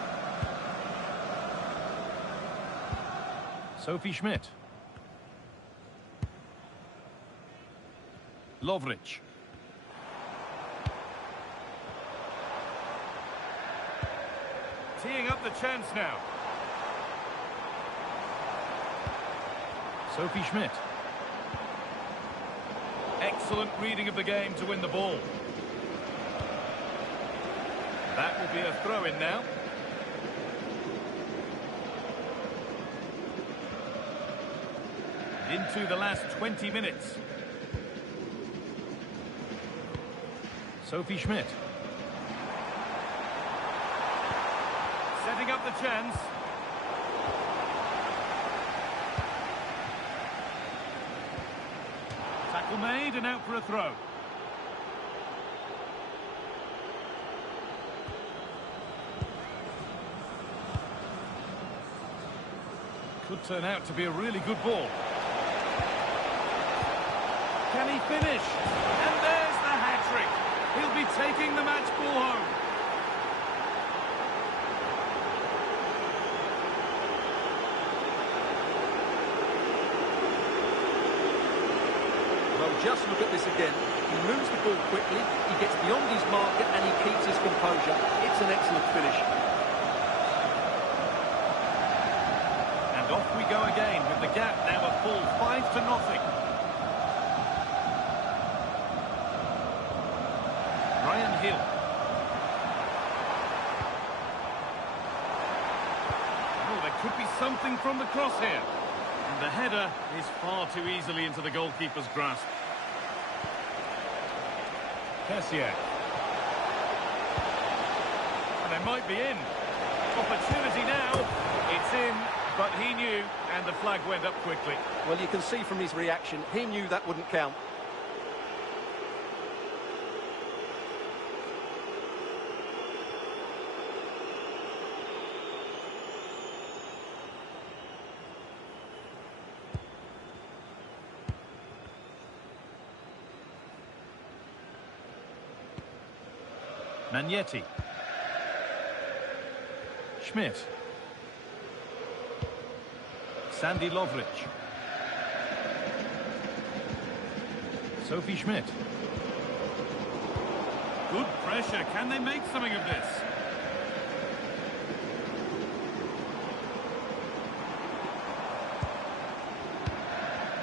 Sophie Schmidt. Lovrich. Teeing up the chance now. Sophie Schmidt. Excellent reading of the game to win the ball. That will be a throw-in now. Into the last 20 minutes. Sophie Schmidt. Setting up the chance. Tackle made and out for a throw. Could turn out to be a really good ball. Can he finish? And there's the hat-trick. He'll be taking the match ball home. Well, just look at this again. He moves the ball quickly, he gets beyond his marker, and he keeps his composure. It's an excellent finish. And off we go again with the gap now a full 5-0. Ryan Hill. Oh, there could be something from the cross here. And the header is far too easily into the goalkeeper's grasp. Kessier. And they might be in. Opportunity now. It's in. But he knew, and the flag went up quickly. Well, you can see from his reaction, he knew that wouldn't count. Magnetti. Schmidt. Sandy Lovrich. Sophie Schmidt. Good pressure. Can they make something of this?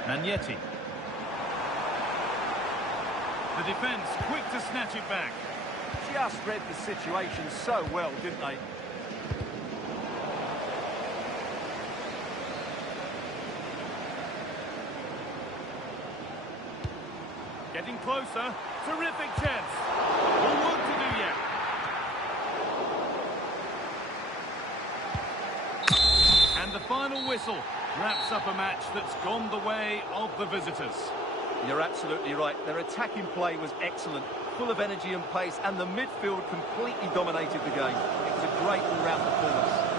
Magnetti. The defence quick to snatch it back. Just read the situation so well, didn't they? Getting closer. Terrific chance. More work to do yet. And the final whistle wraps up a match that's gone the way of the visitors. You're absolutely right. Their attacking play was excellent, full of energy and pace, and the midfield completely dominated the game. It was a great all-round performance.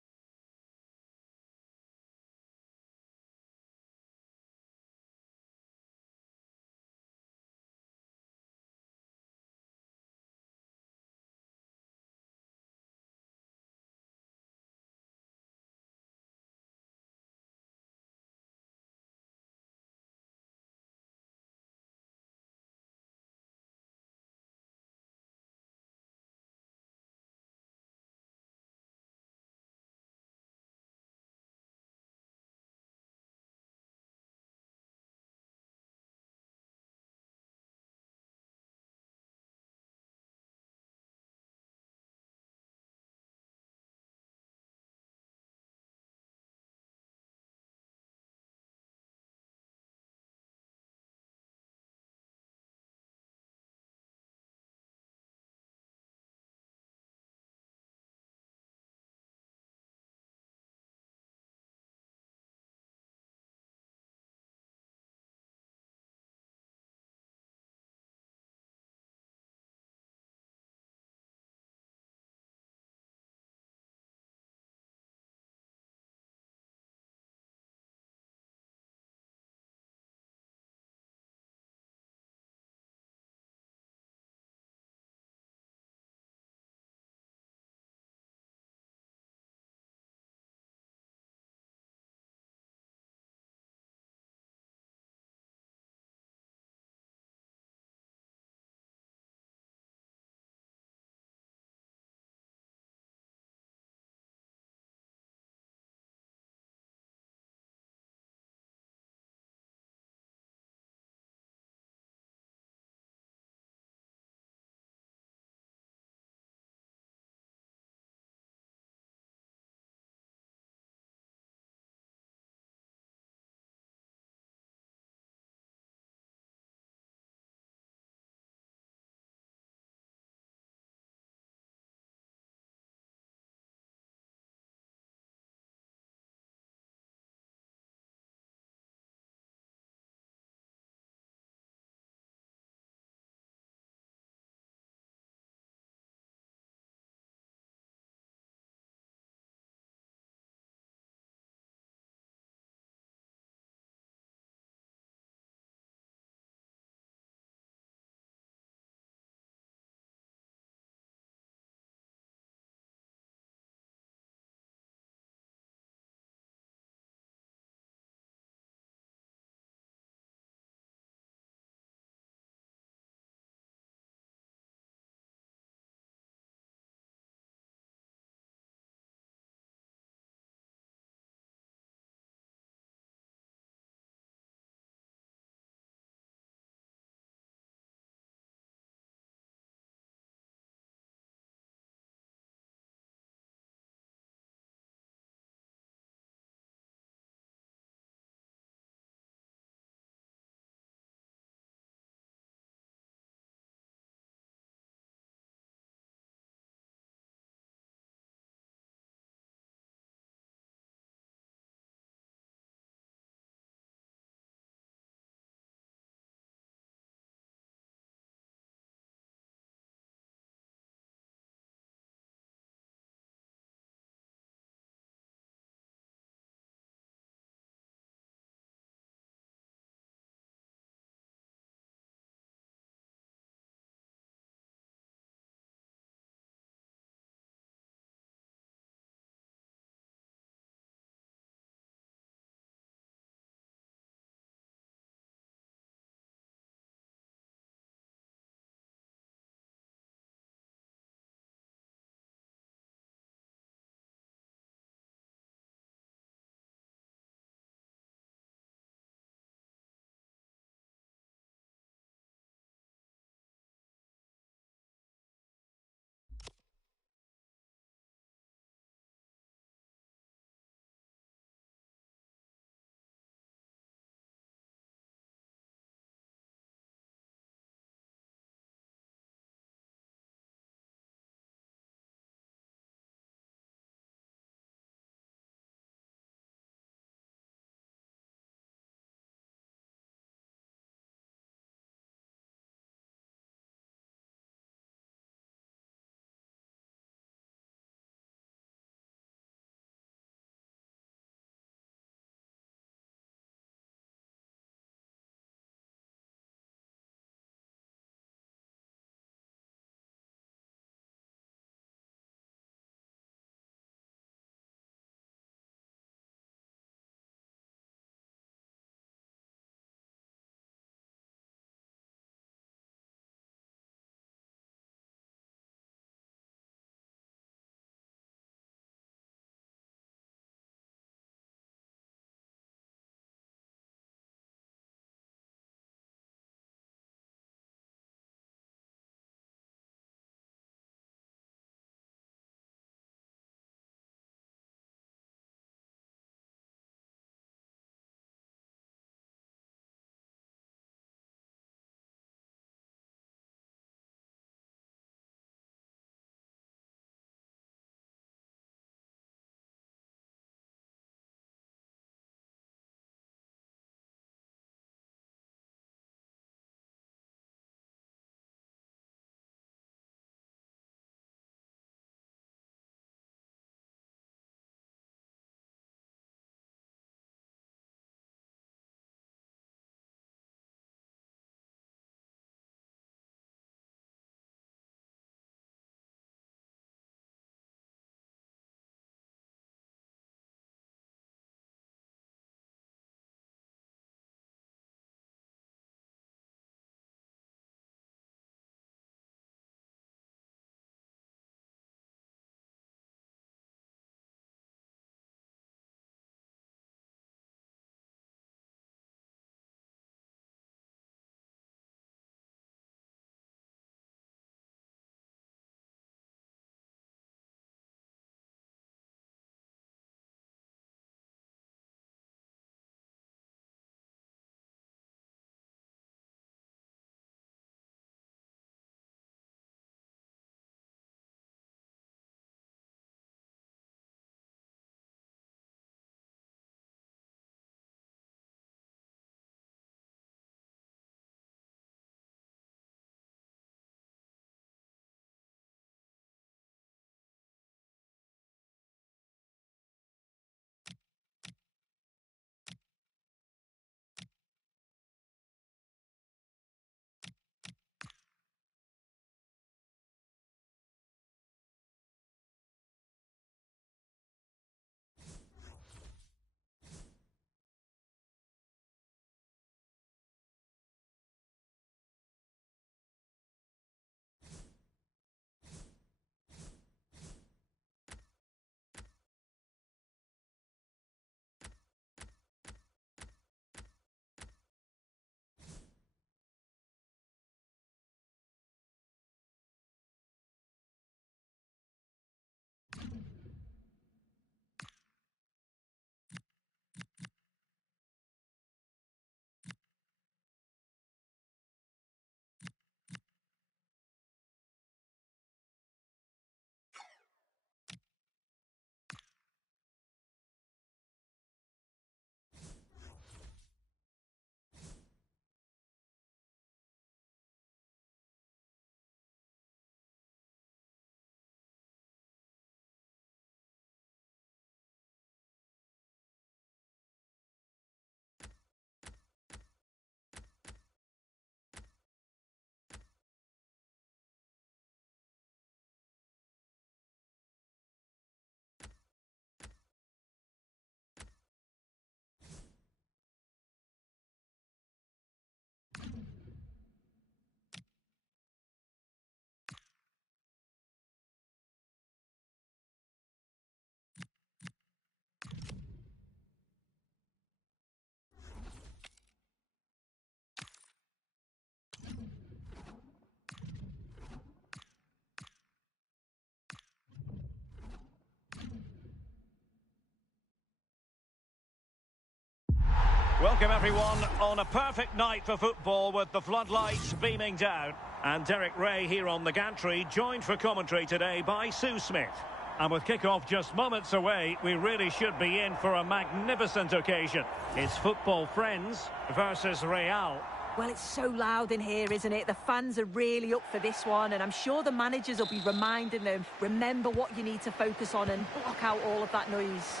Welcome everyone on a perfect night for football with the floodlights beaming down. And Derek Ray here on the gantry, joined for commentary today by Sue Smith. And with kick-off just moments away, we really should be in for a magnificent occasion. It's football friends versus Real. Well, it's so loud in here, isn't it? The fans are really up for this one, and I'm sure the managers will be reminding them, remember what you need to focus on and block out all of that noise.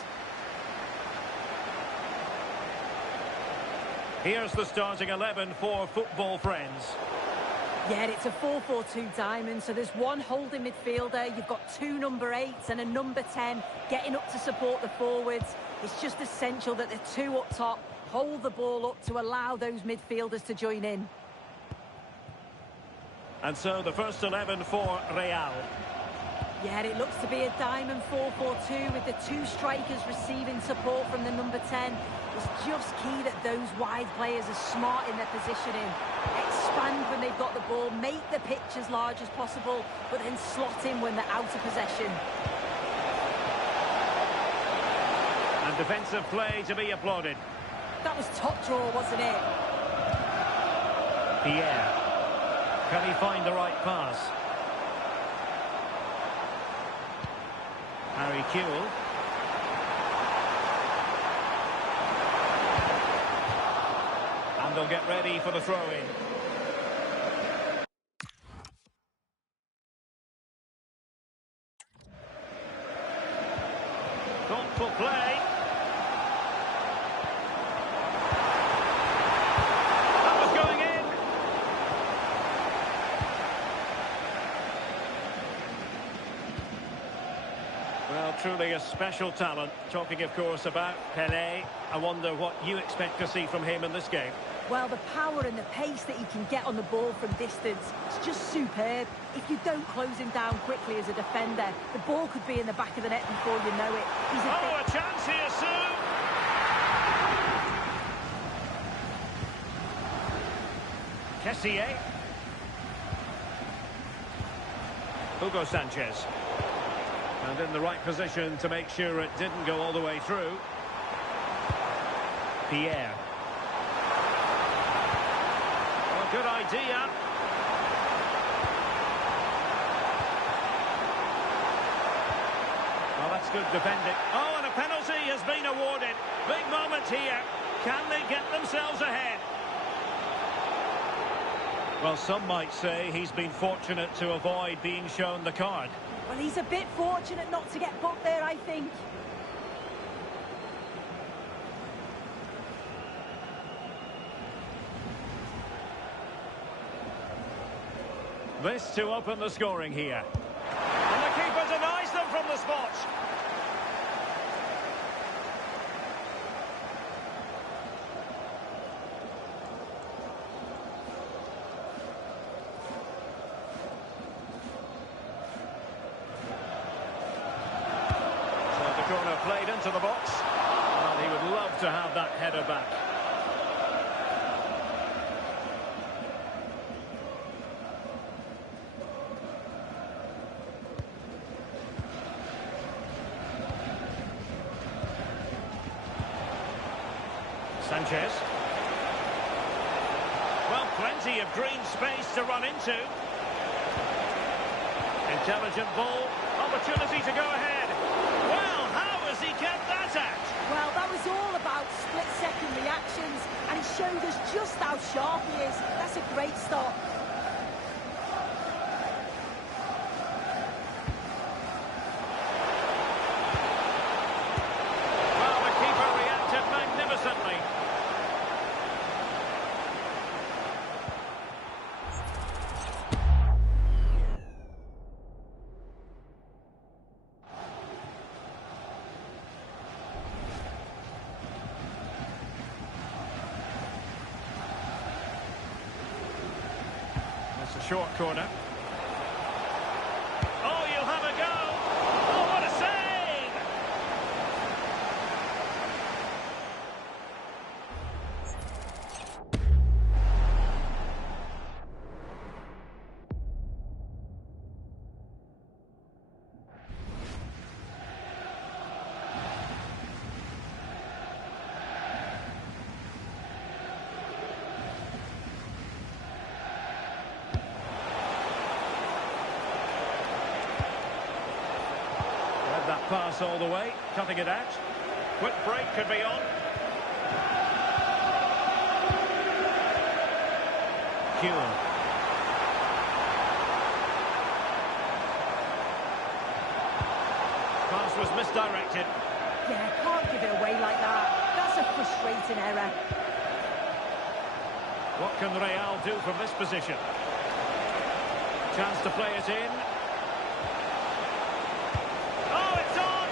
Here's the starting 11 for football friends. Yeah, it's a 4-4-2 diamond, so there's one holding midfielder, you've got two number 8s and a number 10 getting up to support the forwards. It's just essential that the two up top hold the ball up to allow those midfielders to join in. And so the first 11 for Real. Yeah, it looks to be a diamond 4-4-2 with the two strikers receiving support from the number 10. It's just key that those wide players are smart in their positioning. Expand when they've got the ball, make the pitch as large as possible, but then slot in when they're out of possession. And defensive play to be applauded. That was top draw, wasn't it? Pierre. Can he find the right pass? Harry Kewell. And they'll get ready for the throw-in. Thoughtful play. That was going in. Well, truly a special talent. Talking, of course, about Pelé. I wonder what you expect to see from him in this game. Well, the power and the pace that he can get on the ball from distance, it's just superb. If you don't close him down quickly as a defender, the ball could be in the back of the net before you know it. A chance here, Sue! Kessier. Hugo Sanchez. And in the right position to make sure it didn't go all the way through. Pierre. Oh, good idea. Well, that's good defending. Oh, and a penalty has been awarded. Big moment here. Can they get themselves ahead? Well, some might say he's been fortunate to avoid being shown the card. Well, he's a bit fortunate not to get booked there, I think. This to open the scoring here. And the keeper denies them from the spot. So the corner played into the box. Well, he would love to have that header back. Sanchez. Well, plenty of green space to run into. Intelligent ball. Opportunity to go ahead. Well, how has he kept that out? Well, that was all about split-second reactions, and he showed us just how sharp he is. That's a great start. Well, the keeper reacted magnificently. That's a short corner. Oh, you'll have a go. Oh, what a save! pass all the way, cutting it out. Quick break could be on. Kewell. Pass was misdirected. Yeah, can't give it away like that. That's a frustrating error. What can Real do from this position? Chance to play it in. Oh, it's on!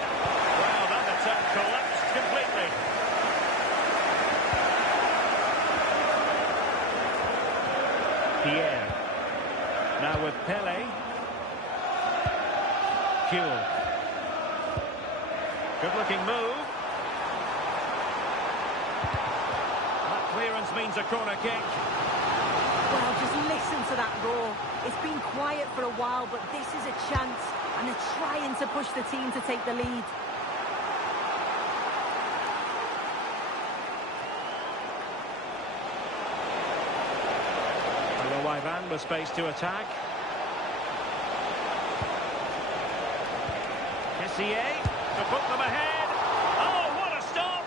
Well, that attack collapsed completely. Pierre. Now with Pele. Kewell. Good-looking move. That clearance means a corner kick. Well, just listen to that roar. It's been quiet for a while, but this is a chance, and they're trying to push the team to take the lead. Hello, Ivan with space to attack. Kessié to put them ahead. Oh, what a stop!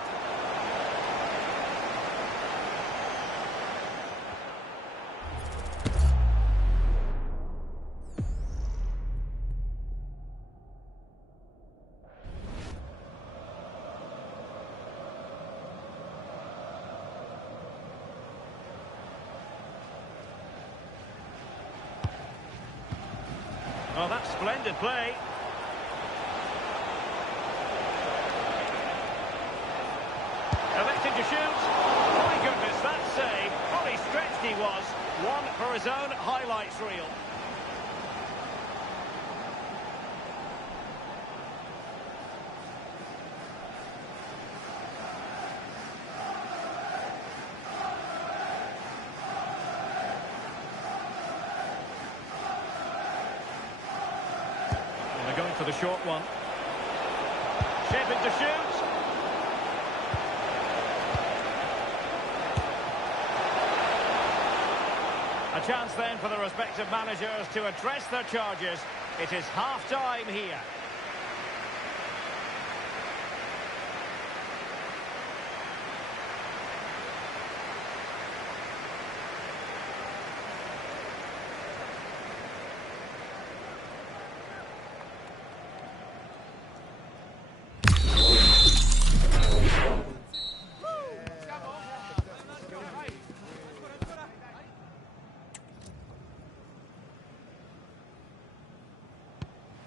Oh, that's splendid play. Electing to shoot. My goodness, that save. Fully stretched he was. One for his own highlights reel. And they're going for the short one. Shaping to shoot. A chance then for the respective managers to address their charges. It is half-time here.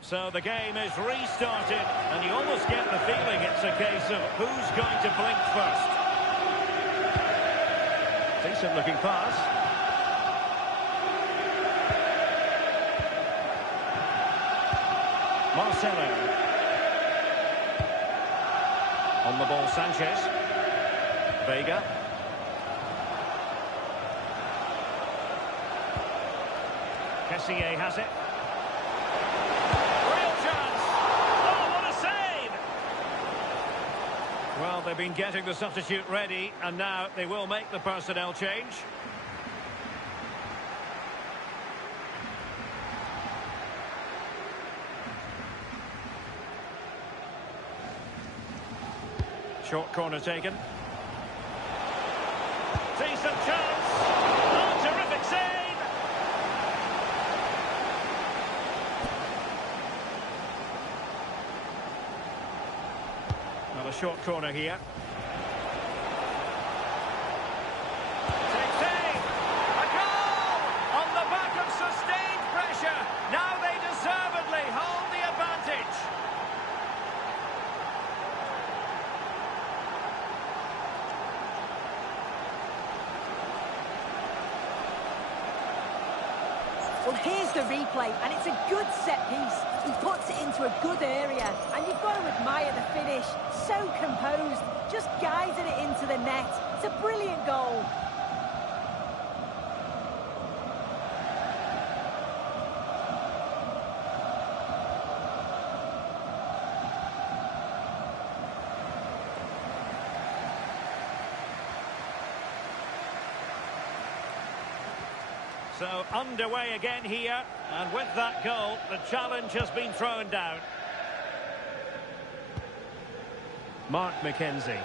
So the game is restarted, and you almost get the feeling it's a case of who's going to blink first. Decent looking pass. Marcelo. On the ball, Sanchez. Vega. Kessié has it. Well, they've been getting the substitute ready, and now they will make the personnel change. Short corner taken. Decent chance. Oh, terrific save. A short corner here. Take save! A goal! On the back of sustained pressure. Now they deservedly hold the advantage. Well, here's the replay, and it's a good set piece. He puts it into a good area, and you've got to admire the finish. So composed, just guiding it into the net. It's a brilliant goal. So underway again here, and with that goal, the challenge has been thrown down. Mark McKenzie.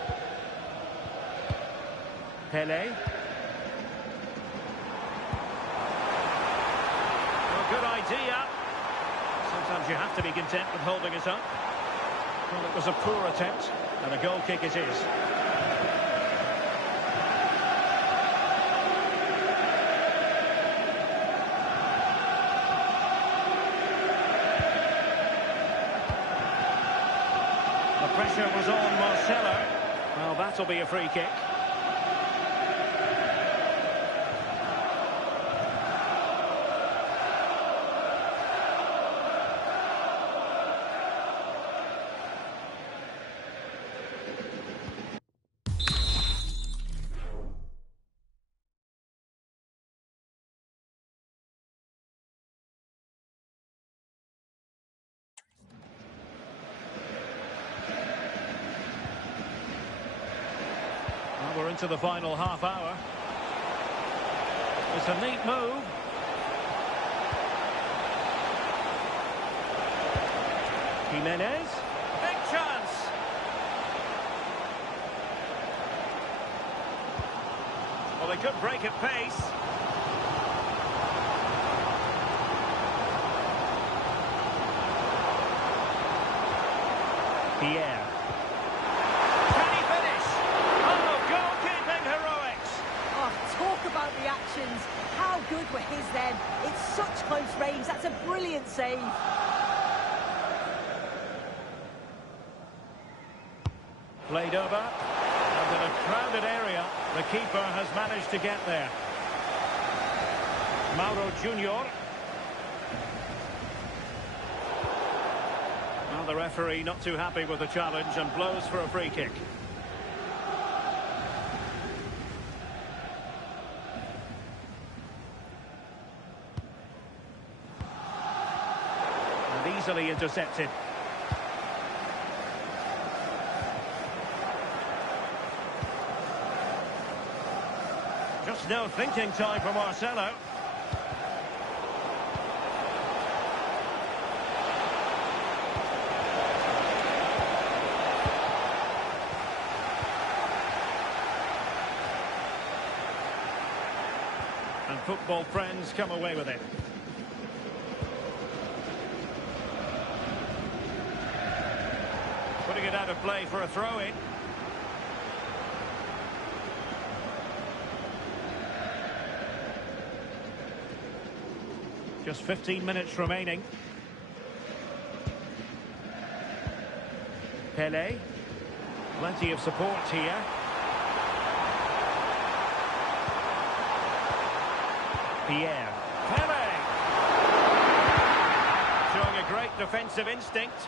Pele. Well, good idea. Sometimes you have to be content with holding it up. Well, it was a poor attempt, and a goal kick it is. The pressure was on Marcelo. Well, that'll be a free kick. We're into the final half hour. It's a neat move. Jimenez. Big chance. Well, they could break at pace. Pierre. About reactions, how good were his then? It's such close range. That's a brilliant save. Played over, and in a crowded area, the keeper has managed to get there. Mauro Junior. Well, the referee not too happy with the challenge and blows for a free kick. Easily intercepted. Just no thinking time for Marcelo. And football friends come away with it. Putting it out of play for a throw-in. Just 15 minutes remaining. Pele. Plenty of support here. Pierre. Pele! Showing a great defensive instinct.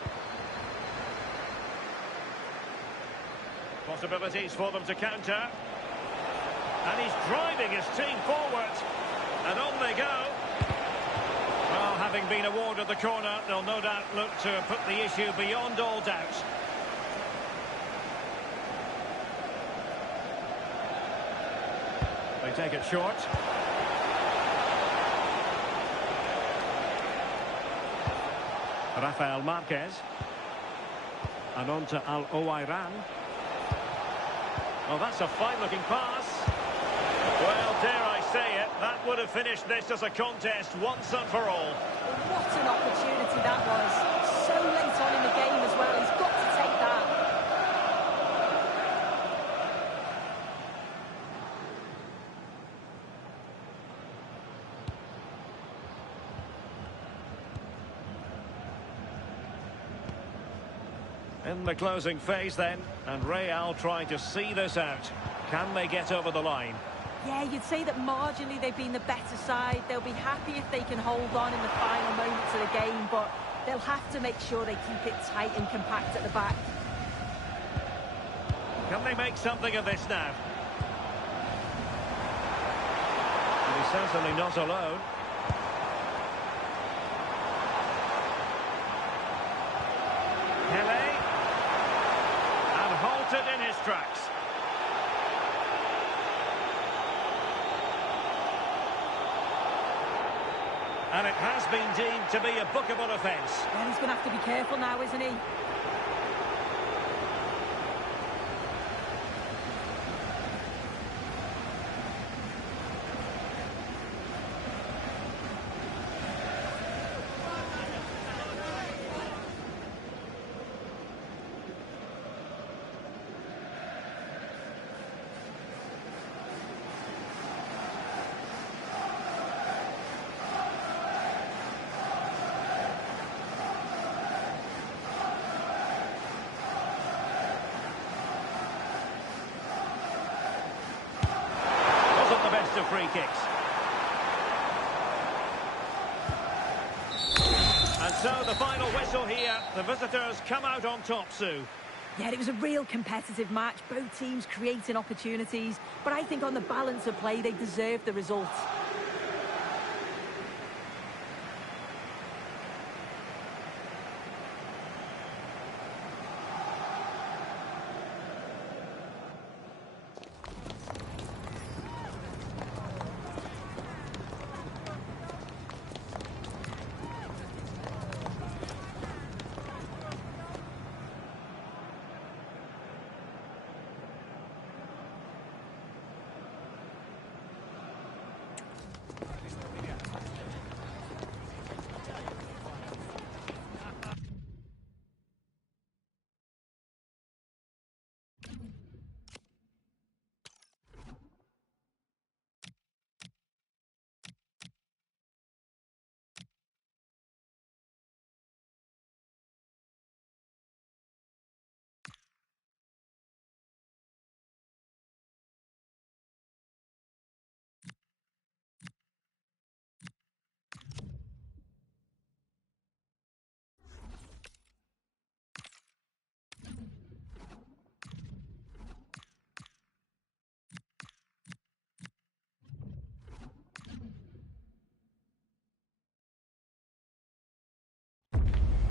Possibilities for them to counter. And he's driving his team forward. And on they go. Well, having been awarded the corner, they'll no doubt look to put the issue beyond all doubt. They take it short. Rafael Marquez. And on to Al-Owairan. Oh, that's a fine-looking pass. Well, dare I say it, that would have finished this as a contest once and for all. What an opportunity that was. So late on in the game as well. He's got to take that. In the closing phase then, and Real trying to see this out. Can they get over the line? Yeah, you'd say that marginally they've been the better side. They'll be happy if they can hold on in the final moments of the game, but they'll have to make sure they keep it tight and compact at the back. Can they make something of this now? And he's certainly not alone. Pele. And halted in his tracks. And it has been deemed to be a bookable offence. Well, he's going to have to be careful now, isn't he? of free kicks. And so the final whistle here. The visitors come out on top, Sue. Yeah, it was a real competitive match. Both teams creating opportunities. But I think on the balance of play, they deserved the result.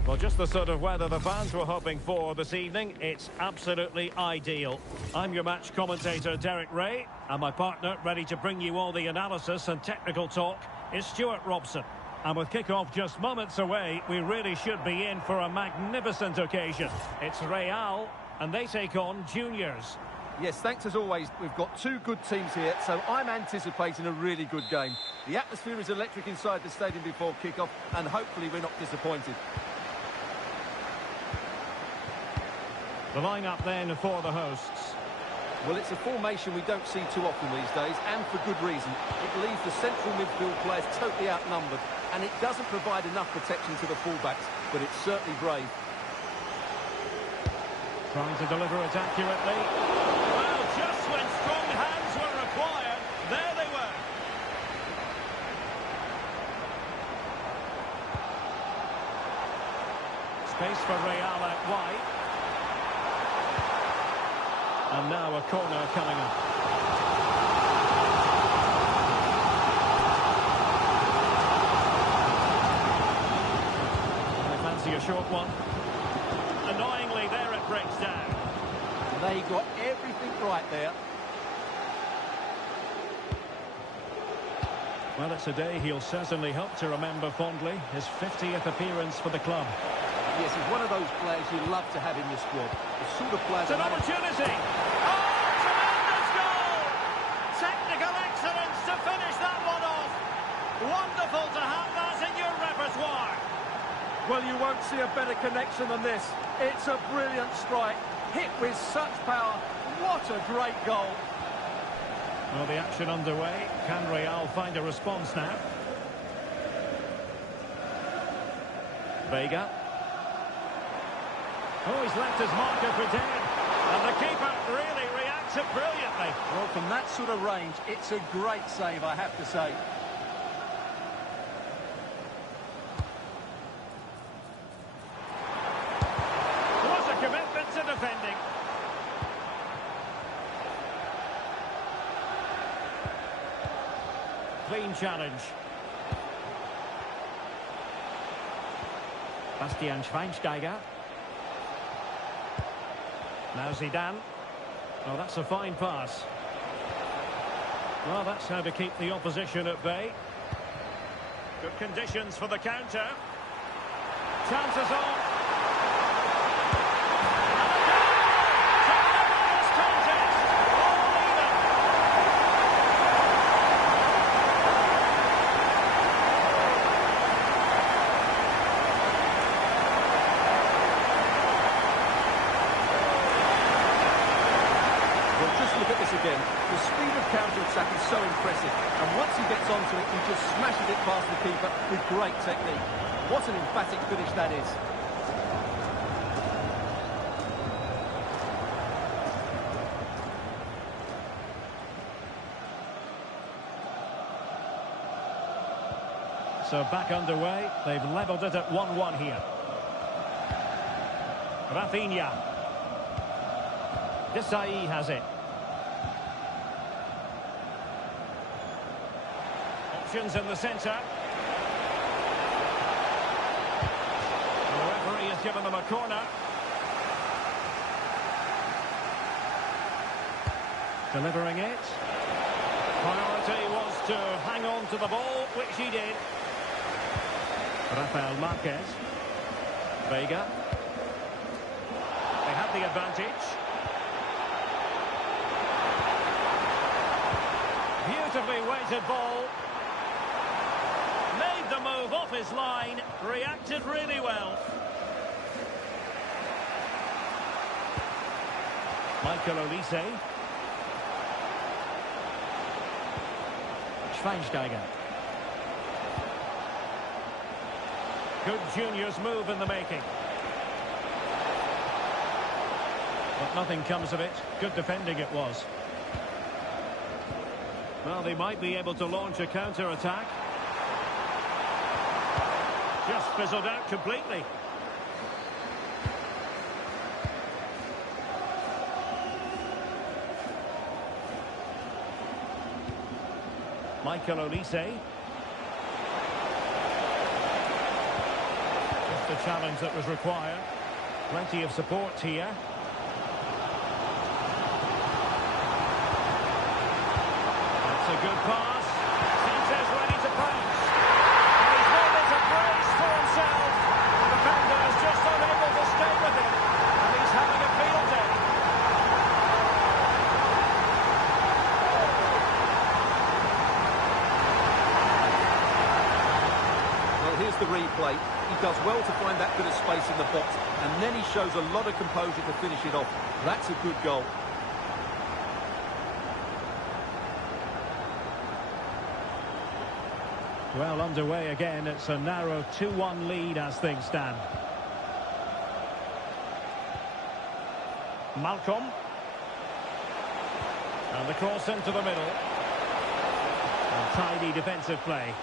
Well, just the sort of weather the fans were hoping for this evening. It's absolutely ideal. I'm your match commentator, Derek Ray, and my partner, ready to bring you all the analysis and technical talk, is Stuart Robson. And with kick-off just moments away, we really should be in for a magnificent occasion. It's Real, and they take on Juniors. Yes, thanks as always. We've got two good teams here, so I'm anticipating a really good game. The atmosphere is electric inside the stadium before kick-off, and hopefully we're not disappointed. The line-up then for the hosts. Well, it's a formation we don't see too often these days, and for good reason. It leaves the central midfield players totally outnumbered, and it doesn't provide enough protection to the fullbacks, but it's certainly brave. Trying to deliver it accurately. Well, just when strong hands were required, there they were. Space for Real out wide. And now a corner coming up. They fancy a short one. Annoyingly, there it breaks down. They got everything right there. Well, it's a day he'll certainly hope to remember fondly. His 50th appearance for the club. Yes, he's one of those players you love to have in your squad. The sort of player... It's an opportunity! Oh, tremendous goal! Technical excellence to finish that one off. Wonderful to have that in your repertoire. Well, you won't see a better connection than this. It's a brilliant strike, hit with such power. What a great goal. Well, the action underway. Can Real find a response now? Vega. Oh, he's left his marker for dead. And the keeper really reacts it brilliantly. Well, from that sort of range, it's a great save, I have to say. Was a commitment to defending. Clean challenge. Bastian Schweinsteiger. Now Zidane. Oh, that's a fine pass. Well, that's how to keep the opposition at bay. Good conditions for the counter. Chances on. Again, the speed of counter-attack is so impressive, and once he gets onto it, he just smashes it past the keeper with great technique. What an emphatic finish that is. So back underway. They've levelled it at 1-1 here. Rafinha. Desai has it. Options in the centre. The referee has given them a corner. Delivering it. Priority was to hang on to the ball, which he did. Rafael Marquez. Vega. They have the advantage. Beautifully weighted ball. Made the move off his line. Reacted really well. Michael Olise. Schweinsteiger. Good juniors move in the making. But nothing comes of it. Good defending it was. Well, they might be able to launch a counter-attack. Just fizzled out completely. Michael Olise. Just the challenge that was required. Plenty of support here. That's a good pass. Sanchez ready to pounce. And he's made it a brace for himself. The defender is just unable to stay with him. And he's having a field day. Here's the replay. He does well to find that bit of space in the box, and then he shows a lot of composure to finish it off. That's a good goal. Well, underway again. It's a narrow 2-1 lead as things stand. Malcolm. And the cross into the middle. And tidy defensive play.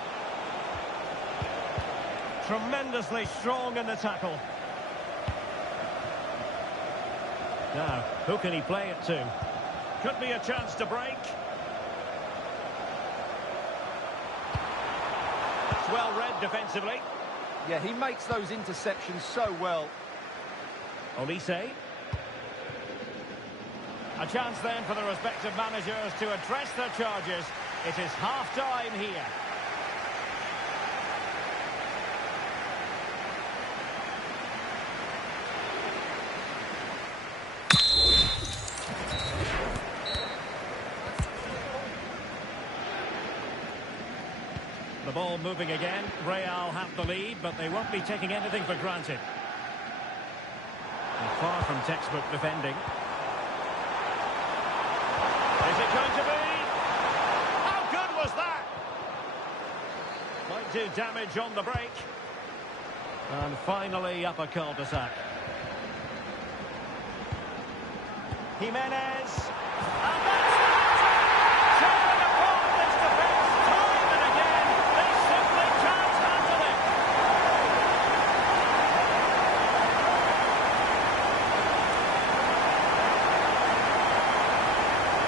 Tremendously strong in the tackle. Now, who can he play it to? Could be a chance to break. It's well read defensively. Yeah, he makes those interceptions so well. Olise. A chance then for the respective managers to address their charges. It is half-time here. The ball moving again. Real have the lead, but they won't be taking anything for granted. And far from textbook defending. Is it going to be? How good was that? Might do damage on the break. And finally up a cul-de-sac. Jimenez. And that's the hat-trick! Tearing apart this defence time and again. They simply can't handle it.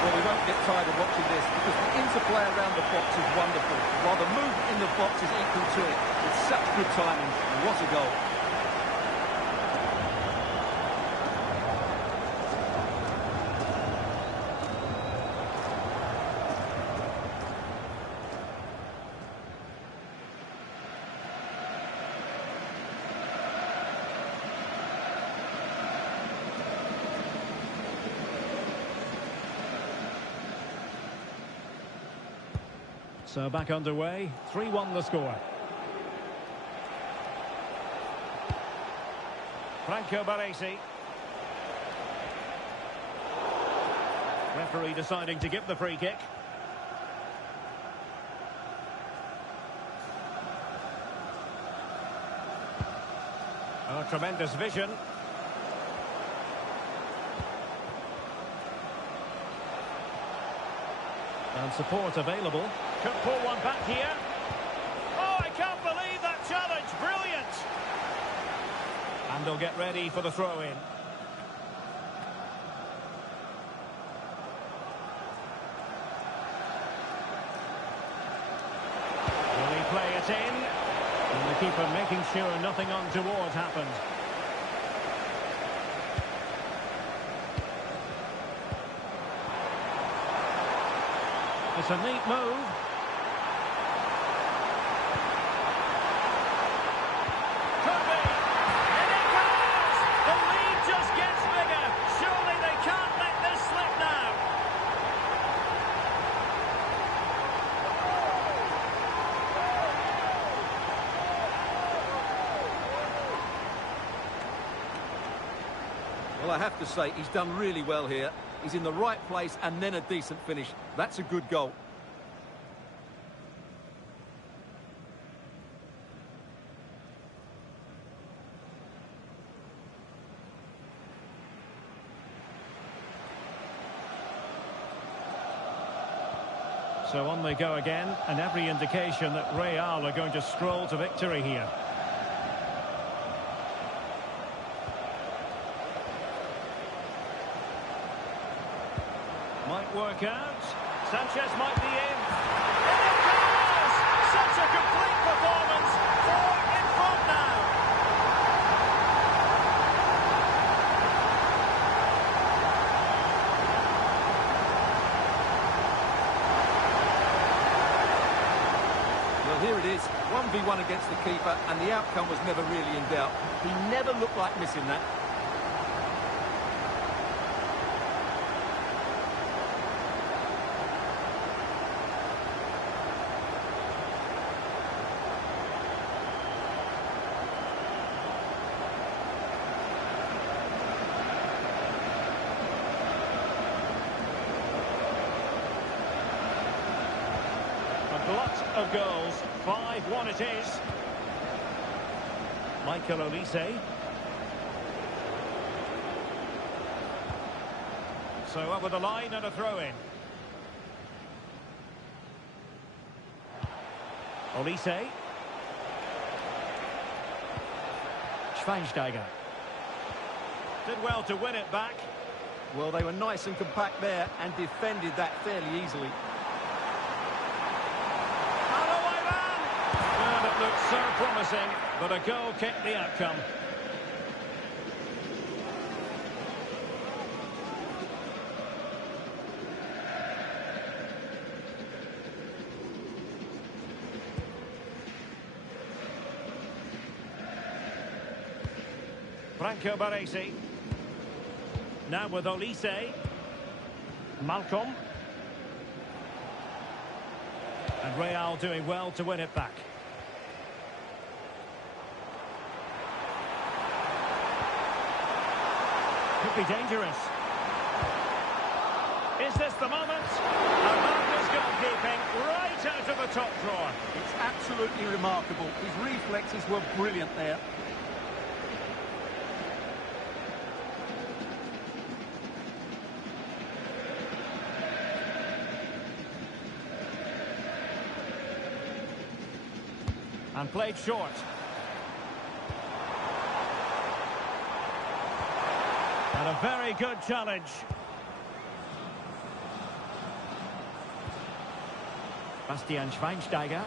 Well, we won't get tired of watching this because the interplay around the box is wonderful, while the movement in the box is equal to it. It's such good timing. What a goal. So back underway, 3-1 the score. Franco Baresi. Referee deciding to give the free kick. Oh, tremendous vision. And support available. Could pull one back here. Oh, I can't believe And they'll get ready for the throw-in. Will he play it in? And the keeper making sure nothing untoward happened. It's a neat move. Could be. And it goes! The lead just gets bigger. Surely they can't let this slip now. Well, I have to say, he's done really well here. He's in the right place and then a decent finish. That's a good goal. So on they go again, and every indication that Real are going to stroll to victory here. Might work out. Sanchez might be in. And it goes! Such a complete performance. 4 in front now. Well, here it is. 1v1 against the keeper, and the outcome was never really in doubt. He never looked like missing that. A glut of goals. 5-1 it is. Michael Olise. So over the line and a throw-in. Olise. Schweinsteiger. Did well to win it back. Well, they were nice and compact there and defended that fairly easily. Looked so promising, but a goal kicked the outcome. Franco Baresi. Now with Olise. Malcolm. And Real doing well to win it back. Could be dangerous. Is this the moment? And Marco's goalkeeping right out of the top drawer. It's absolutely remarkable. His reflexes were brilliant there. And played short. And a very good challenge. Bastian Schweinsteiger.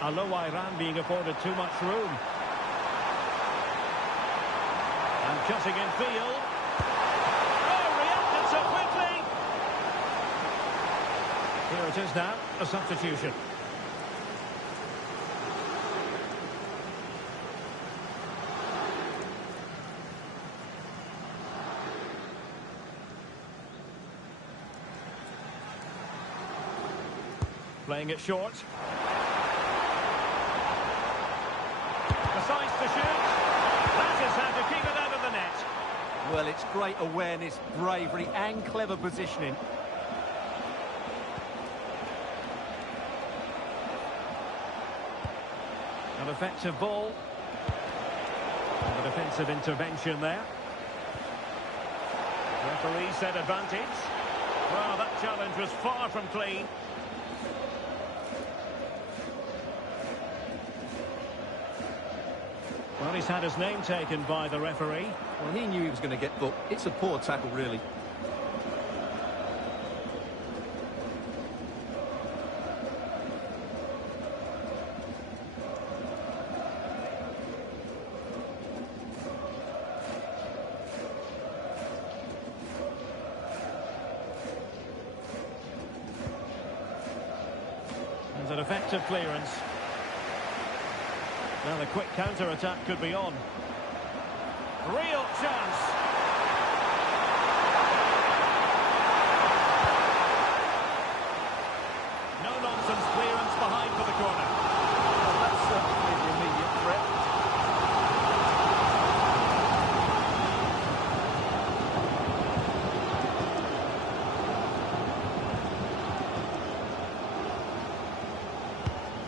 Aloha Iran being afforded too much room. And cutting in field. Oh, reacted so quickly. Here it is now, a substitution. Playing it short. Decides to shoot. That is how to keep it out of the net. Well, it's great awareness, bravery and clever positioning. An effective ball. And the defensive intervention there. Referee said advantage. Well, that challenge was far from clean. He's had his name taken by the referee. Well, he knew he was going to get booked. It's a poor tackle, really. It's an effective clearance. Now the quick counter-attack could be on. Real chance. No-nonsense clearance behind for the corner. Well, that's certainly the immediate threat.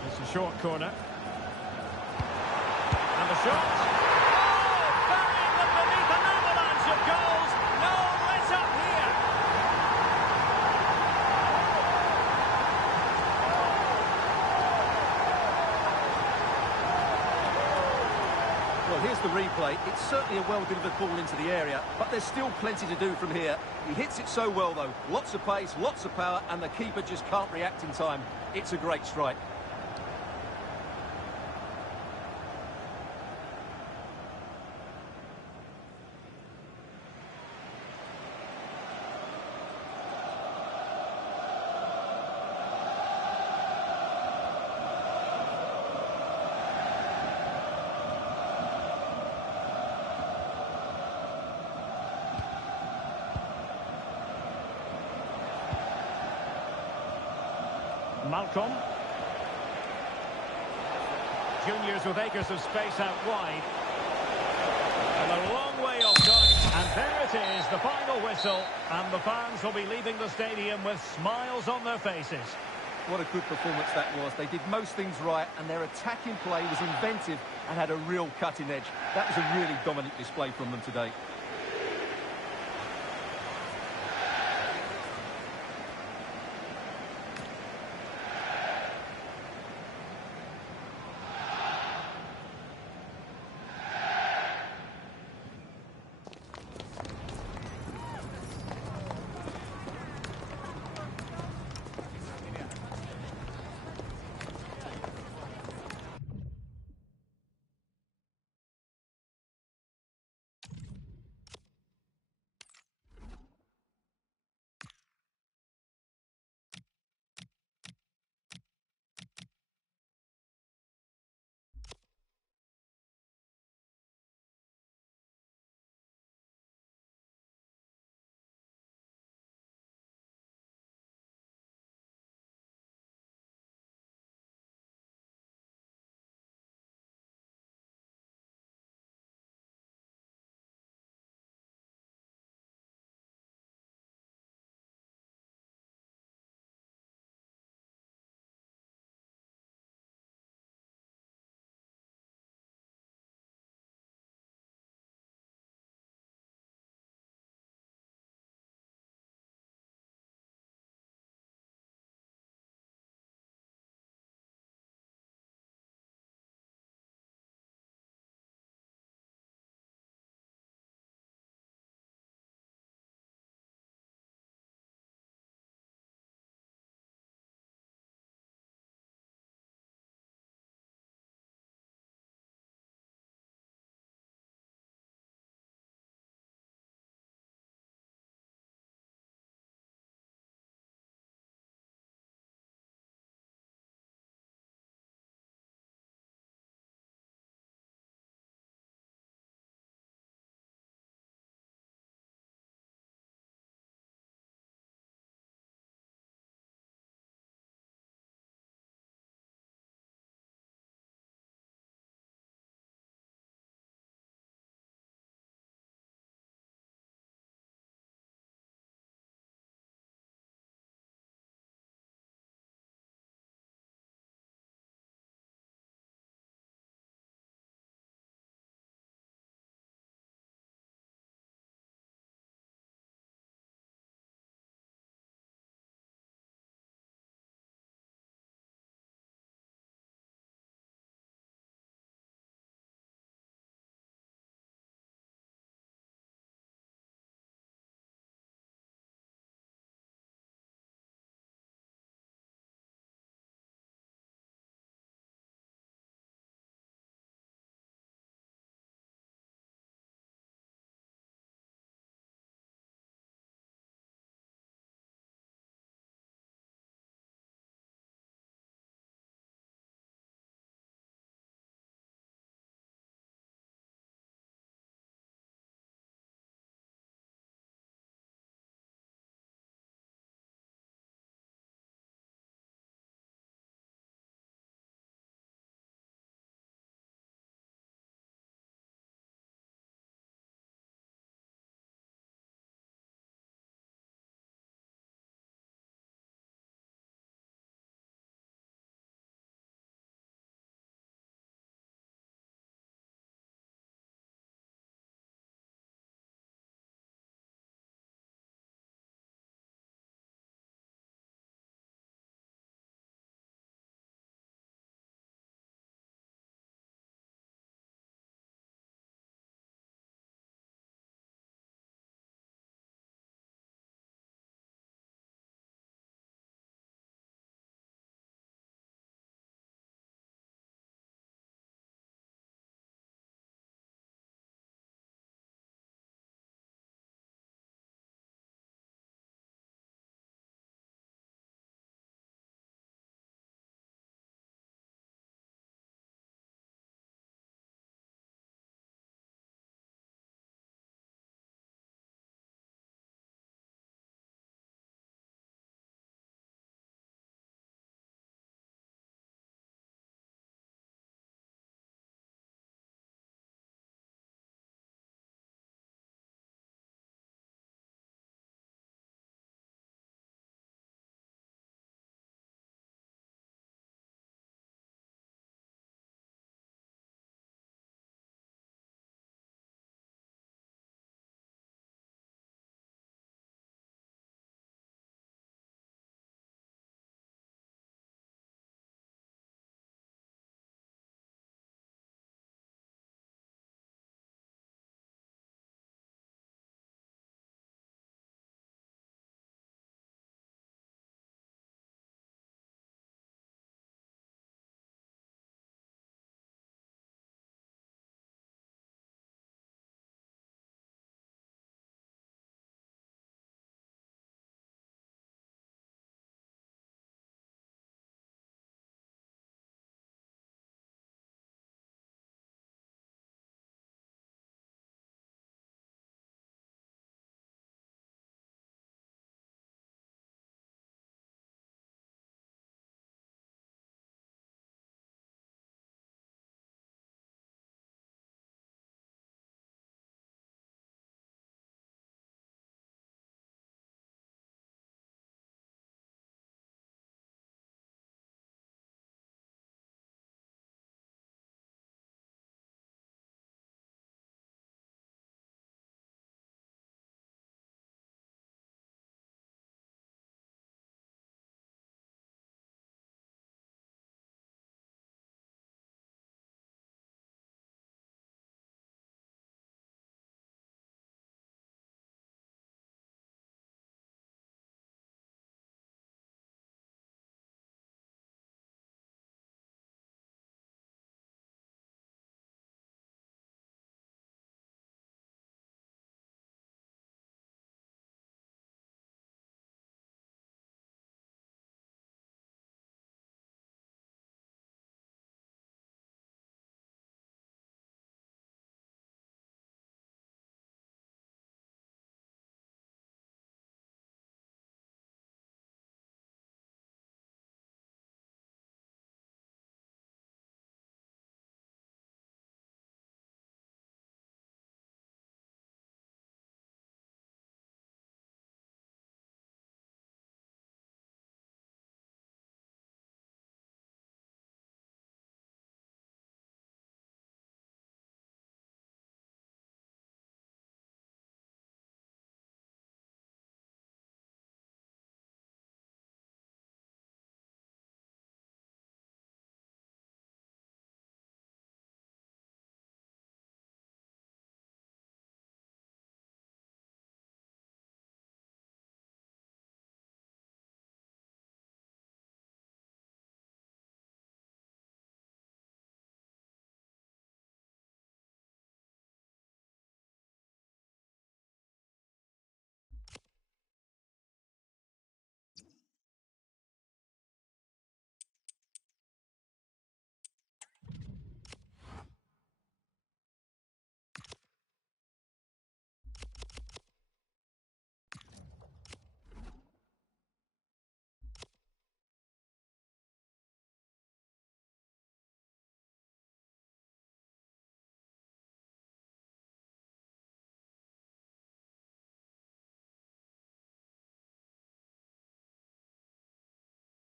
It's a short corner. And the shot. Oh, burying them beneath an avalanche of goals. No let up here. Well, here's the replay. It's certainly a well-delivered ball into the area, but there's still plenty to do from here. He hits it so well, though. Lots of pace, lots of power, and the keeper just can't react in time. It's a great strike. Malcolm. Juniors with acres of space out wide. And a long way off target. And there it is, the final whistle. And the fans will be leaving the stadium with smiles on their faces. What a good performance that was. They did most things right, and their attacking play was inventive and had a real cutting edge. That was a really dominant display from them today.